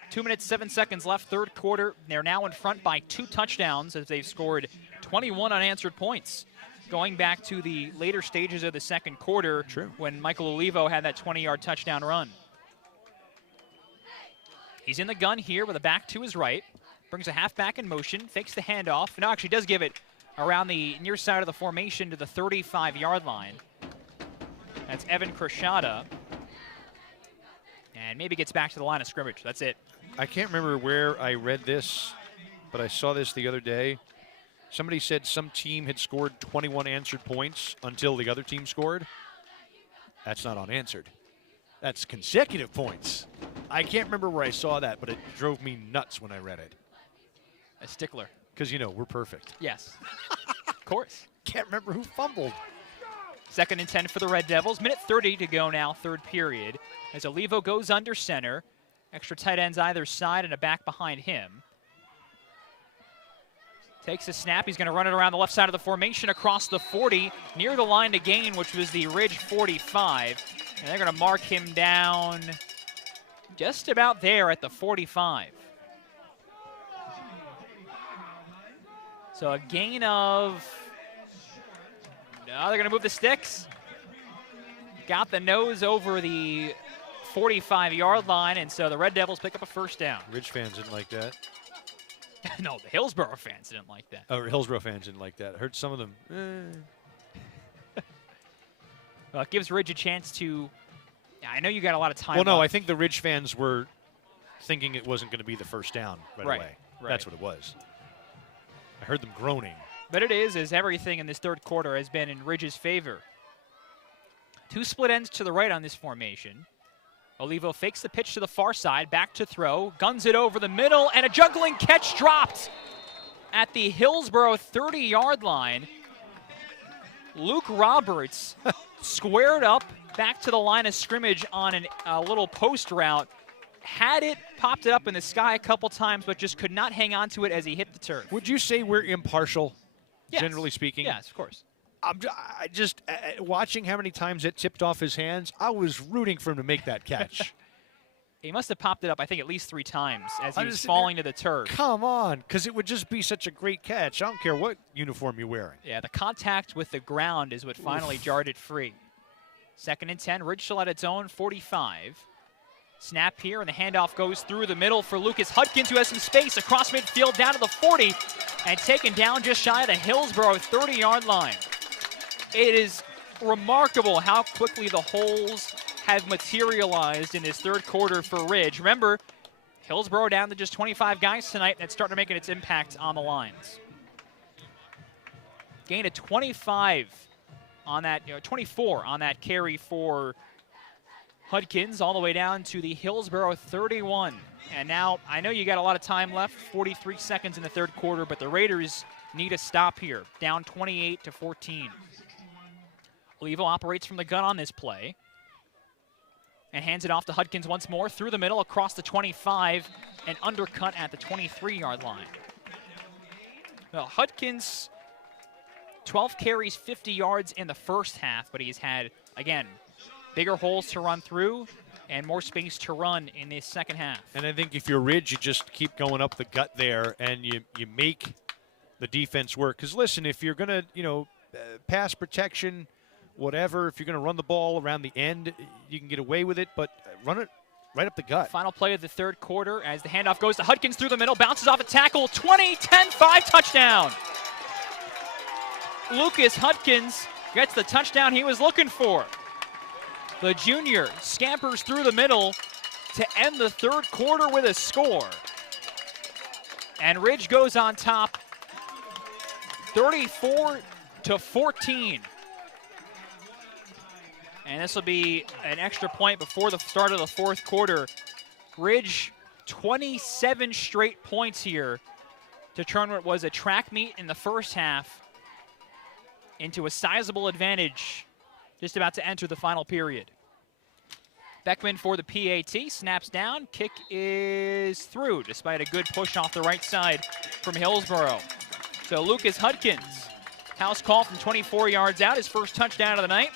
2 minutes, 7 seconds left, third quarter. They're now in front by 2 touchdowns as they've scored 21 unanswered points. Going back to the later stages of the second quarter when Michael Olivo had that 20-yard touchdown run. He's in the gun here with a back to his right. Brings a halfback in motion, fakes the handoff. No, actually does give it around the near side of the formation to the 35-yard line. That's Evan Krishada. And maybe gets back to the line of scrimmage. That's it. I can't remember where I read this, but I saw this the other day. Somebody said some team had scored 21 answered points until the other team scored. That's not unanswered. That's consecutive points. I can't remember where I saw that, but it drove me nuts when I read it. A stickler. Because, you know, we're perfect. Yes. Of course. Can't remember who fumbled. 2nd and 10 for the Red Devils. Minute 30 to go now, third period. As Olivo goes under center. Extra tight ends either side and a back behind him. Takes a snap. He's going to run it around the left side of the formation across the 40, near the line to gain, which was the Ridge 45. And they're going to mark him down just about there at the 45. So a gain of, no, they're going to move the sticks. Got the nose over the 45-yard line, and so the Red Devils pick up a first down. Ridge fans didn't like that. No, the Hillsborough fans didn't like that. Oh, Hillsborough fans didn't like that. I heard some of them. Well, it gives Ridge a chance to, I know you got a lot of time Well, no, left. I think the Ridge fans were thinking it wasn't going to be the first down right away. Right. That's what it was. I heard them groaning. But it is, as everything in this third quarter has been in Ridge's favor. 2 split ends to the right on this formation. Olivo fakes the pitch to the far side, back to throw, guns it over the middle, and a juggling catch dropped at the Hillsborough 30-yard line. Luke Roberts squared up back to the line of scrimmage on a little post route. Had it, popped it up in the sky a couple times, but just could not hang on to it as he hit the turf. Would you say we're impartial, Yes. generally speaking? Yes, of course. I just watching how many times it tipped off his hands, I was rooting for him to make that catch. He must have popped it up, I think, at least 3 times as he I'm was just falling to the turf. Come on, because it would just be such a great catch. I don't care what uniform you're wearing. Yeah, the contact with the ground is what finally jarred it free. 2nd and 10, Ridge still at its own 45. Snap here, and the handoff goes through the middle for Lucas Hudkins, who has some space across midfield down to the 40, and taken down just shy of the Hillsborough 30-yard line. It is remarkable how quickly the holes have materialized in this third quarter for Ridge. Remember, Hillsborough down to just 25 guys tonight, and it's starting to make its impact on the lines. Gain of 25 on that, 24 on that carry for Hudkins, all the way down to the Hillsborough 31. And now, I know you got a lot of time left, 43 seconds in the third quarter, but the Raiders need a stop here, down 28-14. Olivo operates from the gun on this play and hands it off to Hudkins once more through the middle across the 25 and undercut at the 23-yard line. Well, Hudkins, 12 carries, 50 yards in the first half, but he's had, again, bigger holes to run through and more space to run in this second half. And I think if you're Ridge, you just keep going up the gut there and you make the defense work. Because listen, if you're going to, pass protection, whatever, if you're going to run the ball around the end, you can get away with it, but run it right up the gut. Final play of the third quarter as the handoff goes to Hudkins through the middle, bounces off a tackle, 20, 10, 5, touchdown. Lucas Hudkins gets the touchdown he was looking for. The junior scampers through the middle to end the third quarter with a score. And Ridge goes on top, 34-14. And this will be an extra point before the start of the fourth quarter. Ridge, 27 straight points here to turn what was a track meet in the first half into a sizable advantage just about to enter the final period. Beckman for the PAT, snaps down, kick is through despite a good push off the right side from Hillsborough. So Lucas Hudkins, house call from 24 yards out, his first touchdown of the night.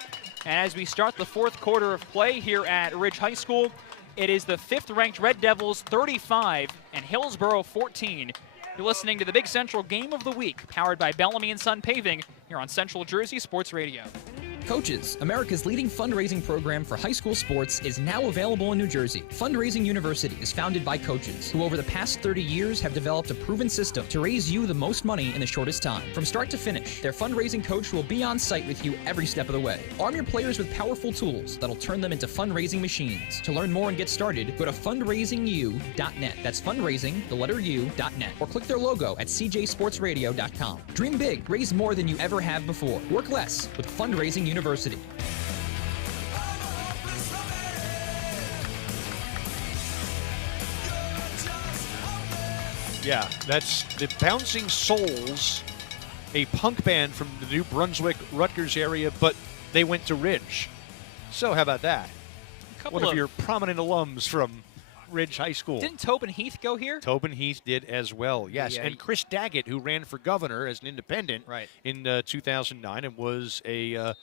And as we start the fourth quarter of play here at Ridge High School, it is the 5th-ranked Red Devils 35 and Hillsborough 14. You're listening to the Big Central Game of the Week, powered by Bellamy & Son Paving, here on Central Jersey Sports Radio. Coaches, America's leading fundraising program for high school sports, is now available in New Jersey. Fundraising University is founded by coaches who over the past 30 years have developed a proven system to raise you the most money in the shortest time. From start to finish, their fundraising coach will be on site with you every step of the way. Arm your players with powerful tools that'll turn them into fundraising machines. To learn more and get started, go to fundraisingu.net. That's fundraising, the letter U.net. Or click their logo at cjsportsradio.com. Dream big, raise more than you ever have before. Work less with Fundraising University. Yeah, that's the Bouncing Souls, a punk band from the New Brunswick, Rutgers area, but they went to Ridge. So how about that? One of your prominent alums from Ridge High School. Didn't Tobin Heath go here? Tobin Heath did as well, yes. And Chris Daggett, who ran for governor as an independent in 2009 and was a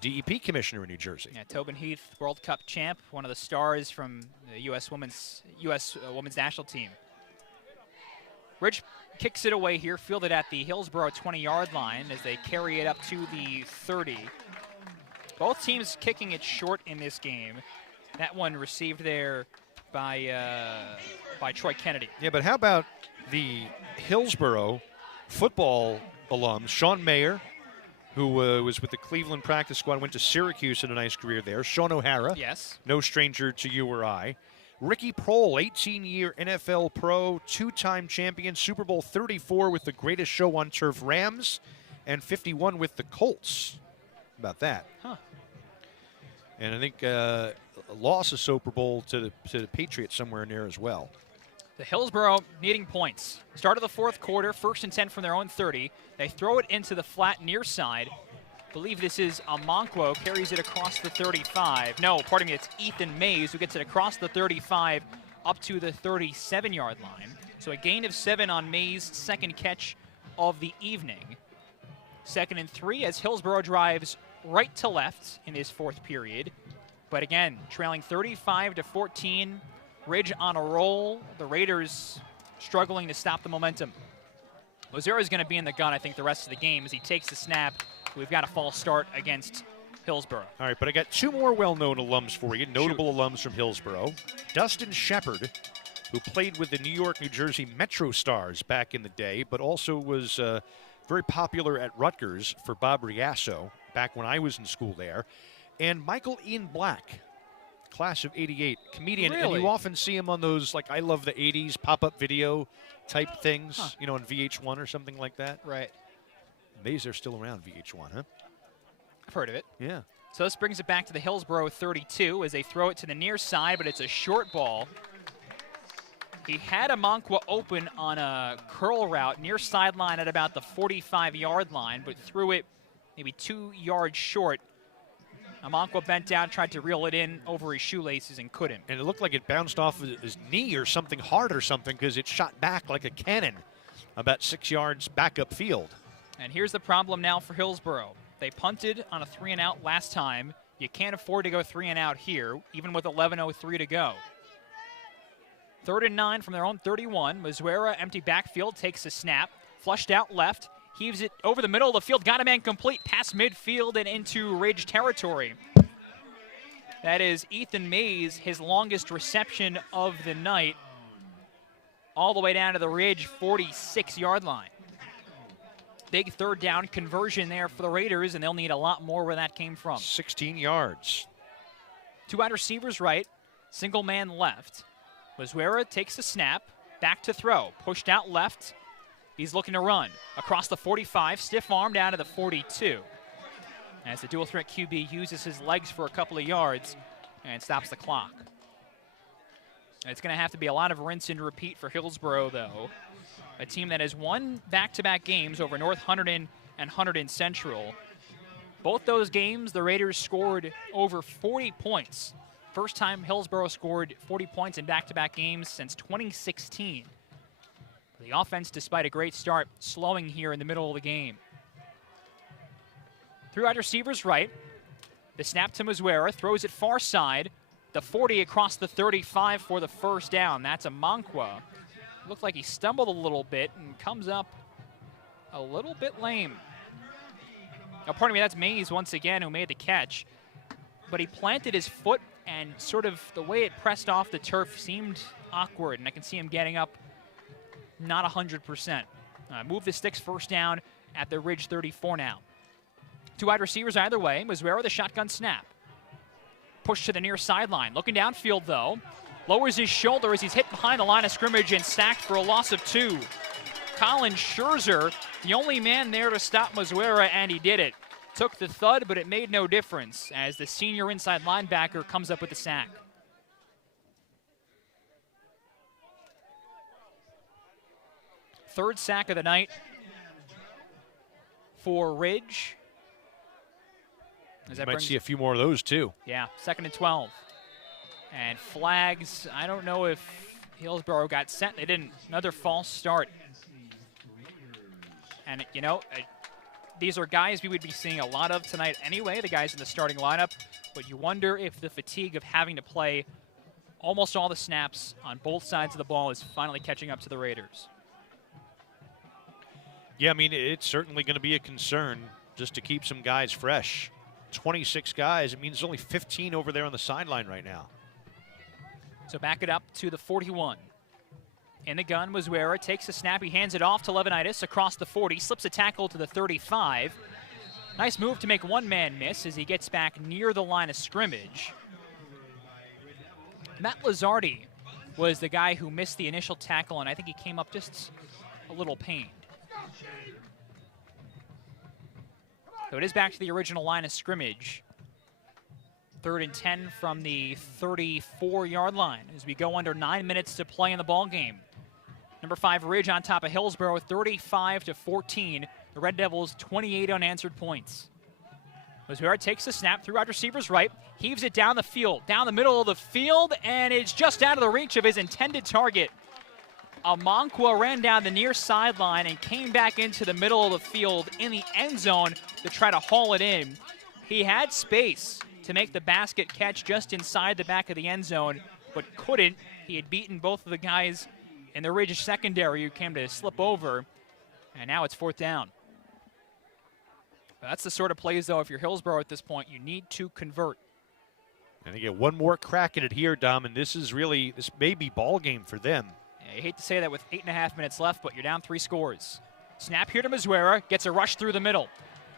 DEP commissioner in New Jersey. Yeah, Tobin Heath, World Cup champ, one of the stars from the U.S. women's national team. Ridge kicks it away here, fielded at the Hillsborough 20-yard line as they carry it up to the 30. Both teams kicking it short in this game. That one received there by Troy Kennedy. Yeah, but how about the Hillsborough football alums, Sean Mayer, who was with the Cleveland practice squad, went to Syracuse in a nice career there. Sean O'Hara, yes, no stranger to you or I. Ricky Prohl, 18-year NFL pro, 2-time champion, Super Bowl 34 with the Greatest Show on Turf Rams, and 51 with the Colts. How about that? Huh. And I think lost a Super Bowl to the Patriots somewhere in there as well. The Hillsborough needing points. Start of the fourth quarter, 1st and 10 from their own 30. They throw it into the flat near side. Believe this is Amonquo, carries it across the 35. No, pardon me, it's Ethan Mays who gets it across the 35 up to the 37-yard line. So a gain of 7 on Mays' second catch of the evening. 2nd and 3 as Hillsborough drives right to left in this fourth period. But again, trailing 35-14, Ridge on a roll. The Raiders struggling to stop the momentum. Lozero is going to be in the gun, I think, the rest of the game as he takes the snap. We've got a false start against Hillsborough. All right, but I got 2 more well-known alums for you, notable alums from Hillsborough. Dustin Shepard, who played with the New York, New Jersey Metro Stars back in the day, but also was very popular at Rutgers for Bob Riasso back when I was in school there. And Michael Ian Black, class of 88, comedian. Really? And you often see him on those, like, I Love the 80s pop-up video type things, you know, on VH1 or something like that. Right. Amazed they're still around, VH1, huh? I've heard of it. Yeah. So this brings it back to the Hillsborough 32 as they throw it to the near side, but it's a short ball. He had Amonquo open on a curl route near sideline at about the 45-yard line, but threw it maybe 2 yards short. Amonquo bent down, tried to reel it in over his shoelaces and couldn't. And it looked like it bounced off his knee or something hard or something because it shot back like a cannon about 6 yards back upfield. And here's the problem now for Hillsborough. They punted on a 3-and-out last time. You can't afford to go 3-and-out here, even with 11:03 to go. 3rd and 9 from their own 31. Mazuera, empty backfield, takes a snap. Flushed out left. Heaves it over the middle of the field. Got a man complete past midfield and into Ridge territory. That is Ethan Mays, his longest reception of the night. All the way down to the Ridge 46-yard line. Big 3rd down conversion there for the Raiders, and they'll need a lot more where that came from. 16 yards. 2 wide receivers right, single man left. Mazuera takes the snap, back to throw, pushed out left. He's looking to run across the 45, stiff arm down to the 42. as the dual threat QB uses his legs for a couple of yards and stops the clock. It's going to have to be a lot of rinse and repeat for Hillsborough, though. A team that has won back-to-back games over North Hunterdon and Hunterdon Central. Both those games, the Raiders scored over 40 points. First time Hillsborough scored 40 points in back-to-back games since 2016. The offense, despite a great start, slowing here in the middle of the game. Through wide receivers right. The snap to Muzuera, throws it far side. The 40 across the 35 for the first down. That's a Monkwa. Looked like he stumbled a little bit and comes up a little bit lame. Now, pardon me, that's Mays once again who made the catch. But he planted his foot, and sort of the way it pressed off the turf seemed awkward, and I can see him getting up not 100%. Move the sticks, first down at the Ridge 34 now. Two wide receivers either way. Muzuera, the shotgun snap. Push to the near sideline. Looking downfield, though. Lowers his shoulder as he's hit behind the line of scrimmage and sacked for a loss of 2. Colin Scherzer, the only man there to stop Muzuera, and he did it. Took the thud, but it made no difference as the senior inside linebacker comes up with the sack. Third sack of the night for Ridge. You might see a few more of those, too. Yeah, 2nd and 12. And flags, I don't know if Hillsborough got sent. They didn't. Another false start. And, you know, these are guys we would be seeing a lot of tonight anyway, the guys in the starting lineup. But you wonder if the fatigue of having to play almost all the snaps on both sides of the ball is finally catching up to the Raiders. Yeah, I mean, it's certainly going to be a concern just to keep some guys fresh. 26 guys, it means there's only 15 over there on the sideline right now. So back it up to the 41. In the gun, Muzuera takes a snap. He hands it off to Levinitis across the 40. Slips a tackle to the 35. Nice move to make one man miss as he gets back near the line of scrimmage. Matt Lazzardi was the guy who missed the initial tackle, and I think he came up just a little pained. So it is back to the original line of scrimmage. 3rd and 10 from the 34-yard line as we go under 9 minutes to play in the ball game. Number 5 Ridge on top of Hillsborough, 35-14. The Red Devils 28 unanswered points. Muzuera takes the snap through wide receivers right, heaves it down the field, down the middle of the field, and it's just out of the reach of his intended target. Amankwa ran down the near sideline and came back into the middle of the field in the end zone to try to haul it in. He had space to make the basket catch just inside the back of the end zone, but couldn't. He had beaten both of the guys in the Ridge secondary who came to slip over, and now it's 4th down. That's the sort of plays, though, if you're Hillsborough at this point, you need to convert. And they get one more crack at it here, Dom, and this may be ball game for them. I hate to say that with 8.5 minutes left, but you're down 3 scores. Snap here to Muzuera, gets a rush through the middle.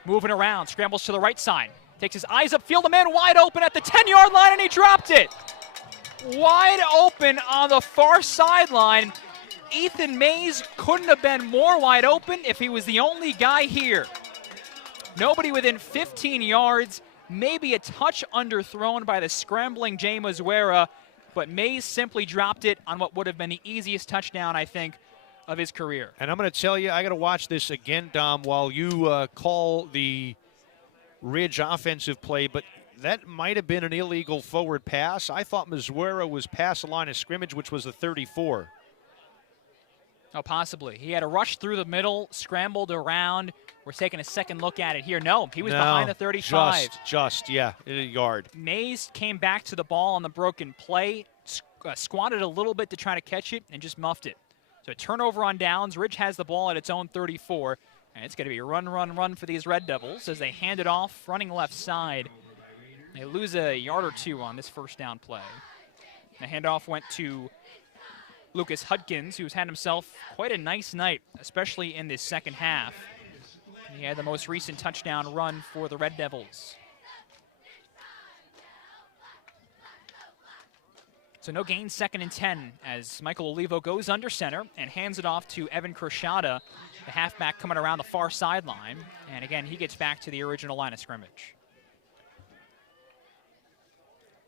Moving around, scrambles to the right side. Takes his eyes upfield, a man wide open at the 10-yard line, and he dropped it. Wide open on the far sideline. Ethan Mays couldn't have been more wide open if he was the only guy here. Nobody within 15 yards, maybe a touch underthrown by the scrambling Jay Muzuera, but Mays simply dropped it on what would have been the easiest touchdown, I think, of his career. And I'm going to tell you, I got to watch this again, Dom, while you call the Ridge offensive play, but that might have been an illegal forward pass. I thought Muzuera was past the line of scrimmage, which was the 34. Oh, possibly. He had a rush through the middle, scrambled around. We're taking a second look at it here. No, he was behind the 35. Just, yeah, a yard. Mays came back to the ball on the broken play, squatted a little bit to try to catch it, and just muffed it. So a turnover on downs. Ridge has the ball at its own 34, and it's going to be a run for these Red Devils as they hand it off, running left side. They lose a yard or two on this first down play. The handoff went to Lucas Hudkins, who's had himself quite a nice night, especially in this second half. He had the most recent touchdown run for the Red Devils. So no gain, 2nd and 10 as Michael Olivo goes under center and hands it off to Evan Crochata, the halfback coming around the far sideline. And again, he gets back to the original line of scrimmage.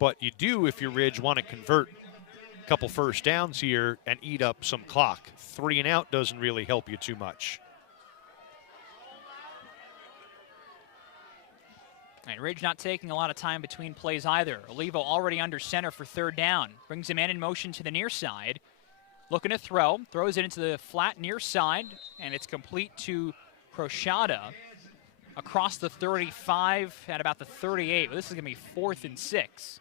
But you do, if you're Ridge, want to convert a couple first downs here and eat up some clock. 3 and out doesn't really help you too much. And Ridge not taking a lot of time between plays either. Olivo already under center for 3rd down. Brings a man in motion to the near side. Looking to throw. Throws it into the flat near side. And it's complete to Crochata across the 35 at about the 38. Well, this is going to be 4th and 6.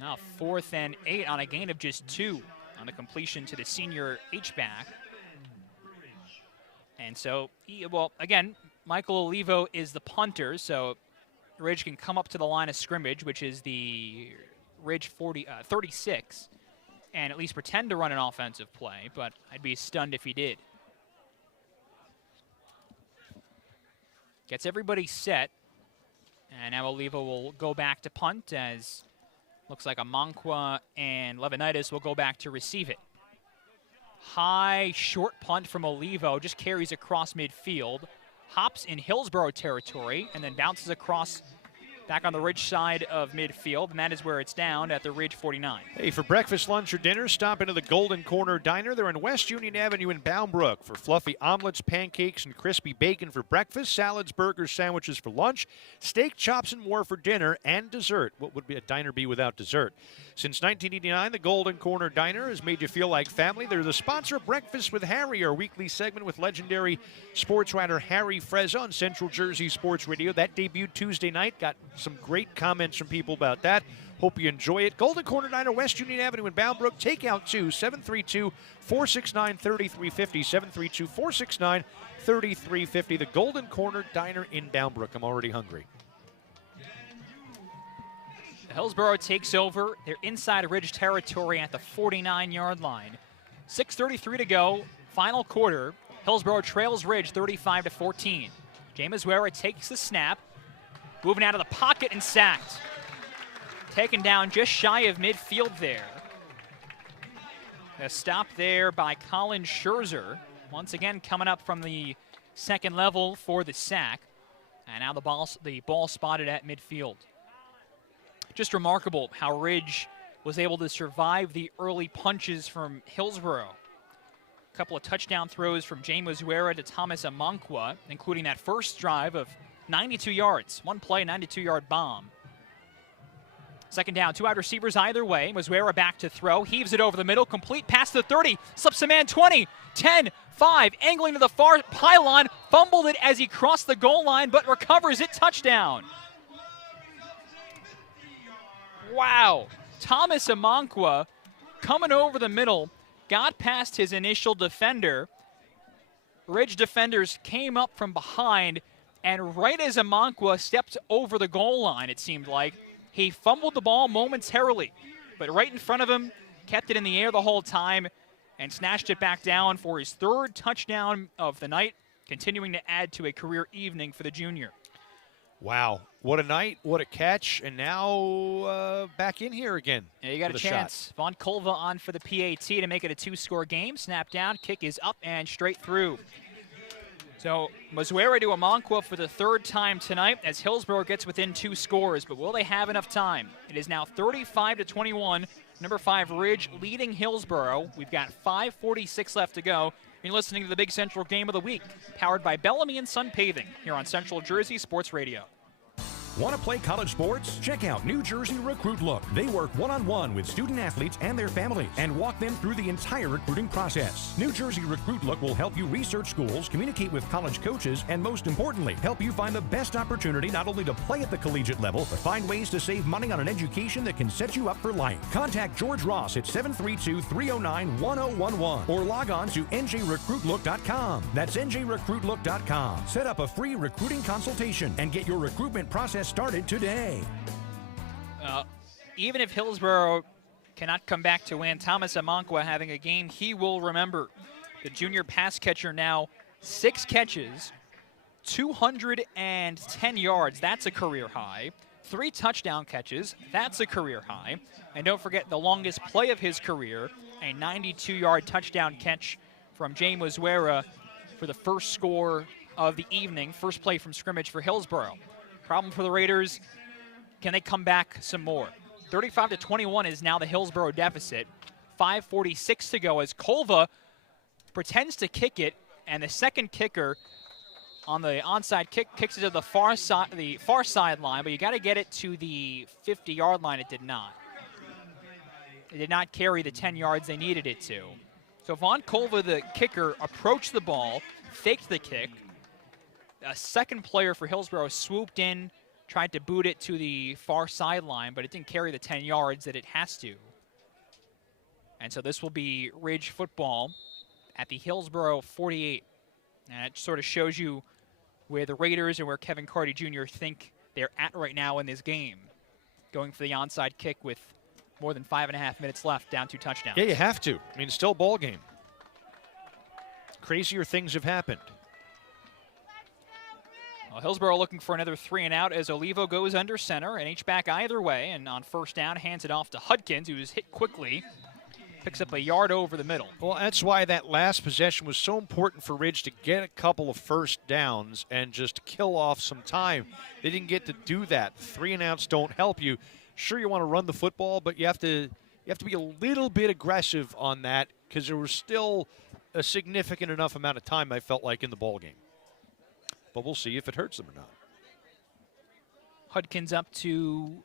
Now 4th and 8 on a gain of just 2 on the completion to the senior H-back. And so, well, again, Michael Olivo is the punter, so Ridge can come up to the line of scrimmage, which is the Ridge 36, and at least pretend to run an offensive play, but I'd be stunned if he did. Gets everybody set, and now Olivo will go back to punt as looks like Amonkwa and Levinitis will go back to receive it. High, short punt from Olivo, just carries across midfield. Hops in Hillsborough territory and then bounces across back on the Ridge side of midfield, and that is where it's down at the Ridge 49. Hey, for breakfast, lunch, or dinner, stop into the Golden Corner Diner. They're on West Union Avenue in Bound Brook for fluffy omelets, pancakes, and crispy bacon for breakfast, salads, burgers, sandwiches for lunch, steak, chops, and more for dinner, and dessert. What would a diner be without dessert? Since 1989, the Golden Corner Diner has made you feel like family. They're the sponsor of Breakfast with Harry, our weekly segment with legendary sports writer Harry Frezza on Central Jersey Sports Radio. That debuted Tuesday night. Got some great comments from people about that. Hope you enjoy it. Golden Corner Diner, West Union Avenue in Bound Brook. Takeout too, 732-469-3350, 732-469-3350. The Golden Corner Diner in Bound Brook. I'm already hungry. Hillsborough takes over. They're inside Ridge territory at the 49-yard line. 6:33 to go, final quarter. Hillsborough trails Ridge 35-14. James Wera takes the snap, moving out of the pocket and sacked. Taken down just shy of midfield there. A stop there by Colin Scherzer. Once again coming up from the second level for the sack. And now the ball spotted at midfield. Just remarkable how Ridge was able to survive the early punches from Hillsborough. A couple of touchdown throws from James Wera to Thomas Amonkwa, including that first drive of 92 yards. One play, 92-yard bomb. Second down, 2 wide receivers either way. Moswera back to throw, heaves it over the middle, complete past the 30, slips a man 20, 10, 5, angling to the far pylon, fumbled it as he crossed the goal line, but recovers it, touchdown. Wow, Thomas Amonkwa coming over the middle, got past his initial defender. Ridge defenders came up from behind, and right as Amonkwa stepped over the goal line, it seemed like, he fumbled the ball momentarily, but right in front of him, kept it in the air the whole time, and snatched it back down for his 3rd touchdown of the night, continuing to add to a career evening for the junior. Wow, what a night, what a catch, and now back in here again. Yeah, you got a chance. Von Kulva on for the PAT to make it a 2-score game. Snap down, kick is up and straight through. So Moswera to Amonkwa for the 3rd time tonight as Hillsborough gets within 2 scores, but will they have enough time? It is now 35-21. Number 5 Ridge leading Hillsborough. We've got 5:46 left to go. You're listening to the Big Central Game of the Week, powered by Bellamy & Son Paving, here on Central Jersey Sports Radio. Want to play college sports? Check out New Jersey Recruit Look. They work one-on-one with student athletes and their families and walk them through the entire recruiting process. New Jersey Recruit Look will help you research schools, communicate with college coaches, and most importantly, help you find the best opportunity not only to play at the collegiate level, but find ways to save money on an education that can set you up for life. Contact George Ross at 732-309-1011 or log on to njrecruitlook.com. That's njrecruitlook.com. Set up a free recruiting consultation and get your recruitment process started today. Even if Hillsborough cannot come back to win, Thomas Amonkwa having a game he will remember. The junior pass catcher now 6 catches, 210 yards. That's a career high. 3 touchdown catches. That's a career high. And don't forget the longest play of his career, a 92-yard touchdown catch from Jay Muzuera for the first score of the evening, first play from scrimmage for Hillsborough. Problem for the Raiders, can they come back some more? 35-21 is now the Hillsborough deficit. 5:46 to go as Kolva pretends to kick it, and the second kicker on the onside kick kicks it to the far sideline, but you got to get it to the 50-yard line. It did not. It did not carry the 10 yards they needed it to. So Von Kolva, the kicker, approached the ball, faked the kick. A second player for Hillsborough swooped in, tried to boot it to the far sideline, but it didn't carry the 10 yards that it has to. And so this will be Ridge football at the Hillsborough 48. And it sort of shows you where the Raiders and where Kevin Carty Jr. think they're at right now in this game. Going for the onside kick with more than 5.5 minutes left, down 2 touchdowns. Yeah, you have to. I mean, it's still a ball game. Crazier things have happened. Well, Hillsborough looking for another 3 and out as Olivo goes under center, an H-back either way, and on first down hands it off to Hudkins, who is hit quickly. Picks up a yard over the middle. Well, that's why that last possession was so important for Ridge to get a couple of first downs and just kill off some time. They didn't get to do that. 3 and outs don't help you. Sure, you want to run the football, but you have to be a little bit aggressive on that because there was still a significant enough amount of time, I felt like, in the ball game. But we'll see if it hurts them or not. Hudkins up to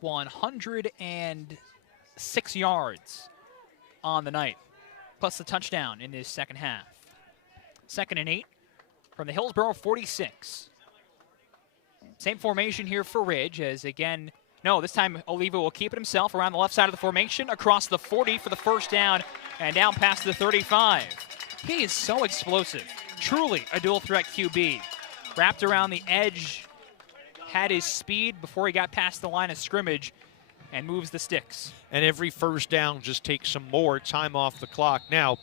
106 yards on the night, plus the touchdown in his second half. 2nd and 8 from the Hillsborough 46. Same formation here for Ridge as, again, no, this time Olivo will keep it himself around the left side of the formation, across the 40 for the first down, and down past the 35. He is so explosive. Truly a dual threat QB. Wrapped around the edge, had his speed before he got past the line of scrimmage, and moves the sticks. And every first down just takes some more time off the clock. Now,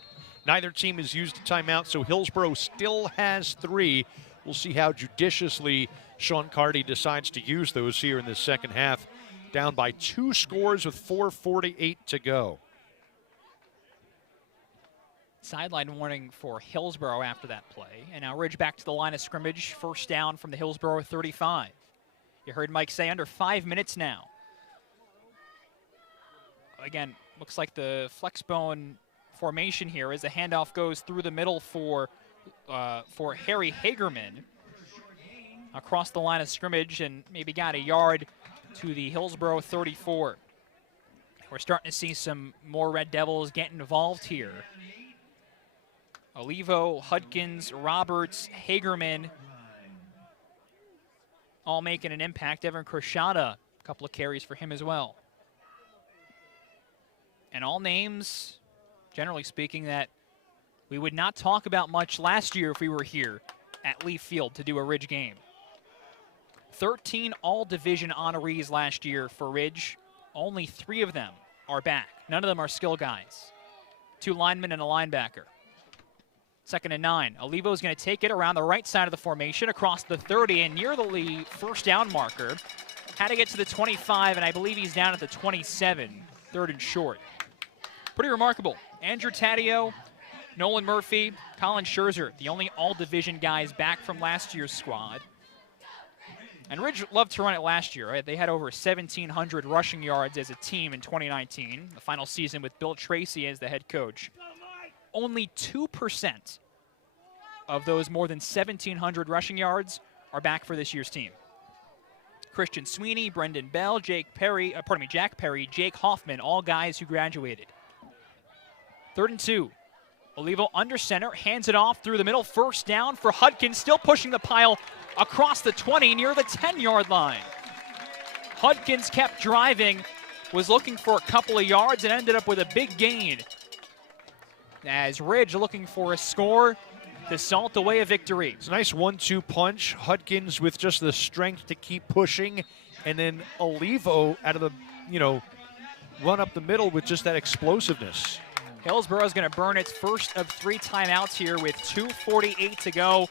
neither team has used a timeout, so Hillsborough still has 3. We'll see how judiciously Sean Carty decides to use those here in the second half. Down by 2 scores with 4:48 to go. Sideline warning for Hillsborough after that play. And now Ridge back to the line of scrimmage. First down from the Hillsborough 35. You heard Mike say under 5 minutes now. Again, looks like the flexbone formation here as the handoff goes through the middle for Harry Hagerman across the line of scrimmage and maybe got a yard to the Hillsborough 34. We're starting to see some more Red Devils getting involved here. Olivo, Hudkins, Roberts, Hagerman, all making an impact. Evan Crociata, a couple of carries for him as well. And all names, generally speaking, that we would not talk about much last year if we were here at Leaf Field to do a Ridge game. 13 all-division honorees last year for Ridge. Only 3 of them are back. None of them are skill guys. 2 linemen and a linebacker. 2nd and 9. Olivo's going to take it around the right side of the formation across the 30 and near the first down marker. Had to get to the 25, and I believe he's down at the 27, 3rd and short. Pretty remarkable. Andrew Taddeo, Nolan Murphy, Colin Scherzer, the only all-division guys back from last year's squad. And Ridge loved to run it last year, right? They had over 1,700 rushing yards as a team in 2019, the final season with Bill Tracy as the head coach. Only 2% of those more than 1,700 rushing yards are back for this year's team. Christian Sweeney, Brendan Bell, Jack Perry, Jake Hoffman, all guys who graduated. 3rd and 2. Olivo under center, hands it off through the middle. First down for Hudkins, still pushing the pile across the 20 near the 10-yard line. Hudkins kept driving, was looking for a couple of yards, and ended up with a big gain. As Ridge looking for a score to salt away a victory. It's a nice 1-2 punch. Hudkins with just the strength to keep pushing, and then Olivo out of the, run up the middle with just that explosiveness. Hillsborough is going to burn its first of 3 timeouts here with 2:48 to go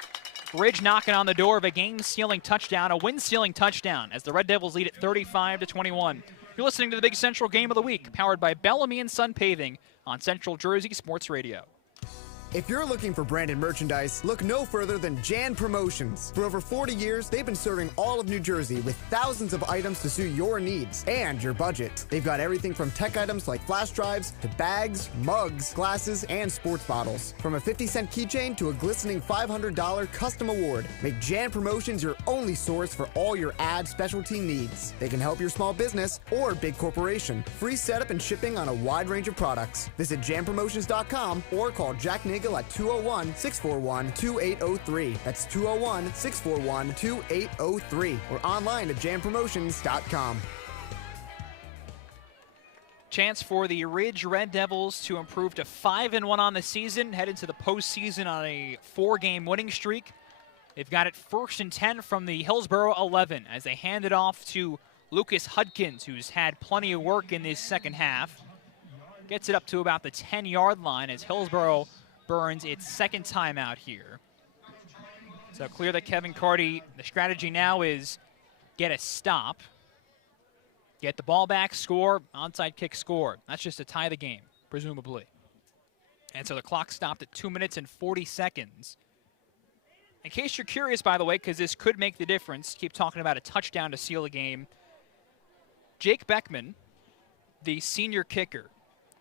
Ridge knocking on the door of a game-sealing touchdown, a win-sealing touchdown, as the Red Devils lead at 35-21. You're listening to the Big Central Game of the Week, powered by Bellamy & Son Paving on Central Jersey Sports Radio. If you're looking for branded merchandise, look no further than Jan Promotions. For over 40 years, they've been serving all of New Jersey with thousands of items to suit your needs and your budget. They've got everything from tech items like flash drives to bags, mugs, glasses, and sports bottles. From a 50-cent keychain to a glistening $500 custom award, make Jan Promotions your only source for all your ad specialty needs. They can help your small business or big corporation. Free setup and shipping on a wide range of products. Visit janpromotions.com or call Jack Nagel at 201-641-2803. That's 201-641-2803. Or online at janpromotions.com. Chance for the Ridge Red Devils to improve to 5-1 on the season, head into the postseason on a 4-game winning streak. They've got it 1st and 10 from the Hillsborough 11 as they hand it off to Lucas Hudkins, who's had plenty of work in this second half. Gets it up to about the 10-yard line as Hillsborough burns its second timeout here. So clear that Kevin Carty, the strategy now is get a stop, get the ball back, score, onside kick, score. That's just to tie the game, presumably. And so the clock stopped at 2 minutes and 40 seconds. In case you're curious, by the way, because this could make the difference, keep talking about a touchdown to seal a game. Jake Beckman, the senior kicker,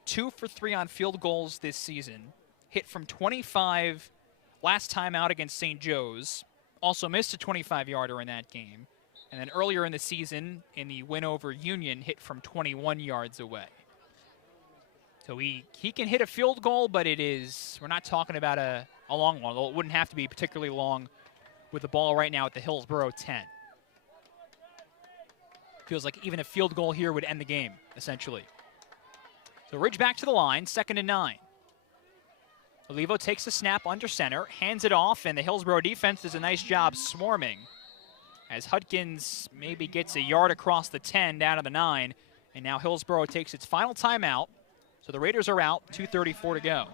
2 for 3 on field goals this season. Hit from 25 last time out against St. Joe's. Also missed a 25-yarder in that game. And then earlier in the season, in the win over Union, hit from 21 yards away. So he can hit a field goal, but we're not talking about a long one. It wouldn't have to be particularly long with the ball right now at the Hillsborough 10. Feels like even a field goal here would end the game, essentially. So Ridge back to the line, 2nd and 9. Olivo takes the snap under center, hands it off, and the Hillsborough defense does a nice job swarming as Hudkins maybe gets a yard across the 10 down to the 9, and now Hillsborough takes its final timeout. So the Raiders are out, 2:34 to go.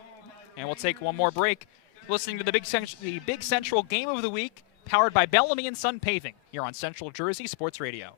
And we'll take one more break. Listening to the Big Central Game of the Week, powered by Bellamy & Son Paving, here on Central Jersey Sports Radio.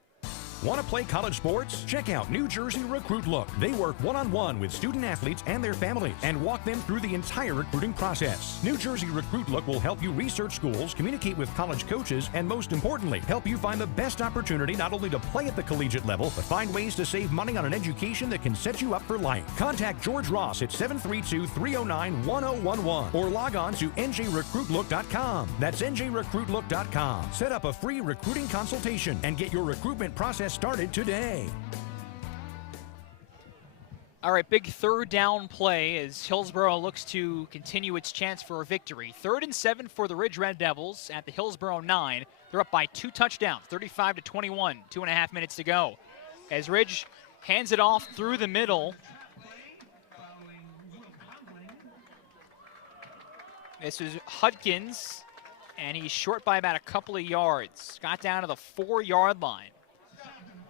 Want to play college sports? Check out New Jersey Recruit Look. They work one-on-one with student athletes and their families and walk them through the entire recruiting process. New Jersey Recruit Look will help you research schools, communicate with college coaches, and most importantly, help you find the best opportunity not only to play at the collegiate level, but find ways to save money on an education that can set you up for life. Contact George Ross at 732-309-1011 or log on to njrecruitlook.com. That's njrecruitlook.com. Set up a free recruiting consultation and get your recruitment process started today. All right, big 3rd down play as Hillsborough looks to continue its chance for a victory. 3rd and 7 for the Ridge Red Devils at the Hillsborough 9. They're up by 2 touchdowns, 35-21, 2.5 minutes to go. As Ridge hands it off through the middle. This is Hudkins, and he's short by about a couple of yards. Got down to the 4-yard line.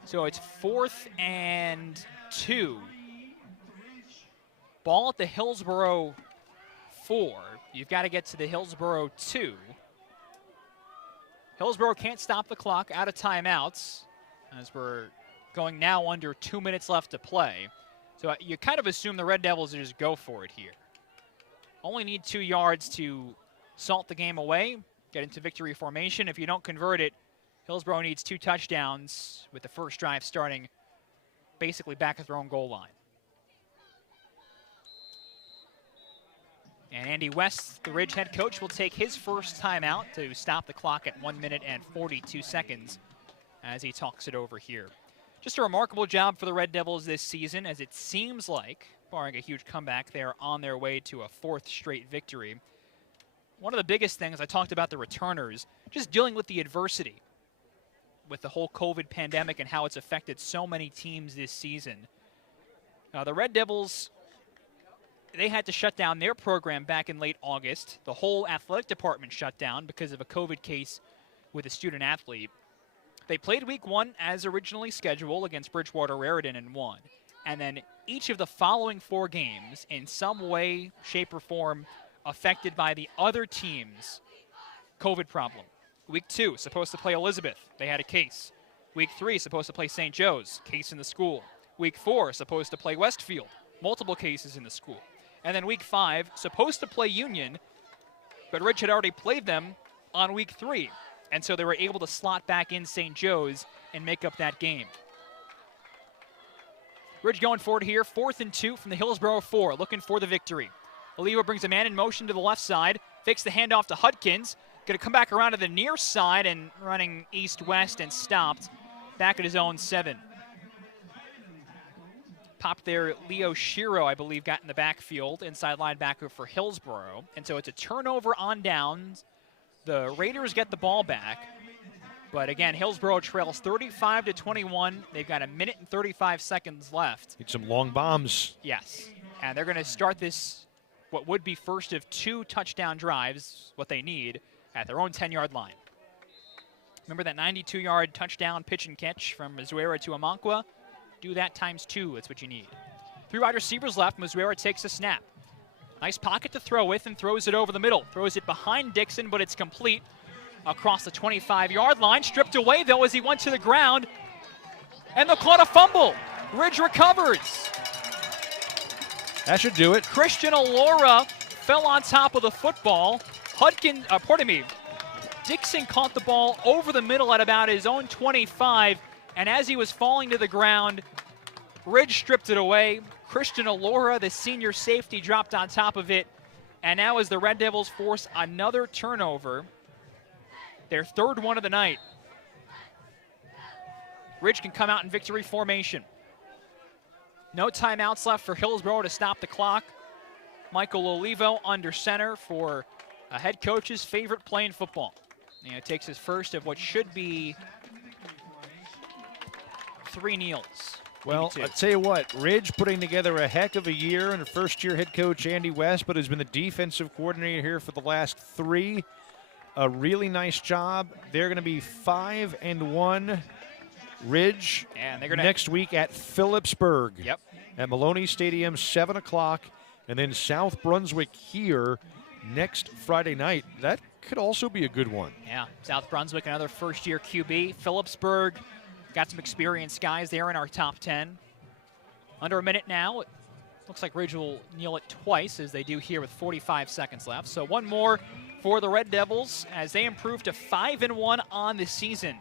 So it's 4th and 2. Ball at the Hillsborough 4. You've got to get to the Hillsborough 2. Hillsborough can't stop the clock, out of timeouts, as we're going now under 2 minutes left to play. So you kind of assume the Red Devils just go for it here. Only need 2 yards to salt the game away, get into victory formation. If you don't convert it, Hillsborough needs 2 touchdowns with the first drive starting basically back at their own goal line. And Andy West, the Ridge head coach, will take his first timeout to stop the clock at 1 minute and 42 seconds as he talks it over here. Just a remarkable job for the Red Devils this season, as it seems like, barring a huge comeback, they're on their way to a 4th straight victory. One of the biggest things, I talked about the returners, just dealing with the adversity with the whole COVID pandemic and how it's affected so many teams this season. The Red Devils, they had to shut down their program back in late August. The whole athletic department shut down because of a COVID case with a student athlete. They played week 1 as originally scheduled against Bridgewater Raritan and won. And then each of the following 4 games, in some way, shape, or form, affected by the other team's COVID problem. Week 2, supposed to play Elizabeth. They had a case. Week 3, supposed to play St. Joe's. Case in the school. Week 4, supposed to play Westfield. Multiple cases in the school. And then week 5, supposed to play Union, but Ridge had already played them on week 3. And so they were able to slot back in St. Joe's and make up that game. Ridge going forward here, 4th and 2 from the Hillsborough 4, looking for the victory. Olivo brings a man in motion to the left side, fakes the handoff to Hudkins, going to come back around to the near side and running east-west and stopped back at his own 7. Popped there, Leo Shiro, I believe, got in the backfield, inside linebacker for Hillsborough. And so it's a turnover on downs. The Raiders get the ball back. But again, Hillsborough trails 35-21. They've got 1 minute and 35 seconds left. Need some long bombs. Yes. And they're going to start this, what would be first of 2 touchdown drives, what they need, at their own 10-yard line. Remember that 92-yard touchdown pitch and catch from Mazuera to Amankwa? Do that times 2. That's what you need. 3 wide receivers left. Mazuera takes a snap. Nice pocket to throw with and throws it over the middle. Throws it behind Dixon, but it's complete across the 25-yard line. Stripped away, though, as he went to the ground. And they'll call it a fumble. Ridge recovers. That should do it. Christian Alora fell on top of the football. Dixon caught the ball over the middle at about his own 25. And as he was falling to the ground, Ridge stripped it away. Christian Alora, the senior safety, dropped on top of it. And now as the Red Devils force another turnover, their 3rd one of the night, Ridge can come out in victory formation. No timeouts left for Hillsborough to stop the clock. Michael Olivo under center for a head coach's favorite play in football. And it takes his first of what should be 3 kneels. Well, I'll tell you what, Ridge putting together a heck of a year, and first-year head coach Andy West, but has been the defensive coordinator here for the last 3. A really nice job. They're going to be 5-1. Ridge and they're gonna next week at Phillipsburg. Yep. At Maloney Stadium, 7 o'clock, and then South Brunswick here next Friday night. That could also be a good one. Yeah, South Brunswick, another first-year QB. Phillipsburg, got some experienced guys there in our top 10. Under a minute now. It looks like Ridge will kneel it twice, as they do here with 45 seconds left. So one more for the Red Devils as they improve to 5-1 on the season.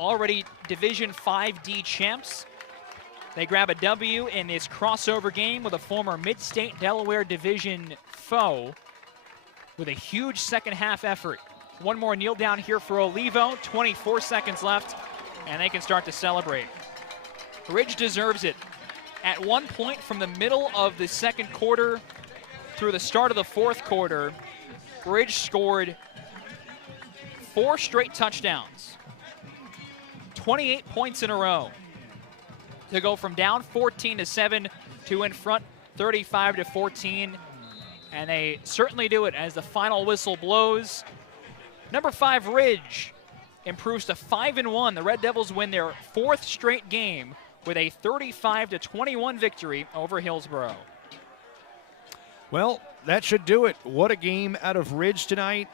Already Division 5D champs. They grab a W in this crossover game with a former Mid-State Delaware Division foe with a huge second-half effort. One more kneel down here for Olivo. 24 seconds left, and they can start to celebrate. Ridge deserves it. At one point from the middle of the second quarter through the start of the 4th quarter, Ridge scored 4 straight touchdowns. 28 points in a row to go from down 14-7 to in front 35-14. And they certainly do it as the final whistle blows. Number 5, Ridge, improves to 5-1. The Red Devils win their 4th straight game with a 35-21 victory over Hillsborough. Well, that should do it. What a game out of Ridge tonight.